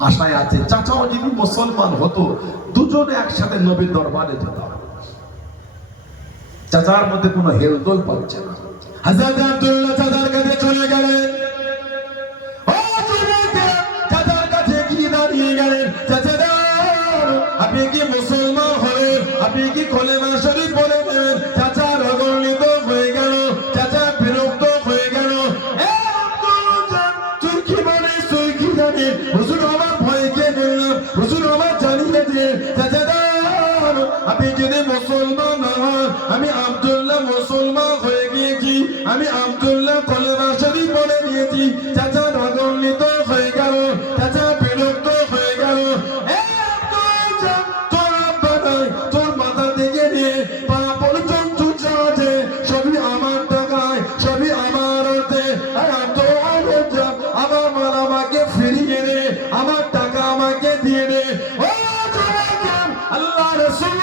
আশায় আছে চাচাও যদি মুসলমান হতো, দুজনে একসাথে নবীর দরবারে যেত। চাচার মধ্যে কোনো হেলদোল পাচ্ছে না। হযরত আব্দুল্লাহ চাচার কাছে চলে গেলেন। ও যুবকেরা, চাচার কাছে গিয়ে দাঁড়িয়ে গেলেন, চাচা আপনি কি মুসলমান হলেন? আপনি কি কলেমা শরীফ বলে দেবেন? চাচা রাগান্বিত হয়ে গেল, চাচা বিরক্ত হয়ে গেল। তুই কি বলিস? তুই কি জানিস? হুজুর আমার ভয়কে বললাম, হুজুর আমার জানিয়ে দিয়ে চাচা আপনি যদি মুসলমান না হন, আমি আব্দুল্লাহ মুসলমান হয়ে গিয়েছি, আমি আব্দুল্লাহ কলেমা শরীফ বলে দিয়েছি। চাচা রাগান্বিত হয়ে গেল, চাচা বিরক্ত হয়ে গেল। তোর মাথা থেকে নিয়ে পা পর্যন্ত আছে সবই আমার টাকায়, সবই আমার অর্থে। আমার মাল আমাকে ফিরিয়ে দে, আমার টাকা আমাকে দিয়ে দে। আল্লাহ রাসূল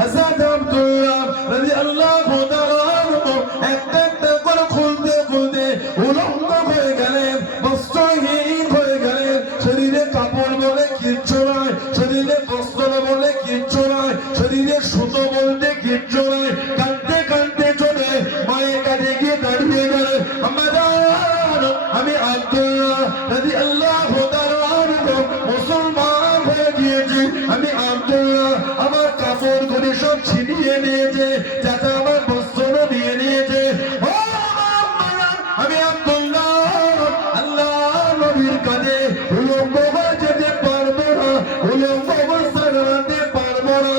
হযরত আব্দুল্লাহ রাদিয়াল্লাহু তাআলা একটা একটা করে খুলতে খুলতে উলঙ্গ হয়ে গেলেন, বস্ত্রহীন হয়ে গেলেন। শরীরে কাপড় বলে কিচ্ছু নয়, শরীরে বস্ত্র বলে কিচ্ছু নয়, শরীরে সুতো বলতে কিচ্ছু নয়। কাঁদতে কাঁদতে চলে মায়ের কাছে গিয়ে দাঁড়িয়ে গেলেন, আমি আব্দুল্লাহ রাদিয়াল্লাহু তাআলা মুসলমান হয়ে গিয়েছি। আমি আব্দুল্লাহ, আমার কাপড় গুলি সব ছিনিয়ে নিয়েছে, চাচা আমার বস্ত্র নিয়ে নিয়েছে। আমি আব্দুল্লাহ আল্লাহ নবীর কাছে উলঙ্গ হয়ে যেতে পারবো না, উলঙ্গ অবস্থা দাঁড়াতে পারবো না।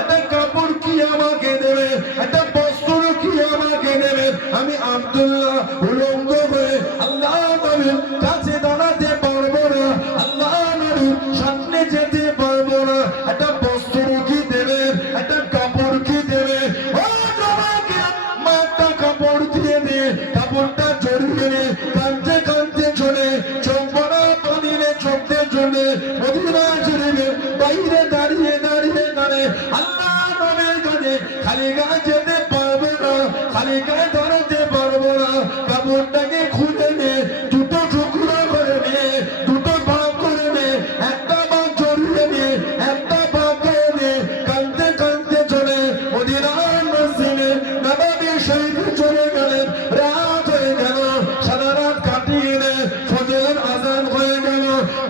একটা কাপড় কি আমাকে দেবে? একটা বস্ত্র কি আমাকে দেবে? আমি আব্দুল্লাহ উলঙ্গ হয়ে আল্লাহ নবীর কাছে দাঁড়াতে পারবো না, আল্লাহ নবীর সামনে যেতে পারবো না। একটা বস্ত্র কি দেবে? একটা কাপড় কি দেবে? ও জমাকে মা একটা কাপড় দিয়ে দিয়ে কাপড়টা জড়িয়ে নিয়ে কাঁদতে কাঁদতে চলে, চোখ বড় পানিরে চোখতে চলে মদিনা শরীফের বাইরে দাঁড়িয়ে দাঁড়িয়ে দাঁড়িয়ে আল্লাহ নবীর কাছে খালি গায়ে যেতে পারবো না, খালি গায়ে দাঁড়াতে পারবো না। কাপড়টাকে খুলে নিয়ে দুটো টুকরো করে নিয়ে, দুটো ভাগ করে নিয়ে, একটা ভাগ জড়িয়ে নিয়ে, একটা ভাগ করে নিয়ে কাঁদতে কাঁদতে চলে মদিনার মসজিদে নববী শরীফে চলে গেলেন। রাত হয়ে গেল, সারা রাত কাটিয়ে দেয়, ফজরের আযান হয়ে গেল।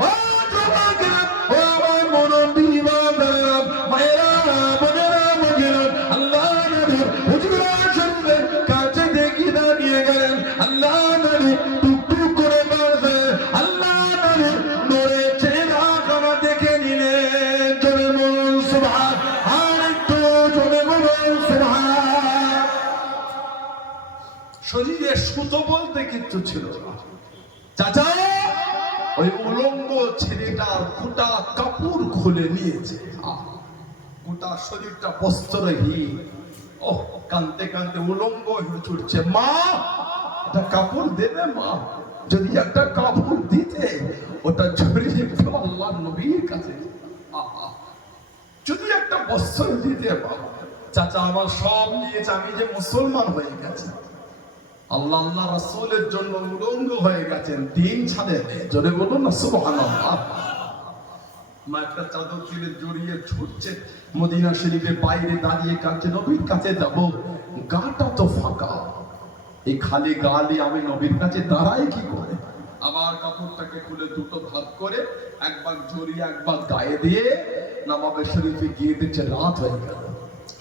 ও যুবকেরা, ও আমার মুরব্বি বাবারা, মায়েরা, বোনেরা, মুজিরা, আল্লাহ নবী হুজুরা শরীফের কাছে দেখি দাঁড়িয়ে গেলেন। আল্লাহ নবী টুকটুক করে বাড়ছে, আল্লাহ নবী নূরে চেহারা দেখে নিলেন। জোরে বলুন সুবহান, আর একটু জোরে বলুন সুবহান। শরীরে সুতো বলতে কিচ্ছু ছিল না। চাচা ওই উলঙ্গ ছেলেটার গোটা কাপড় খুলে নিয়েছে, গোটা শরীরটা বস্ত্রহীন। ও কাঁদতে কাঁদতে উলঙ্গ হয়ে ছুটছে, মা একটা কাপড় দেবে মা? যদি একটা কাপড় দিতে ওটা ছড়িয়ে একটু আল্লাহ নবীর কাছে, যদি একটা বস্ত্র দিতে বাবা। চাচা আমার সব নিয়েছে, আমি যে মুসলমান হয়ে গেছি, আল্লাহ আল্লাহ রাসূলের জন্য উলঙ্গ হয়ে গেছেন, দিন ছাড়ে জোরে বলুন না সুবহানাল্লাহ। মা একটা চাদর তুলে জড়িয়ে ছুটছে মদিনা শরীফের বাইরে দাঁড়িয়ে কাছে নবীর কাছে যাব, গাটা তো ফাঁকা, এই খালি গালি আমি নবীর কাছে দাঁড়াই কি করে? আবার কাপড়টাকে খুলে দুটো ভাগ করে একবার জড়িয়ে একবার গায়ে দিয়ে নবাবে শরীফে গিয়ে দেখছে রাত হয়ে গেল।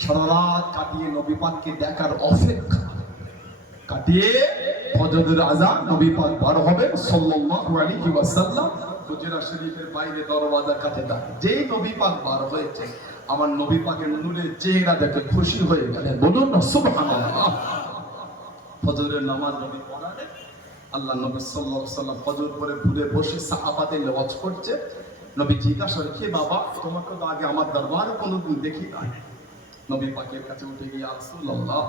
সারা রাত কাটিয়ে নবী পাককে দেখার অপেক্ষা কাটিয়ে ফজরের আযান নবী পাক বার হবে সাল্লাল্লাহু আলাইহি ওয়াসাল্লাম হুজরা শরীফের বাইরে দরওয়াজার কাছে দাঁড়িয়ে। যেই নবী পাক বার হয়েছে আমার নবী পাকের নূরের চেহারা দেখে খুশি হয়ে গেলেন, বলুন না সুবহানাল্লাহ। ফজরের নামাজ নবী পড়ালেন, আল্লাহ নবী সাল্লাল্লাহু আলাইহি ওয়াসাল্লাম ফজর পরে ভুলে বসে সাহাবাদের নামাজ পড়ছে। নবী জিজ্ঞাসা করে, কে বাবা, তোমাকে তো আগে আমার দরবারে কোনোদিন দেখি নাই। নবী পাকের কাছে উঠে গিয়ে, রাসূলুল্লাহ,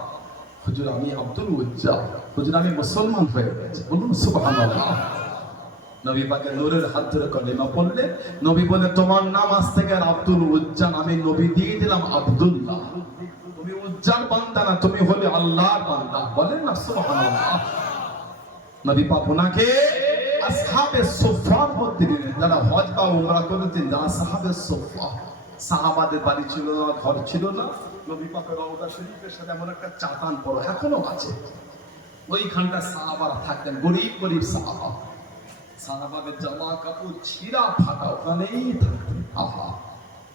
হুজুর আমি আব্দুল উজ্জা, হুজুর আমি মুসলমান হয়ে গেছি, বলুন সুবহানাল্লাহ। নবী পাকের নূরের হাত ধরে কলেমা পড়লেন। নবী বলে, তোমার নাম আজ থেকে আর আব্দুল উজ্জা, আমি নবী দিয়ে দিলাম আব্দুল্লাহ। তুমি উজ্জার বান্দা না, তুমি হলে আল্লাহর বান্দা, বলেন না সুবহানাল্লাহ। নবী পাক ওনাকে আসহাবে সুফফার মধ্যে দিলেন, যারা হজ বা উমরা করেছেন, যারা আসহাবে সুফফা, সাহাবাদের বাড়ি ছিল না, ঘর ছিল না, নবী পাকের রওজা শরীফের সাথে এমন একটা চাতান পড়ো, এখনো আছে, ওইখানটা সাহাবারা থাকতেন, গরিব গরিব সাহাবা, সাহাবাদের জামা কাপড় ছিঁড়া ফাটা ওখানেই থাকতেন। আহা,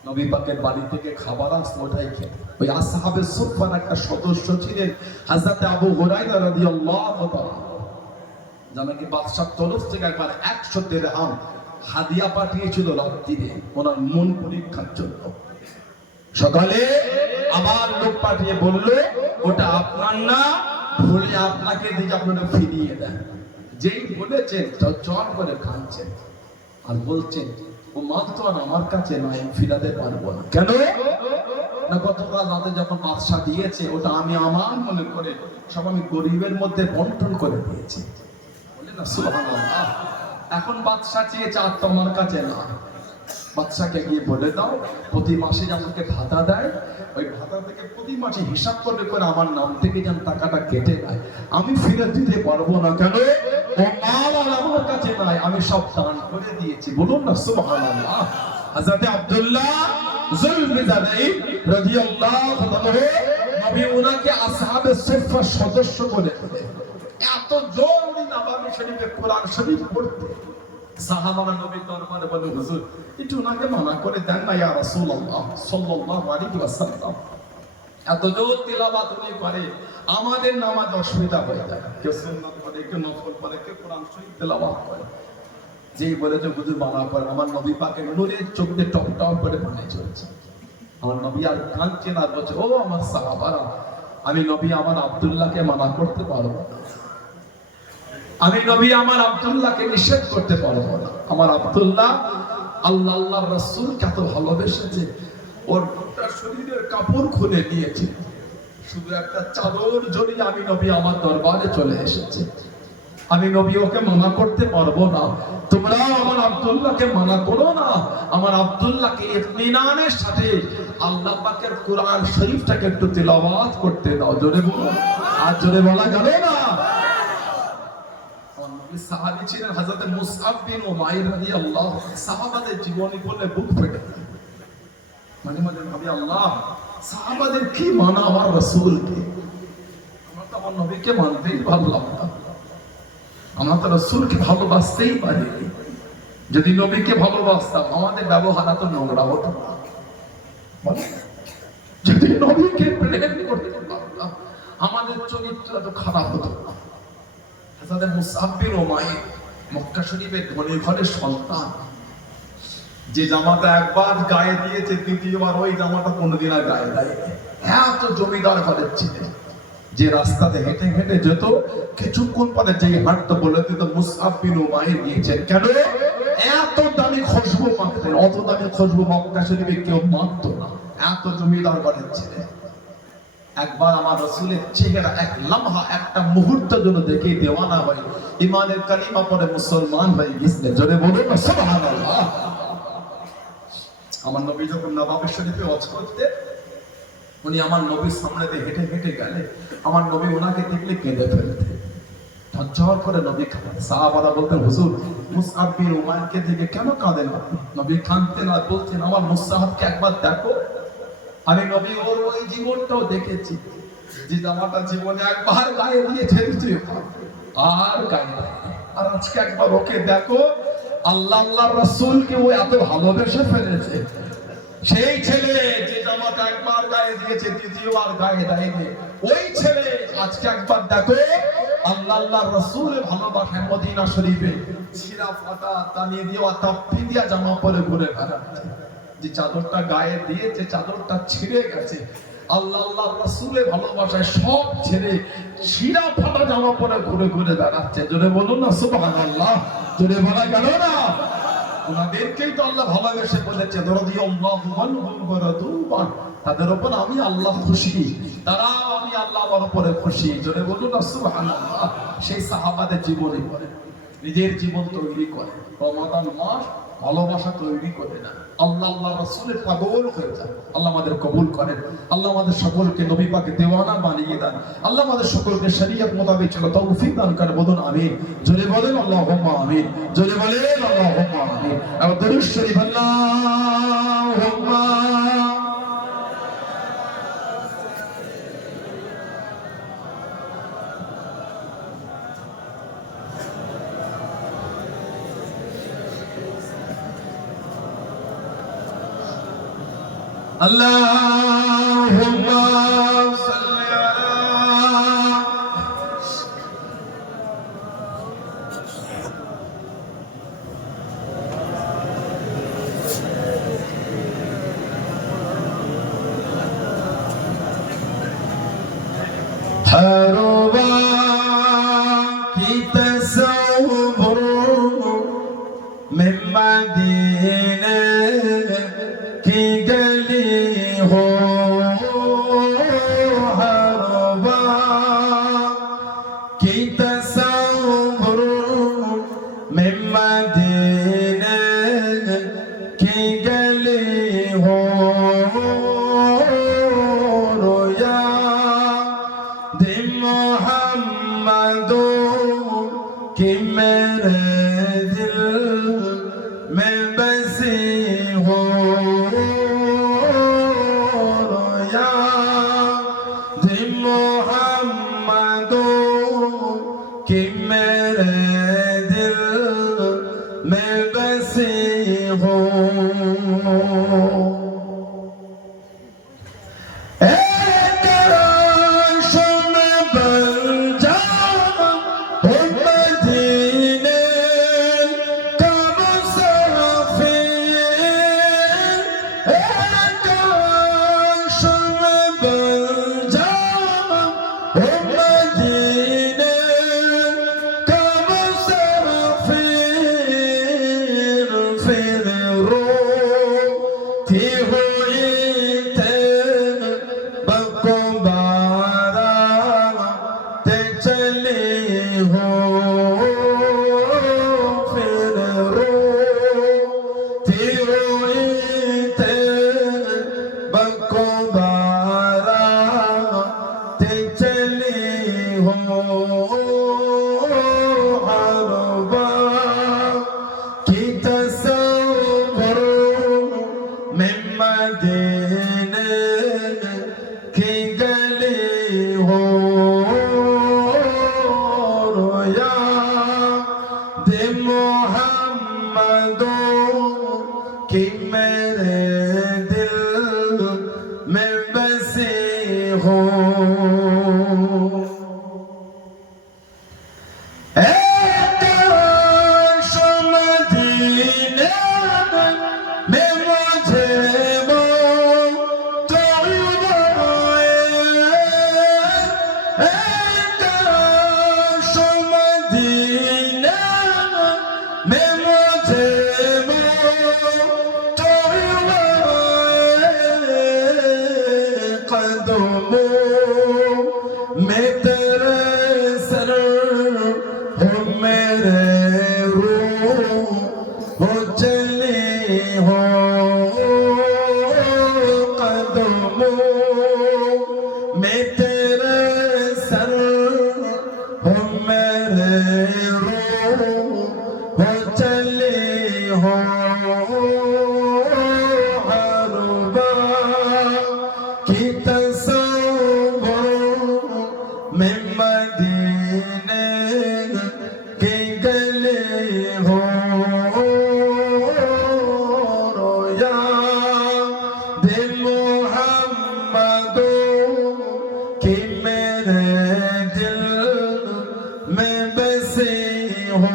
নবী পাকের বাড়ি থেকে খাবার আসতো, ওটাই খেত। ওই আসহাবে সুফফার একটা সদস্য ছিলেন হযরত আবু হুরায়রা রাদিয়াল্লাহু তাআলা, জানাকি বাদশার তরফ থেকে একবার 100 দিরহাম হাদিয়া পাঠিয়েছিল রাত্রিরে ওনার মন পরীক্ষার জন্য। সকালে আবার লোক পাঠিয়ে বলল, ওটা আপনার না, ভুলে আপনাকে দিয়ে আপনারা ফিরিয়ে দেন। যেই বলেছেন চট করে খাচ্ছেন আর বলছেন, ও মাল তো আর আমার কাছে নয়, আমি ফিরাতে পারবো না। কেন না, গতকাল রাতে যখন বাদশা দিয়েছে ওটা আমি আমার মনে করে সব আমি গরিবের মধ্যে বন্টন করে দিয়েছি, বলে না সুবহানাল্লাহ। এখন বাদশা চেয়েছে আর তোমার কাছে না, বাদশাকে গিয়ে বলে দাও প্রতি মাসে আমাকে ভাতা দেয়, ওই ভাতা থেকে প্রতি মাসে হিসাব করে করে আমার নাম থেকে যেন টাকাটা কেটে নেয়, আমি ফিরে দিতে পারবো না। কেন, ও মাল আর আমার কাছে নাই, আমি সব দান করে দিয়েছি, বলুন না সুবহানাল্লাহ। হযরত আব্দুল্লাহ যুলবিদারাইন রাদিয়াল্লাহু তাআলা নবী ওনাকে আসহাবে সুফফার সদস্য করে দিলেন। এত জোর উনি নববী শরীফে কোরআন শরীফ পড়তে, সাহাবারা নবীর দরবারে বলে, হুজুর একটু ওনাকে মানা করে দেন না ইয়া রাসূলুল্লাহ সাল্লাল্লাহু আলাইহি ওয়াসাল্লাম, এত জোর তিলাওয়াত উনি করে, আমাদের নামাজ অসুবিধা হয়ে যায়, কেউ সুন্নাত পড়ে, কেউ নফল পড়ে, কেউ কোরআন শরীফ তেলাওয়াত করে। যেই বলেছে হুজুর মানা করে, আমার নবী পাকের নূরের চোখে টপ টপ করে পানি চলছে। আমার নবী আর কাঁদছেন আর বলছে, ও আমার সাহাবারা, আমি নবী আমার আব্দুল্লাহকে মানা করতে পারবো না, আমি নবী আমার আব্দুল্লাহকে নিষেধ করতে পারবো না। আমার আব্দুল্লাহ আল্লাহ আল্লাহর রাসূলকে এত ভালোবেসেছে, ওর গোটা শরীরের কাপড় খুলে দিয়েছে, শুধু একটা চাদর জড়িয়ে আমি নবী আমার দরবারে চলে এসেছে, আমি নবী ওকে মানা করতে পারবো না, তোমরাও আমার আব্দুল্লাহকে মানা করো না, আমার আব্দুল্লাহকে ইতমিনানের সাথে আল্লাহ পাকের কোরআন শরীফটাকে একটু তিলাওয়াত করতে দাও। জোরে বলো, আর জোরে বলা যাবে না। সাহাবী ছিলেন হযরত মুসআব বিন উমাইর রাদিয়াল্লাহু আনহু, সাহাবাদের জীবনী বলে বুক ফেটে যায়। মানে নবী আল্লাহ, সাহাবাদের কি মানা আমার রাসূলকে, আমরা তো আমার নবীকে মানতেই পারলাম না, আমরা তো রাসূলকে ভালোবাসতেই পারিনি। যদি নবীকে ভালোবাসতাম আমাদের ব্যবহার এত নোংরা হতো না, যদি নবীকে প্রেম করতে পারতাম আমাদের চরিত্র এত খারাপ হতো না। হযরত মুসআব বিন উমাইর মক্কা শরীফের ধনী ঘরের সন্তান, যে জামাটা একবার গায়ে দিয়েছে দ্বিতীয়বার ওই জামাটা কোনোদিন আর গায়ে দেয়নি, এত জমিদার ঘরের ছিলেন। যে রাস্তাতে হেঁটে হেঁটে যেত, কিছুক্ষণ পরে যেই হাঁটতো বলে দিত মুসআব বিন উমাইর গিয়েছেন। কেন, এত দামি খুশবু মাখতেন, অত দামি খুশবু মক্কা শরীফে কেউ মাখতো না, এত জমিদার ঘরের ছিলেন। একবার আমার রাসূলের চেহারা এক লম্হা, একটা মুহূর্তের জন্য দেখে দেওয়ানা হয়, ইমানের কালিমা পড়ে মুসলমান হয়ে গেছিলেন। জোরে বলুন না সুবহানাল্লাহ। আমার নবী যখন নবাবে শরীফে ওয়াজ করতে, উনি আমার নবীর সামনে দিয়ে হেঁটে হেঁটে গেলে আমার নবী ওনাকে দেখলে কেঁদে ফেলতে, ঝরঝর করে নবী কাঁদেন। সাহাবারা বলতেন, হুজুর মুসআব বিন উমাইরকে দিকে কেন কাঁদেন আপনি? নবী কাঁদতেন আর বলতেন, আমার মুসআবকে একবার দেখো, আমি নবী ওর ওই জীবনটাও দেখেছি, যে জামাটা জীবনে একবার গায়ে দিয়েছে আর গায়ে দেয়নি। আর আজকে একবার ওকে দেখো, আল্লাহ আল্লাহর রাসূলকে ও এত ভালোবেসে ফেলেছে। সেই ছেলে যে জামাটা একবার গায়ে দিয়েছে, দ্বিতীয়বার গায়ে দেয়নি, ওই ছেলে আজকে একবার দেখো আল্লাহ আল্লাহর রাসূলের ভালোবাসায় মদিনা শরীফে ছিঁড়া ফাটা টানিয়ে দেওয়া তাপ্পি দিয়া জামা পরে ঘুরে বেড়াচ্ছে। যে চাদরটা গায়ে দিয়েছে চাদরটা ছিঁড়ে গেছে, আল্লাহ আল্লাহর রাসূলের ভালোবাসায় সব ছেড়ে ছিঁড়া ফাটা জামা পরে ঘুরে ঘুরে বেড়াচ্ছে। জোরে বলুন না সুবহানাল্লাহ, জোরে বলা গেল না? ওনাদেরকেই তো আল্লাহ ভালোবেসে বলেছে, রাদিয়াল্লাহু আনহুম ওয়া রাদু আন, তাদের উপর আমি আল্লাহ খুশি, তারাও আমি আল্লাহর উপরে খুশি। জোরে বলুন না সুবহানাল্লাহ। সেই সাহাবাদের জীবনী করে, নিজের জীবন তৈরি করে, রমাদান মাস ভালোবাসা তৈরি করে না, আল্লাহ আল্লাহ রাসূলের পাগল হয়ে যায়। আল্লাহ আমাদের কবুল করেন, আল্লাহ আমাদের সকলকে নবী পাকের দেওয়ানা বানিয়ে দেন, আল্লাহ আমাদের সকলকে শরীয়ত মোতাবেক চলা তৌফিক দান করেন। বলুন আমিন। জোরে বলেন আল্লাহুম্মা আমিন, জোরে বলেন আল্লাহুম্মা আমিন। আর দরুদ শরীফ আল্লাহুম্মা Allahumma salli ala Haruba ki tasawwur min Madina ki हो हरवा की तसव्वुर में मदीने की गली हो रोया दे मोहम्मदो कि मेरे दिल में बसी हो कि मेरे दिल में बसी हो। एक राश में बन जाओ मदीने का मुसाफिर, एक राश में बन जाओ मदीने का मुसाफिर, फिर रोती हुई बको बाराते चली हो, फिर रोती हुई बको बाराते चली हो। हरवा की तसव्वुर में मदीने की गली हो रोया दे मोहम्मदो कि मेरे दिल में बसी हो। एक राश मदीने में मुझे तो एक राश मदीने में मुझे तो कदमों में तेरे सर हो मेरे रूह हो चली हो, कदमों हो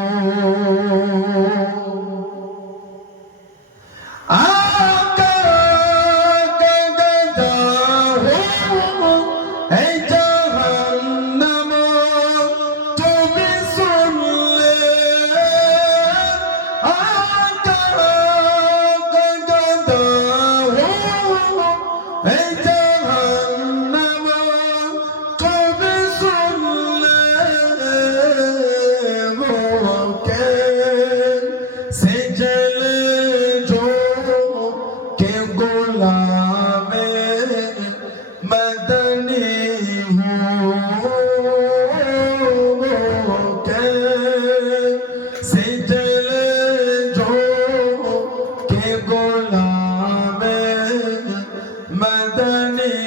आका के गदा हो ऐ जहन्नम तू भी सुन ले आका के गदा हो ऐ जहन्नम तू भी सुन ले वो कैसे जले जो के गुलामे मदनी हो वो कैसे जले जो के गुलामे मदनी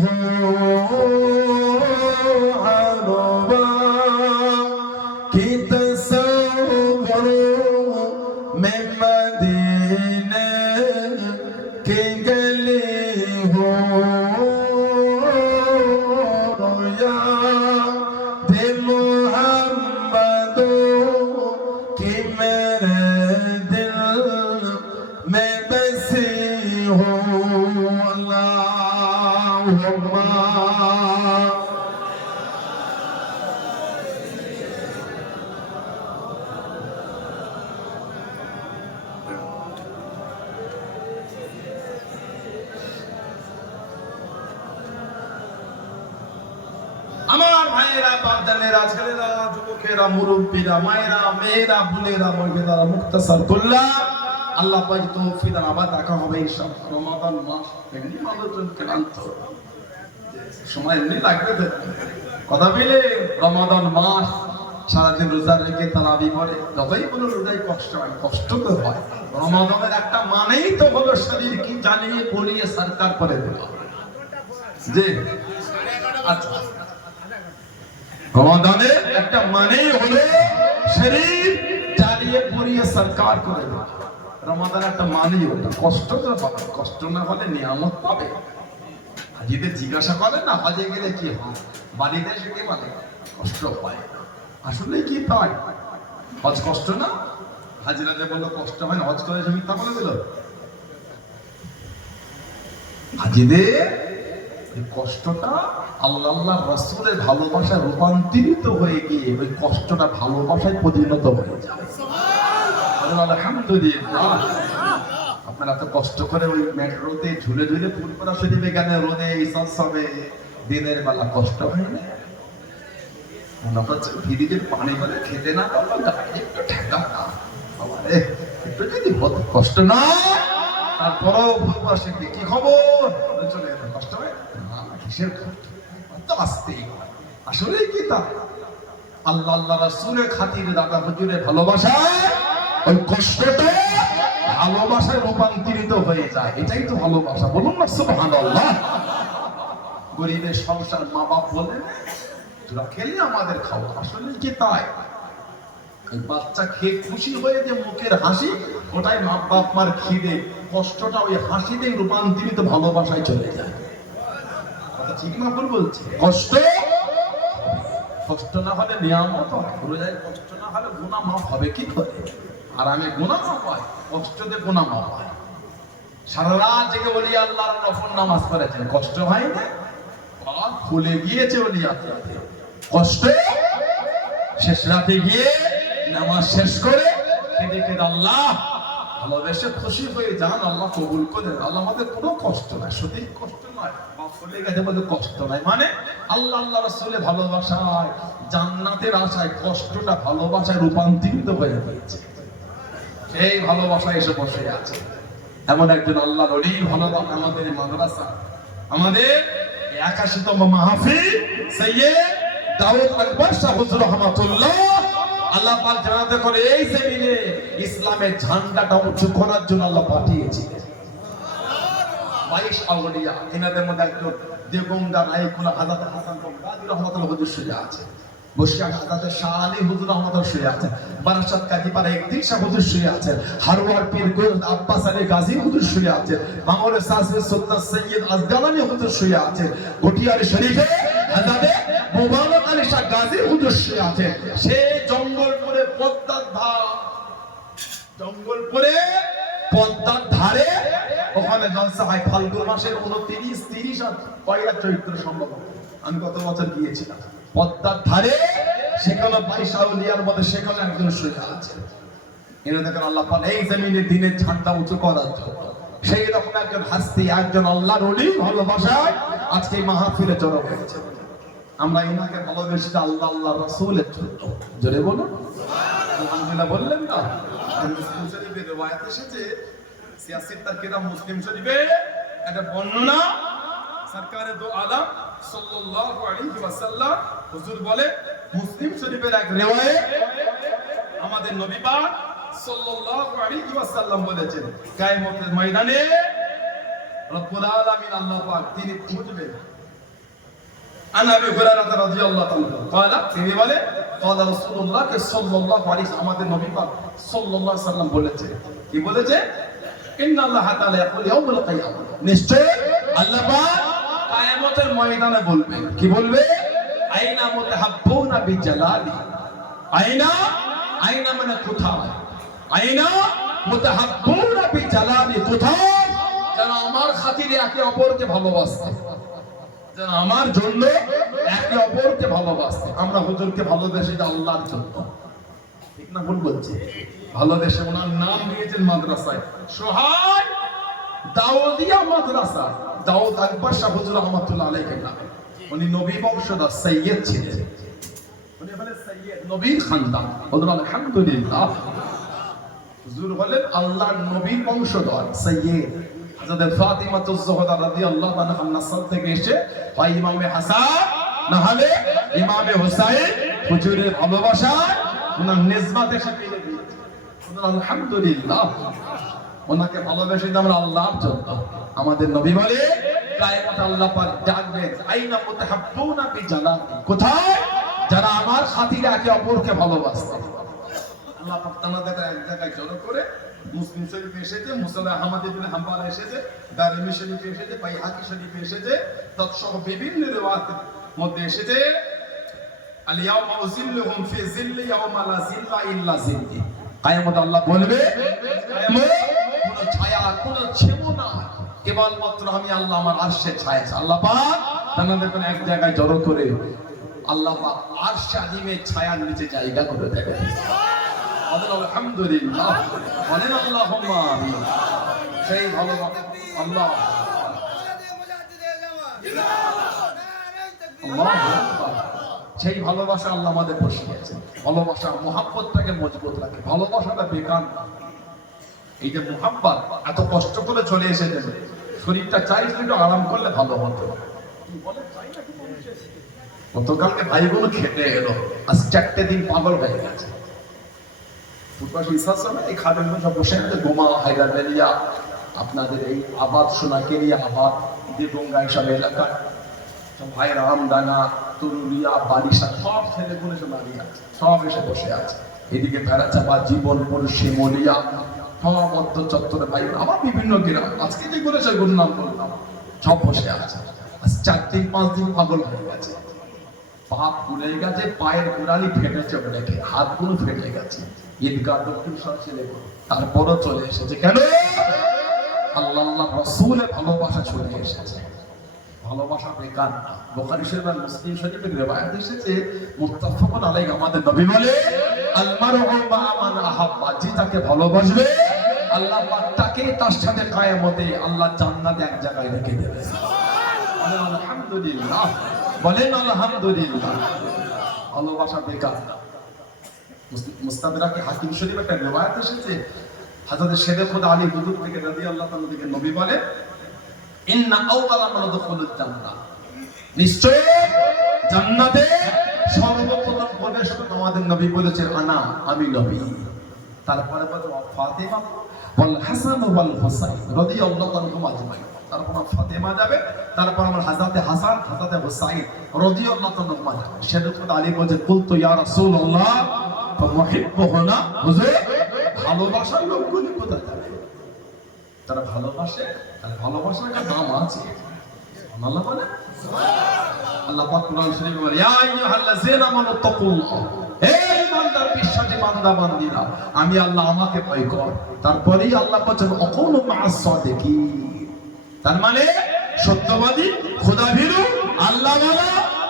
हो अरबा की तस्वर में मदीने की गली हो रोया दे मुहम्मदो की मेरे दिल में बसी हो अल्लाहुम्मा আমার ভাইয়েরা বাপদানেরা ছেলেরা যুবকেরা মুরব্বীরা মায়েরা মেয়েরা বোনেরা মহিলারা মুক্তাসার করলাম আল্লাহ পাক তৌফিক দান আবার দেখা হবে ইনশাআল্লাহ রমাদান মাস এমনি মানুষজন ক্লান্ত সময় এমনি লাগবে তো কথা বলে রমাদান মাস সারাদিন রোজা রেখে তারাবি করে যতই কোনো রোজায় কষ্ট হয় কষ্ট তো হয় রমাদানের একটা মানেই তো হলো শরীর কি জ্বালিয়ে পুড়িয়ে সরকার করে দেওয়া যে আচ্ছা রমাদানের একটা মানেই হলো শরীর জ্বালিয়ে পুড়িয়ে সরকার করে দেওয়া রমাদান একটা মানেই ওটা কষ্ট তো পাবে কষ্ট না হলে নিয়ামত পাবে হাজিদের জিজ্ঞাসা করে না হজে গেলে কি হয় বাড়িতে এসে কি বলে কষ্ট পায় আসলে কি পায় হজ কষ্ট না হাজিরাতে বললো কষ্ট হয় না হজ করে এসে মিথ্যা বলে দিল হাজিদের এই কষ্টটা আল্লাহ রাসূলের ভালোবাসা রূপান্তরিত হয়ে গিয়ে ওই কষ্টটা ভালোবাসায় পরিণত হয়ে যায় আলহামদুলিল্লাহ আপনারা তো কষ্ট করে ওই মেট্রোতে ঝুলে ঝুলে ফুলপরা শরীফে গেলে রোদে ইসাদ সবে দিনের বেলা কষ্ট হয় না ফিরিজের পানি করে খেতে না একটু ঠেকা না একটু যদি কষ্ট না তারপরও ফুলপরা শরীফে কি খবর চলে যেতে কষ্ট হয় কিসের কষ্ট তো আসতেই আসলে কি তা আল্লাহ রাসূলের খাতিরে দাদা হুজুরের ভালোবাসায় ওই কষ্টটা ভালোবাসায় রূপান্তরিত হয়ে যায় এটাই তো ভালোবাসা বলুন না সুবহানাল্লাহ গরিবের সংসার মা বাপ বলে তোরা খেলে আমাদের খাও আসলে কি তাই এই বাচ্চা খেয়ে খুশি হয়ে যে মুখের হাসি ওটাই মা বাপ মার খিদে কষ্টটা ওই হাসিতেই রূপান্তরিত ভালোবাসায় চলে যায় কথা ঠিক না ভুল বলছি কষ্ট না হলে নিয়ামত হয় রোজায় কষ্ট না হলে গুনাহ মাফ হবে কি করে আর আমি গুনাহ মাফ হয় কষ্টতে গুনাহ মাফ হয় সারা রাত জেগে বলি আল্লাহর নফল নামাজ পড়েছেন কষ্ট হয় না খুলে গিয়েছে ওলি আল্লাহতে কষ্ট শেষ রাতে গিয়ে নামাজ শেষ করে কেঁদে কেঁদে আল্লাহ ভালোবেসে খুশি হয়ে যান আল্লাহ কবুল করেন আল্লাহ আমাদের কোনো কষ্ট নাই শুধু কষ্ট নয় চলে গেছে বলে কষ্ট নাই মানে আল্লাহ রাসূলের ভালোবাসায় জান্নাতের আশায় কষ্টটা ভালোবাসায় রূপান্তরিত হয়ে গেছে এই ভালোবাসা এসে বসে আছে এমন একজন আল্লাহর ওলি ভালো আমাদের মাদ্রাসা আমাদের 81তম মাহফিল সৈয়দ দাউদ আকবর শাহ হুজুর রহমাতুল্লাহ আল্লাহ পাক জানাতে করে এই জমিনে ইসলামের ঝান্ডাটা উঁচু করার জন্য আল্লাহ পাঠিয়েছিলেন 22 আউলিয়া এনাদের মধ্যে একজন দেবঙ্গা রায়কুলা হযরত হাসান বগদাদি রহমাতুল্লাহ হুজুর শুয়ে আছে বসিয়া হযরত শাহ আলী হুজুর রহমাতুল্লাহ শুয়ে আছে বারাসাত কাজীপাড়া একদিন শাহ হুজুর শুয়ে আছে হারওয়ার পীর গোল আব্বাস আলী গাজী হুজুর শুয়ে আছে মামুর সাসে সুলতান সৈয়দ আজগালানি হুজুর শুয়ে আছে গটিয়ার শরীফে হযরত মুবারক আলী শাহ গাজী হুজুর শুয়ে আছে সেই জঙ্গল পরে পদ্মার ধার, জঙ্গল পরে পদ্মার ধারে ওখানে জলসা হয় ফাল্গুন মাসের 29, 30 আর পয়লা চৈত্র সম্ভব। আমি গত বছর গিয়েছিলাম পদ্মার ধারে, সেখানে বাইশাউলিয়ার মধ্যে সেখানে একজন শুয়ে আছে। এরা দেখেন আল্লাহ পাক এই জমিনে দিনের ঝান্ডা উঁচু করার জন্য সেই রকম একজন হাস্তি, একজন আল্লাহর ওলি ভালোবাসায় আজকে এই মাহফিলে জড়ো হয়েছে। আমরা ইনাকে ভালোবেসে আল্লাহ আল্লাহ রাসূলের জন্য। জোরে বলুন আলহামদুলিল্লাহ। বললেন না? মুসলিম শরীফের রওয়ায়াত এসেছে, সিয়াসিত্তার কিতাব মুসলিম শরীফে একটা বর্ণনা, সরকারে দো আলম সাল্লাল্লাহু আলাইহি ওয়াসাল্লাম হুজুর বলে, মুসলিম শরীফের এক রিওয়ায়াত, আমাদের নবী পাক সাল্লাল্লাহু আলাইহি ওয়াসাল্লাম বলেছেন, কিয়ামতের ময়দানে রব্বুল আলামিন আল্লাহ পাক তিনি উঠবেন। আনা আবি হুরায়রা রাদিয়াল্লাহু তাআলা قال, তিনি বলে قال রাসূলুল্লাহ সাল্লাল্লাহু আলাইহি, আমাদের নবী পাক সাল্লাল্লাহু আলাইহি ওয়াসাল্লাম বলেছে, কি বলেছে? ইন্নাল্লাহ তাআলা ইয়াকুল ইয়াউমুল কিয়ামah, নিশ্চয় আল্লাহ পাক কিয়ামতের ময়দানে বলবেন। কি বলবে? আইনা মুতাহাব্বুনা বিজালালি, আইনা, আইনা মানে কোথায়, আইনা মুতাহাব্বুনা বিজালালি, কোথায় যারা আমার খাতিরে একে অপরকে ভালোবাসে, যারা আমার জন্য একে অপরকে ভালোবাসে। আমরা হুজুরকে ভালোবেসে আল্লাহর জন্য, ঠিক না ভুল বলছি? ভালোবেসে ওনার নাম দিয়েছেন মাদ্রাসায় সোহাগ দাউদিয়া মাদ্রাসা, দাউদ আকবর শাহ হুজুর রহমাতুল্লাহ আলাইহির নামে। উনি নবী বংশধর সৈয়দ ছিলেন, উনি হলেন সৈয়দ, নবীর খানদান। বলুন আলহামদুলিল্লাহ। হুজুর হলেন আল্লাহর নবীর বংশধর সৈয়দ। হযরত ফাতিমাতুজ জোহরা রাদিয়াল্লাহু আনহা নাসল থেকে এসে হয় ইমামে হাসান না হলে ইমামে হুসাইন, হুজুরের ভালোবাসা ওনার নিসবতে এসে পেয়ে গিয়েছে। বলুন আলহামদুলিল্লাহ। ওনাকে ভালোবেসে আমরা আল্লাহর জন্য। আমাদের নবী বলে কিয়ামত আল্লাহ পাক ডাকবেন, আইনা মুতাহাব্বুনা বিজালালি, কোথায় যারা আমার খাতিরে একে অপরকে ভালোবাসে। আল্লাহ পাক তানাদের এক জায়গায় জড়ো করে, মুসলিম শরীফে এসেছে, মুসনাদ আহমদ ইবনে হাম্বল এসেছে, দারিমি শরীফে এসেছে, বাইহাকি শরীফে এসেছে, তৎসহ বিভিন্ন রিওয়ায়াতের মধ্যে এসেছে, আল ইয়াউমা উযিল্লুহুম ফি যিল্লি ইয়াউমা লা যিল্লা ইল্লা যিল্লি। কিয়ামত আল্লাহ বলবে, কোনো ছায়া, কোনো ছেমু না, কেবলমাত্র আমি আল্লাহ আমার আরশের ছায়া। আল্লাহ পাক তানাদের কোন এক জায়গায় জড়ো করে আল্লাহ পাক আরশ আজিমের ছায়ার নিচে জায়গা করে দেবে। আলহামদুলিল্লাহ, বলেন আল্লাহুম্মা আমিন। সেই ভালোবাসা আল্লাহ, সেই ভালোবাসা আল্লাহ আমাদের বসিয়েছেন। ভালোবাসা মুহাব্বতটাকে মজবুত রাখে, ভালোবাসাটা বেকার না। এই যে মুহাব্বত এত কষ্ট করে চলে এসেছে, শরীরটা চাইছে একটু আরাম করলে ভালো হতো। গতকালকে ভাই বোন খেতে এলো, আজ 4টে দিন পাগল হয়ে গেছে। এই খাদের মধ্যে বসে আছে, বোমা, হায়দারবেলিয়া, আপনাদের এই আবাদ সোনাকেরিয়া, আবাদ দেবঙ্গা এইসব এলাকায় সব ভাই রামডাঙ্গা, তরুলিয়া, বারিশা সব ছেলেগুলো সব দাঁড়িয়ে আছে, সব এসে বসে আছে। এদিকে ভেড়াচাপা, জীবনপুর, শিমলিয়া, সব মধ্য চত্বরে ভাই, আবার বিভিন্ন গ্রাম, আজকে যেগুলো সেগুলোর নাম বললাম, সব বসে আছে। আজ 4-5 দিন পাগল হয়ে গেছে, পা ফুলে গেছে, পায়ের গোড়ালি ফেটেছে, অনেকে হাতগুলো ফেটে গেছে। ঈদগাহ দক্ষিণ সব ছেলেগুলো তারপরও চলে এসেছে। কেন? আল্লাহ রাসূলের ভালোবাসা চলে এসেছে। ভালোবাসা বেকার না। বুখারী শরীফ আর মুসলিম শরীফের রিওয়ায়াত এসেছে, মুত্তাফাকুন আলাইহি, আমাদের নবী বলে, আল মারউ মা মান আহাব্বা, যে তাকে ভালোবাসবে আল্লাহ পাক তাকে তার সাথে কিয়ামতে আল্লাহ জান্নাতে এক জায়গায় রেখে দেবে। বলেন আলহামদুলিল্লাহ, বলেন আলহামদুলিল্লাহ। ভালোবাসা বেকার না। মুস্তাদরাকে হাকিম শরীফ একটা রিওয়ায়াত এসেছে, হযরত শেরে খুদা আলী হুজুর থেকে রাদিয়াল্লাহু তাআলা থেকে নবী বলে, ইন্না আউয়ালা মান দুখুলুল জান্নাহ, নিশ্চয় জান্নাতে সর্বপ্রথম প্রবেশ করতে আমাদের নবী বলেছেন, আনা, আমি নবী। তারপরে বলে ফাতিমা ওয়াল হাসান ওয়াল হুসাইন রাদিয়াল্লাহু আনহুম আজমাইন। তারপর ফাতিমা যাবে, তারপর আমার হযরতে হাসান, হযরতে হুসাইন রাদিয়াল্লাহু আনহুম আজমাইন। শেরে খুদা আলী বলেন, কুলতু ইয়া রাসূলুল্লাহ ফামুহিব্বুহুনা, হুজুর ভালোবাসার লোকগুলো কোথায় যাবে? তারা ভালোবাসে, তার ভালোবাসার একটা দাম আছে। আল্লাহ বলে, আল্লাহ পাক কোরআন শরীফে বলে, ইয়া আইয়ুহাল্লাযীনা আমানু তাকুল্লাহ, হে ঈমানদার বিশ্বাসী বান্দা বান্দিরা, আমি আল্লাহ আমাকে ভয় কর। তারপরেই আল্লাহ বলেন অকুনু মা'আস সাদিকিন। তার মানে সত্যবাদী, খোদাভীরু, আল্লাহওয়ালা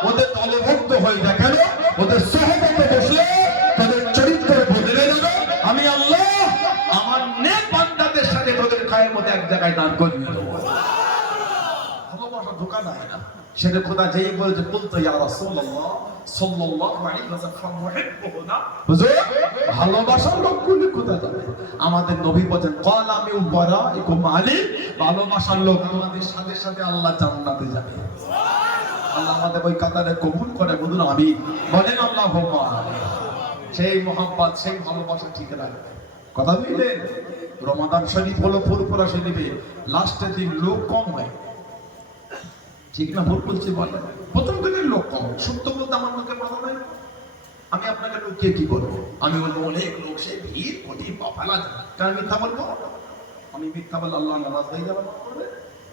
ওদের দলভুক্ত হয়ে দেখালো, ওদের সহবতে বসলে তাদের চরিত্র বদলে যাবে। আমি আল্লাহ আমার নেক বান্দাদের সাথে তোদের খায়ের মধ্যে এক জায়গায় দান করিয়ে দেবো। ভালোবাসা ধোকা দেয় না। সেটা খোদা যেই বলেছে বলতো ইয়া রাসূলুল্লাহ সাল্লাল্লাহু আলাইহি ওয়াসাল্লাম মুহিব্বুনা, হুজুর ভালোবাসার লোকগুলি কোথায় যাবে? আমাদের নবী বলেন ক্বালা আমি বারাইকুম আলী, ভালোবাসার লোক আমাদের সাথে সাথে আল্লাহ জান্নাতে যাবে। আল্লাহ আমাদের ওই কাতারে কবুল করে, বলুন আমিন, বলেন আল্লাহুম্মা আমিন। সেই মোহাম্মত, সেই ভালোবাসা ঠিক রাখবে। কথা বুঝলেন? রমাদান শরীফ হলো ফুরফুরা শরীফে লাস্টের দিন লোক কম হয়, ঠিক না ভুল বলছি বলেন? প্রথম দিনের লোক কম। সত্য বলতে আমার মুখে বলা নাই, আমি আপনাকে লুকিয়ে কি বলবো? আমি বলবো অনেক লোক, সে ভিড় কোটি পাফালা যায়। কারণ মিথ্যা বলবো? আমি মিথ্যা বললে আল্লাহ নারাজ হয়ে যাবে।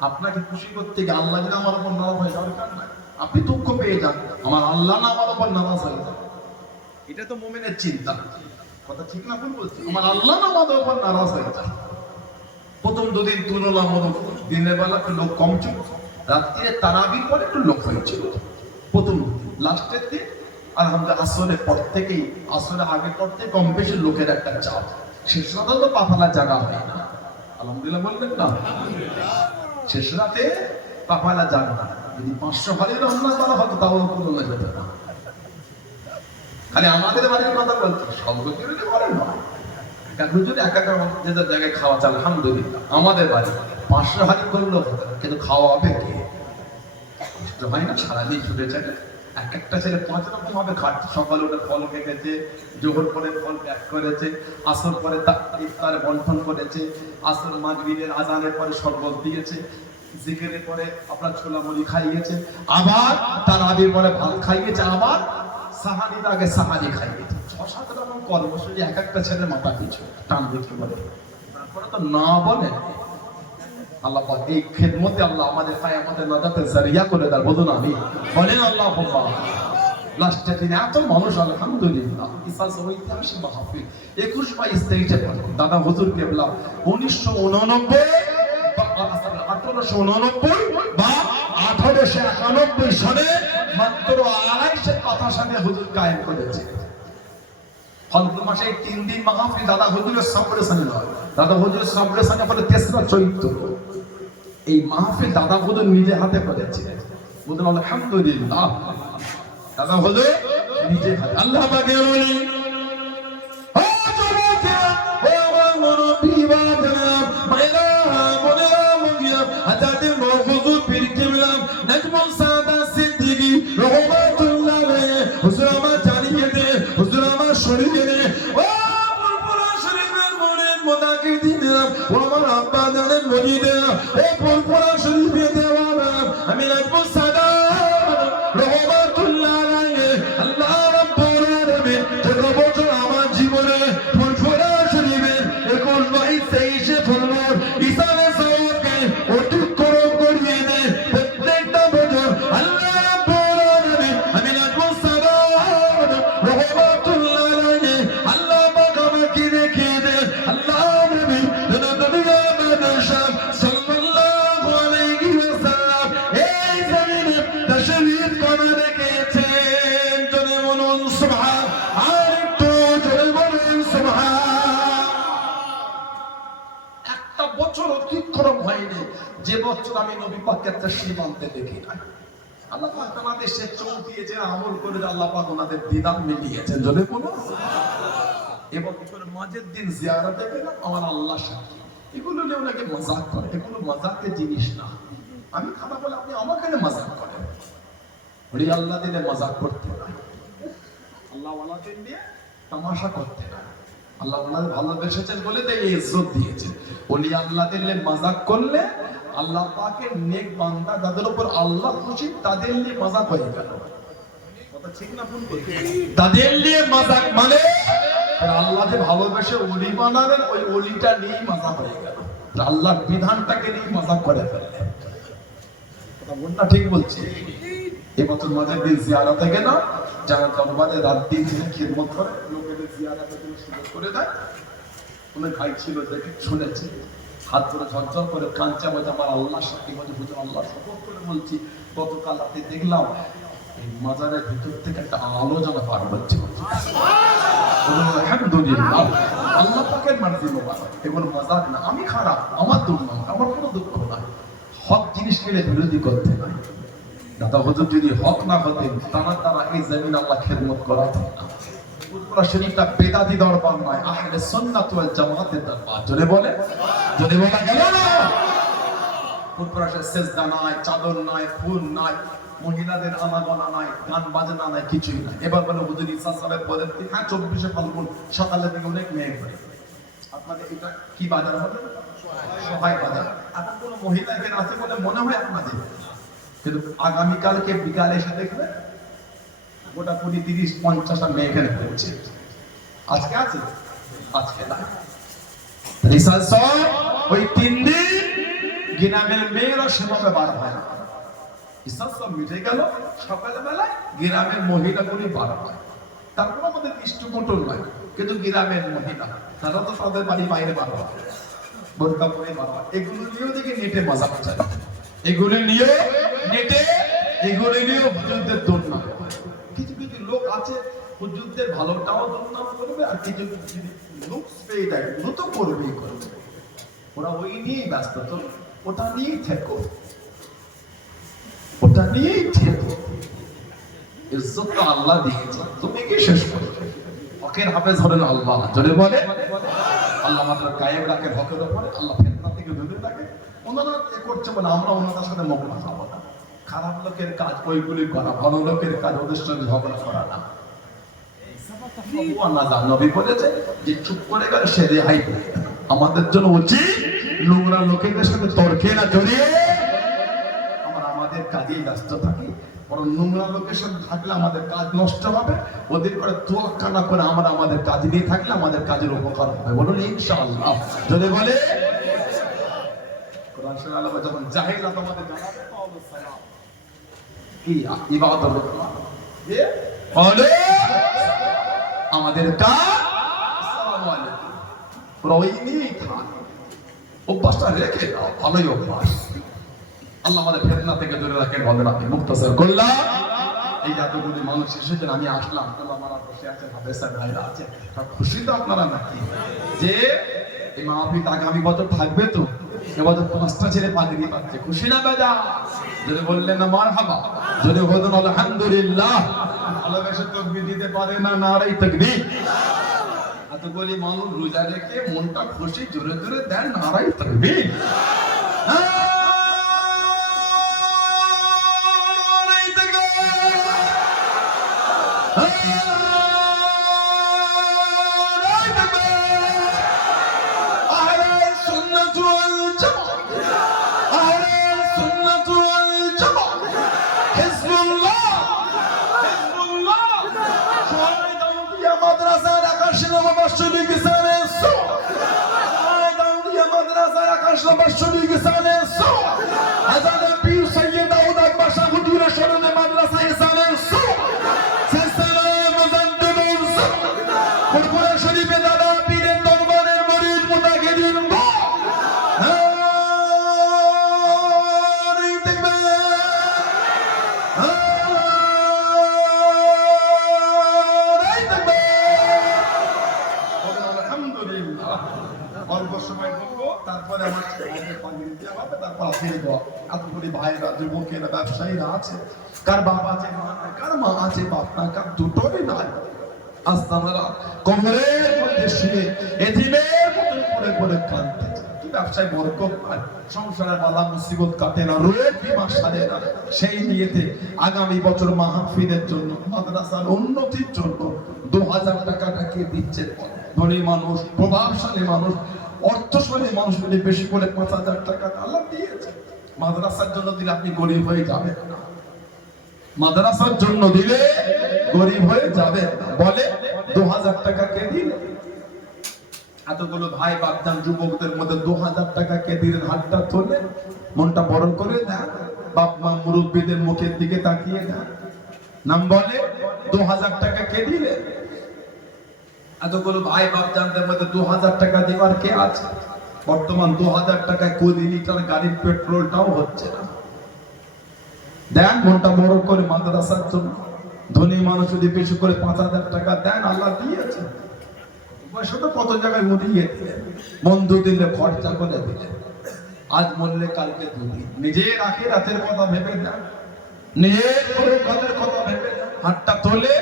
আপনাকে খুশি করতে গিয়ে আল্লাহ যদি আমার উপর নারাজ হয়ে যাবে, কারণ নাই আপনি দুঃখ পেয়ে যান, আমার আল্লাহ না আমার উপর নারাজ হয়ে যাবে। এটা তো মুমিনের চিন্তা। কথা ঠিক না ভুল বলছি? আমার আল্লাহ না আমার উপর নারাজ হয়ে যায়। প্রথম দুদিন তুলনামূলক দিনের বেলা একটু লোক কম ছিল, রাত্রিরে তারাবির পরে একটু লোক হয়েছিল প্রথম। লাস্টের দিন আলহামদুলিল্লাহ আসরের পর থেকেই, আসরের আগের পর থেকে কম বেশি লোকের একটা চাপ। শেষ রাতে তো পাফালা জায়গা হয় না, আলহামদুলিল্লাহ বলবেন না? শেষ রাতে পাফালা জায়গা না। যদি 500 বাড়ির রান্না করা হতো তাও কোনো যেত না। খালি আমাদের বাড়ির কথা বলছি, সর্বকের করেন না। যদি একাকার যে জায়গায় খাওয়া চাল, আলহামদুলিল্লাহ আমাদের বাড়ি 500 হাড়ি করলেও কিন্তু খাওয়া হবে কি? কষ্ট হয় না? সারাদিন ছুটে চলে এক একটা ছেলে 5 রকম ভাবে খাচ্ছে। সকালে ওটা ফল খেয়েছে, জোহর পরে ফল প্যাক করেছে, আসর পরে ইফতার বন্টন করেছে, আসর মাগরিবের আজানের পরে শরবত দিয়েছে, জিকিরের পরে আপনার ছোলা মুড়ি খাইয়েছে, আবার তার আবির পরে ভাত খাইয়েছে, আবার সাহারির আগে সাহারি খাইয়েছে। 6-7 রকম কর্মসূচি এক একটা ছেলে মাথা পিছু টান দেখে বলে। তারপরে তো না বলে আল্লাহ পাক এই খেদমতে আল্লাহ আমাদের আমাদের নাজাতের জারিয়া করে দেন, বলুন আমি, বলেন আল্লাহুম্মা। লাস্টের দিনে এত মানুষ আলহামদুলিল্লাহ ইসাস ঐতিহাসিক মাহফিল 21 বা 23 দাদা হুজুর কেবলা 1989 বা 1889 বা 1891 সালে মাত্র 250 কথা সামনে হুজুর কায়েম করেছে। ফাল্গুন মাসে 3 দিন মাহফিল দাদা হুজুরের সামনে সামনে হয়। দাদা হুজুরের সামনে সামনে বলে তেসরা চৈত্র এই মাহফিল দাদা হুজুর নিজে হাতে করেছে, বলুন আলহামদুলিল্লাহ। দাদা হুজুর নিজে হাতে। আল্লাহ পাকের ওলি ও যুবকেরা, ও আমার মুরব্বি বাবারা, মায়েরা, বোনেরা, মুগিরা, হাজাতে হুজুর পীর কেবলা নাজমুল সাদা সিদ্দিকী রহমাতুল্লাহ আলাইহি হুজুর আমার জানিয়ে দে, হুজুর আমার শরীরে দে, ও পুরপুরা শরীফের মনে মোদাকে দিনা, ও আমার আব্বা জানেন মজিদেরা, এই পুরপুরা শরীফে দেওয়ানা আমি নাজমুল সাদা রহমাতুল্লাহ আলাইহি আল্লাহ রাব্বুল আলামিন যত বছর আমার জীবনে পুরপুরা শরীফের 21 বা 23 ফরমান ইসালে সওয়াবকে অতিক্রম করিয়ে দে। প্রত্যেকটা বছর আল্লাহ রাব্বুল আলামিন আমি নাজমুল সাদা রহমাতুল্লাহ আলাইহি আল্লাহ পাক আমাকে রেখে দে। আল্লাহ নবী দুনিয়া বাদশা সাল্লাল্লাহু আলাইহি ওয়াসাল্লাম এই জমিনে তাশরীফ করে রেখেছেন। জোরে বলুন সুবহান, আর একটু জোরে বলুন সুবহান। একটা বছর অতিক্রম হয়নি যে বছর আমি নবী পাকের তাশরীফ আনতে দেখি নাই। আল্লাহ পাক আমাদের সে চোখ দিয়েছে, আমল করে আল্লাহ পাক ওনাদের দিদার মিলিয়েছেন। জোরে বলুন। এবং মাঝের দিন জিয়ারতে গেলাম, আমার আল্লাহ সাথী। এগুলো নিয়ে ওনাকে মজাক করে, এগুলো মজাকের জিনিস না। আমি খারাপ বলে আপনি আমাকে মজাক করেন, ওই আল্লাহ দিলে মজাক করতে না, আল্লাহ ওয়ালাকে নিয়ে তামাশা করতে না। আল্লাহ ওনাদের ভালোবেসেছেন বলে তাই ইজ্জত দিয়েছেন। ওলি আল্লাহ দিলে মজাক করলে আল্লাহ পাকের নেক বান্দা যাদের উপর আল্লাহ খুশি তাদের নিয়ে মজাক হয়ে গেল। কথা ঠিক না ভুল বলছি? তাদের নিয়ে মজাক মানে আল্লাহ যে ভালোবেসে ওলি বানালেন ওই ওলিটা নিয়েই মজাক হয়ে গেল, আল্লাহর বিধানটাকে নিয়ে মজাক করে ফেললেন। কথা বল না ঠিক বলছি? এবছর মাঝের দিন জিয়ারতে গেলাম, যারা দরবারে রাত দিন খিদমত করে লোকেদের জিয়ারতের জন্য সুযোগ করে দেয়। উনি ভাই ছিল দেখে শুনেছে, হাত ধরে ঝরঝর করে কাঁদছে, বলছে আমার আল্লাহ সাক্ষী, বলছে হুজুর আল্লাহ শপথ করে বলছি গতকাল রাতে দেখলাম এই মাজারের ভিতর থেকে একটা আলো যেন পার হচ্ছে। আলহামদুলিল্লাহ, আল্লাহ পাকের মার্জি মোবারক। এগুলো মাজার না, আমি খারাপ, আমার দুর্নাম, আমার কোনো দুঃখ নাই। হক জিনিস পেলে বিরোধী করতে নাই। দাদা হুজুর যদি হক না হতেন, তারা এই জমিন আল্লাহ খেদমত করাতেন না। ফুরফুরা শরীফটা বেদাতি দরবার নয়, আহলে সুন্নাত ওয়াল জামাতের দরবার। জোরে বলে, যদি বলা গেল না, ফুরফুরা সেজদা নাই, চাদর নাই, ফুল নাই, মহিলাদের আনাগোনা নাই, গান বাজনা নাই, কিছুই নাই। এবার বলে হুজুর ঈসা সাহেব বলেন, হ্যাঁ 24শে ফাল্গুন সকালে থেকে অনেক মেয়ে করে। আপনাদের এটা কি বাজার হবে? সহায় বাজার। এখন কোনো মহিলা এখানে আছে বলে মনে হয় আপনাদের, কিন্তু আগামীকালকে বিকালে এসে দেখবে গোটা 20-30-50টা মেয়ে এখানে পৌঁছে। আজকে আছে, আজকে না। রিসার্চ ওই 3 দিন গ্রামের মেয়েরা সেভাবে বার হয় না। রিসার্চ মিটে গেল, সকালে বেলায় গ্রামের মহিলাগুলি বার হয়। তারপর আমাদের ইষ্টকুটুম নয়, কিন্তু গ্রামের মহিলা তারা তো তাদের বাড়ি বাইরে বার হয়, বোরকা পরে বার হয়। এগুলো নিয়েও দেখি নেটে মজা পাচ্ছে, এগুলো নিয়ে নেটে, এগুলো নিয়েও হুজুরদের দুর্নাম। কিছু কিছু লোক আছে হুজুরদের ভালোটাও দুর্নাম করবে, আর কিছু লোক পেয়ে দেয় তো করবেই করবে। ওরা ওই নিয়েই ব্যস্ত, তো ওটা নিয়েই থেকো, ওটা নিয়েই থেকো। ইজ্জত তো আল্লাহ দিয়েছে, তুমি কি শেষ করবে? হকের হাফেজ হলেন আল্লাহ। জোরে বলে, আল্লাহ মাত্র কায়েম রাখেন হকের উপরে, আল্লাহ ফিতনা থেকে দূরে রাখে। ওনারা করছে বলে আমরা ওনাদের সাথে মুখ মাখাবো না। খারাপ লোকের কাজ ওইগুলি করা, ভালো লোকের কাজ ওদের সঙ্গে ঝগড়া করা না। নবী বলেছে যে চুপ করে গেলে সে রেহাই পেয়ে যাবে। আমাদের জন্য উচিত নোংরা লোকেদের সাথে তর্কে না জড়িয়ে আমরা আমাদের কাজেই ব্যস্ত থাকি। বরং নোংরা লোকের সাথে থাকলে আমাদের কাজ নষ্ট হবে, ওদের করে তোয়াক্কা না করে আমরা আমাদের কাজ নিয়ে থাকলে আমাদের কাজের উপকার হবে। বলুন ইনশাআল্লাহ। যদি বলে কোরআন শরীফ আল্লাহ যখন জাহিলা তোমাদের জানাবে কওলুস সালাম, কি ইবাদত এ বলে আমাদের কাজ আসসালামু আলাইকুম, রইনি থাক, অভ্যাসটা রেখে দাও, ভালোই অভ্যাস। আল্লাহ আমাদের ফিতনা থেকে দূরে রাখেন। বলেন আপনি মুক্তাসার করলাম। এই এতগুলি মানুষ এসেছে, আমি আসলাম, আল্লাহ আমার বসে আছেন, হাফেজ ভাইরা আছে, সব খুশি তো আপনারা নাকি? যে এই মাহফিল আগামী বছর থাকবে তো, এবছর 5টা ছেলে পাগড়ি পাচ্ছে, খুশি না বেজা? যদি বললেন না মারহাবা, যদি বলেন আলহামদুলিল্লাহ। ভালোবেসে তাকবীর দিতে পারে না, নারাই তাকবীর। এতগুলি মানুষ রোজা রেখে মনটা খুশি, জোরে জোরে দেন নারাই তাকবীর। ব্যবসায়ীরা আছে, কার বাবা আছে, কার মা আছে, বাপ না, কার দুটোই নাই। আস্তানারা কবরের মধ্যে শুয়ে এতিমের মতো পড়ে পড়ে কাঁদতেছে। কি ব্যবসায় বরকত নাই, সংসারে বালা মুসিবত কাটে না, রোগ বিমার সারে না। সেই নিয়েতে আগামী বছর মাহফিলের জন্য, মাদ্রাসার উন্নতির জন্য 2000 টাকাটা কে দিচ্ছে? ধনী মানুষ, প্রভাবশালী মানুষ, অর্থশালী মানুষগুলি বেশি করে 5000 টাকা আল্লাহ দিয়েছে। মাদ্রাসার জন্য দিলে আপনি গরিব হয়ে যাবেন না, মাদ্রাসার জন্য দিলে গরিব হয়ে যাবেন না। বলে 2000 টাকা কে দিলে? এতগুলো ভাই বাপজান যুবকদের মধ্যে 2000 টাকা কে দিলেন? হাতটা তোলে, মনটা বরণ করে দেন, বাপ মা মুরব্বীদের মুখের দিকে তাকিয়ে দেন, নাম বলে 2000 টাকা কে দিলে? এতগুলো ভাই বাপজানদের মধ্যে 2000 টাকা দেওয়ার কে আছে? বর্তমান 2000 টাকায় কোটি লিটার গাড়ির পেট্রোলটাও হচ্ছে না। দেন মনটা বড় করে মাদ্রাসার জন্য। ধনী মানুষ যদি বেশি করে 5000 টাকা দেন, আল্লাহ দিয়েছে। পয়সা তো কত জায়গায় উড়িয়ে দিলেন, বন্ধু দিলে খরচা করে দিলেন। আজ মরলে কালকে দুদিন। নিজের আখিরাতের কথা ভেবে দেন, নিজের পরকালের কথা ভেবে দেন। হাতটা তোলে,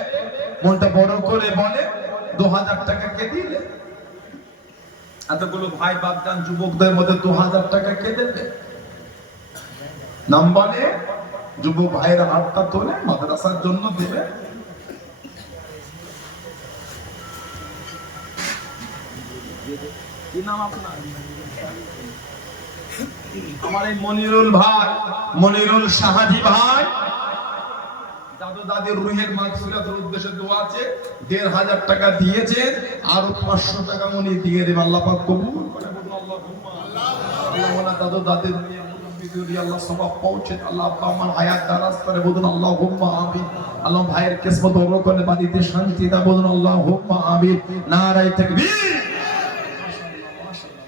মনটা বড় করে বলে 2000 টাকা কে দিলে? এতগুলো ভাই বাপজান যুবকদের মধ্যে 2000 টাকা কে দেবে? নাম বলে যুবক ভাইয়ের হাতটা তোলে, মাদ্রাসার জন্য দেবে। কি নাম আপনার? আমার এই মনিরুল ভাই, মনিরুল শাহাজি ভাই, দাদু দাদির রুহের মাগফিরাতের উদ্দেশ্যে দোয়া আছে। 1500 টাকা দিয়েছেন, আরো 500 টাকা উনি দিয়ে দেবেন। আল্লাহ পাক কবুল করে। বলুন আল্লাহুম্মা আল্লাহ। দাদু দাদির আল্লাহ সওয়াব পৌঁছে, আল্লাহ আব্বা আমার হায়াত দারাজ করে। বলুন আল্লাহুম্মা আমিন। আল্লাহ ভাইয়ের কিসমত বড় করে, বাড়িতে শান্তি দাও। বলুন আল্লাহুম্মা আমিন। নারায়ে তাকবীর।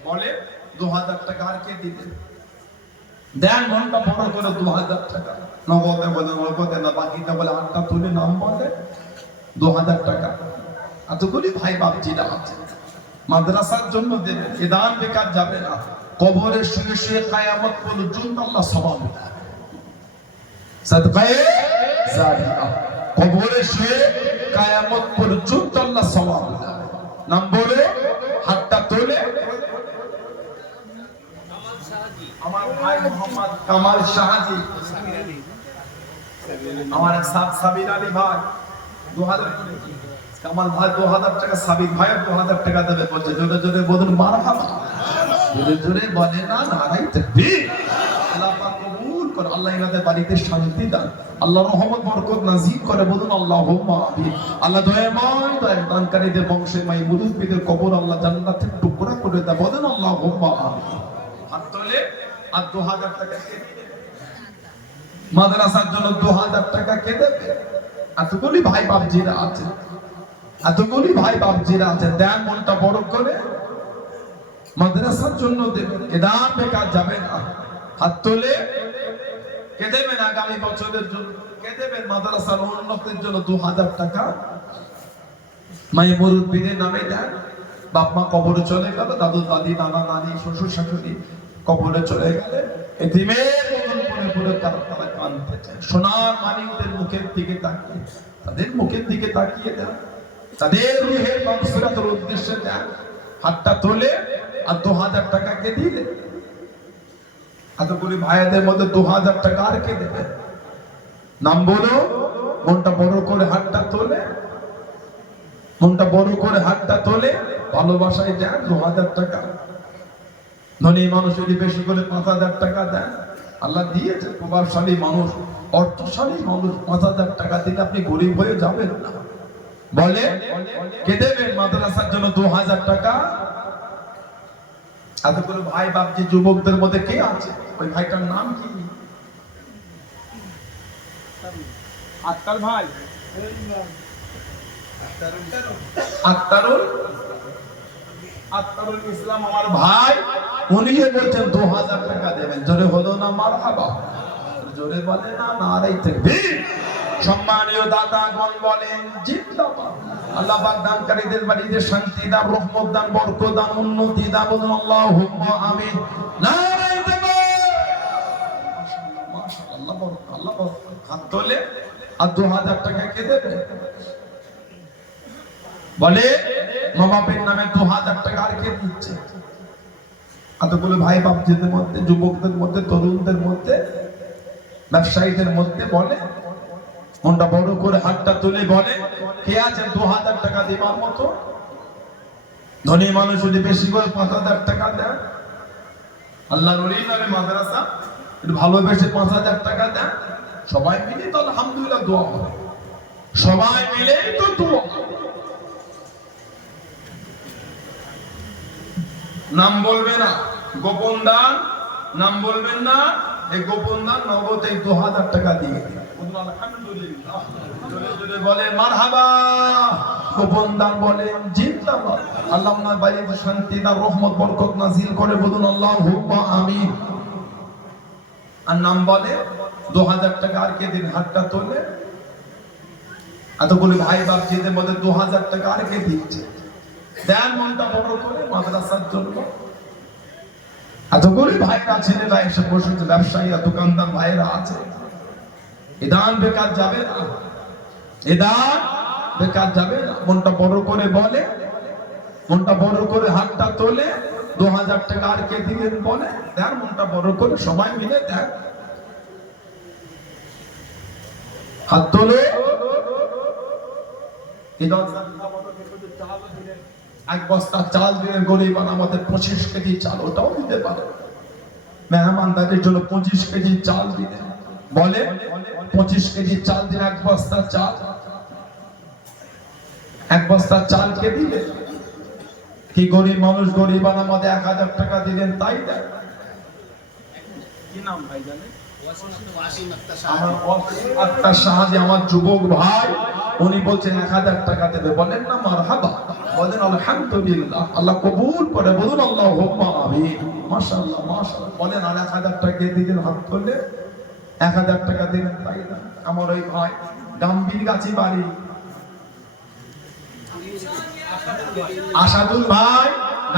বলে 2000 টাকা আর কে দিবে? দেন মনটা বড় করে 2000 টাকা নগদে বলে, নগদে না, বাকিটা বলে আটটা তুলে নাম বলে 2000 টাকা। এতগুলি ভাই বাপজিরা আছে, মাদ্রাসার জন্য দেবে। এ দান বেকার যাবে না। কবরে শুয়ে শুয়ে কিয়ামত পর্যন্ত আল্লাহ সওয়াব দেয়। সাদকায়ে জারিয়া। কবরে শুয়ে কিয়ামত পর্যন্ত আল্লাহ সওয়াব দেয়। নাম বলে, হাতটা তোলে। আমার ভাই মোহাম্মদ কামাল শাহজি, আমার এক সাবির আলী ভাই 2000 কামাল ভাই 2000 টাকা, সাবির ভাই 2000 টাকা দেবে বলছে। জোরে জোরে বলুন মারহাবা। জোরে জোরে বলে না, নারায়ে তাকবীর। আল্লাহ পাক কবুল করে। আল্লাহ ইনাদের বাড়িতে শান্তি দান, আল্লাহ রহমত বরকত নাযিল করে। বলুন আল্লাহুম্মা আমিন। আল্লাহ দয়াময় দয়া দানকারীদের বংশে মাই মুরুব্বিদের কবর আল্লাহ জান্নাতের টুকরা করে দেয়। বলুন আল্লাহুম্মা আমিন। হাত তোলে। আর 2000 টাকা কে দিবে? মাদ্রাসার জন্য 2000 টাকা কে দেবে? এতগুলি ভাই বাপজিরা আছে, এতগুলি ভাই বাপজিরা আছে। দেন মনটা বড় করে, মাদ্রাসার জন্য দেবে। এদান বেকার যাবে না। হাত তোলে। কে দেবেন আগামী বছরের জন্য? কে দেবেন মাদ্রাসার উন্নতির জন্য 2000 টাকা? মাই মুরুব্বিদের নামে দেন। বাপ মা কবরে চলে গেল, দাদু দাদি নানা নানি শ্বশুর শাশুড়ি কবরে চলে গেলে এতিমের মতন পড়ে পড়ে তারা কাঁদতেছে। সোনার মানিকদের মুখের দিকে তাকিয়ে, তাদের মুখের দিকে তাকিয়ে দেন, তাদের রুহের মাগফিরাতের উদ্দেশ্যে দেন। হাতটা তোলে। আর 2000 টাকা কে দিলে? এতগুলি ভাইদের মধ্যে 2000 টাকা আর কে দেবে? নাম বলো। মনটা বড় করে হাতটা তোলে, মনটা বড় করে হাতটা তোলে। ভালোবাসায় দেন 2000 টাকা। ধনী মানুষ যদি বেশি করে 5000 টাকা দেন, আল্লাহ দিয়েছে। প্রভাবশালী মানুষ, অর্থশালী মানুষ 5000 টাকা দিলে আপনি গরিব হয়ে যাবেন না। বলে কে দেবেন মাদ্রাসার জন্য 2000 টাকা? এতগুলো ভাই বাপজি যুবকদের মধ্যে কে আছে? ওই ভাইটার নাম কি? আক্তার ভাই, আক্তারুল আক্তারুল ইসলাম আমার ভাই, উনি বলছেন 2000 টাকা দেবেন। জোরে হলো না মারহাবা? জোরে বলে না, নারায়ে তাকবীর। সম্মানীয় দাতাগণ বলেন জিন্দাবাদ। আল্লাহ পাক দানকারীদের বাড়িতে শান্তি দান, রহমত দান, বরকত দান, উন্নতি দান। বলুন আল্লাহুম্মা আমিন। নারায়ে তাকবীর। মাশাআল্লাহ, মাশাআল্লাহ, আল্লাহ হাত তোলে। আর 2000 টাকা কে দেবে? বলে মা বাপের নামে 2000 টাকা আর কে দিচ্ছে? এতগুলো ভাই বাপজিদের মধ্যে, যুবকদের মধ্যে, তরুণদের মধ্যে, ব্যবসায়ীদের মধ্যে বলে, মনটা বড় করে হাতটা তুলে বলে কে আছে 2000 টাকা দেওয়ার মতো? ধনী মানুষ যদি বেশি করে 5000 টাকা দেয়, আল্লাহর ওলির নামে মাদ্রাসা একটু ভালোবেসে 5000 টাকা দেয়, সবাই মিলে তো আলহামদুলিল্লাহ দোয়া হবে। সবাই মিলে তো দোয়া। নাম বলবে না, গোপন দান। নাম বলবেন না, এই গোপন দান নগদ এই 2000 টাকা দিয়ে দিন। আলহামদুলিল্লাহ। বলে মারহাবা। গোপনদার বলেন জিন্দাবাদ। আল্লাহ আপনার বাড়িতে শান্তি তার রহমত বরকত নাজিল করে, বলুন আল্লাহুম্মা আমিন। আর নাম বলে 2000 টাকা আর কে দিন, হাতটা তোলে। এতগুলি ভাই বাপ যেদের মধ্যে 2000 টাকা আর কে দিচ্ছে, দেন মনটা বড় করে মাদ্রাসার জন্য। এতগুলি ভাইরা ছেলেরা এসে বসেছে, ব্যবসায়ীরা দোকানদার ভাইরা আছে, এ দান বেকার যাবে না, এ দান বেকার যাবে না। মনটা বড় করে বলে, মনটা বড় করে হাতটা তোলে, 2000 টাকা আর কে দিবেন বলে, দেন মনটা বড় করে সবাই মিলে দেন। হাত তোলে। এক বস্তা চাল দিলেন গরিব আমাদের, 25 কেজি চাল, ওটাও দিতে পারে। মেহমানদারির জন্য 25 কেজি চাল দিলেন, বলে 25 কেজি চাল দিন, এক বস্তা চাল, এক বস্তা চাল কে দিলেন? কি গরিব মানুষ, গরিব আমাদের 1000 টাকা দিলেন, তাই দেন। কি নাম ভাই জানেন? আমার শাহাদি, আমার যুবক ভাই, উনি বলছেন 1000 টাকা দেবে, বলেন না মারহাবা, বলেন আলহামদুলিল্লাহ, আল্লাহ কবুল করে, বলুন আল্লাহুম্মা আমিন। মাশাআল্লাহ মাশাআল্লাহ, বলেন আর 1000 টাকা দিলেন, হাত তুলে 1000 টাকা দিলেন, তাই না? আমার ওই ভাই গাম্ভীর গাছি বাড়ি, আসাদুল ভাই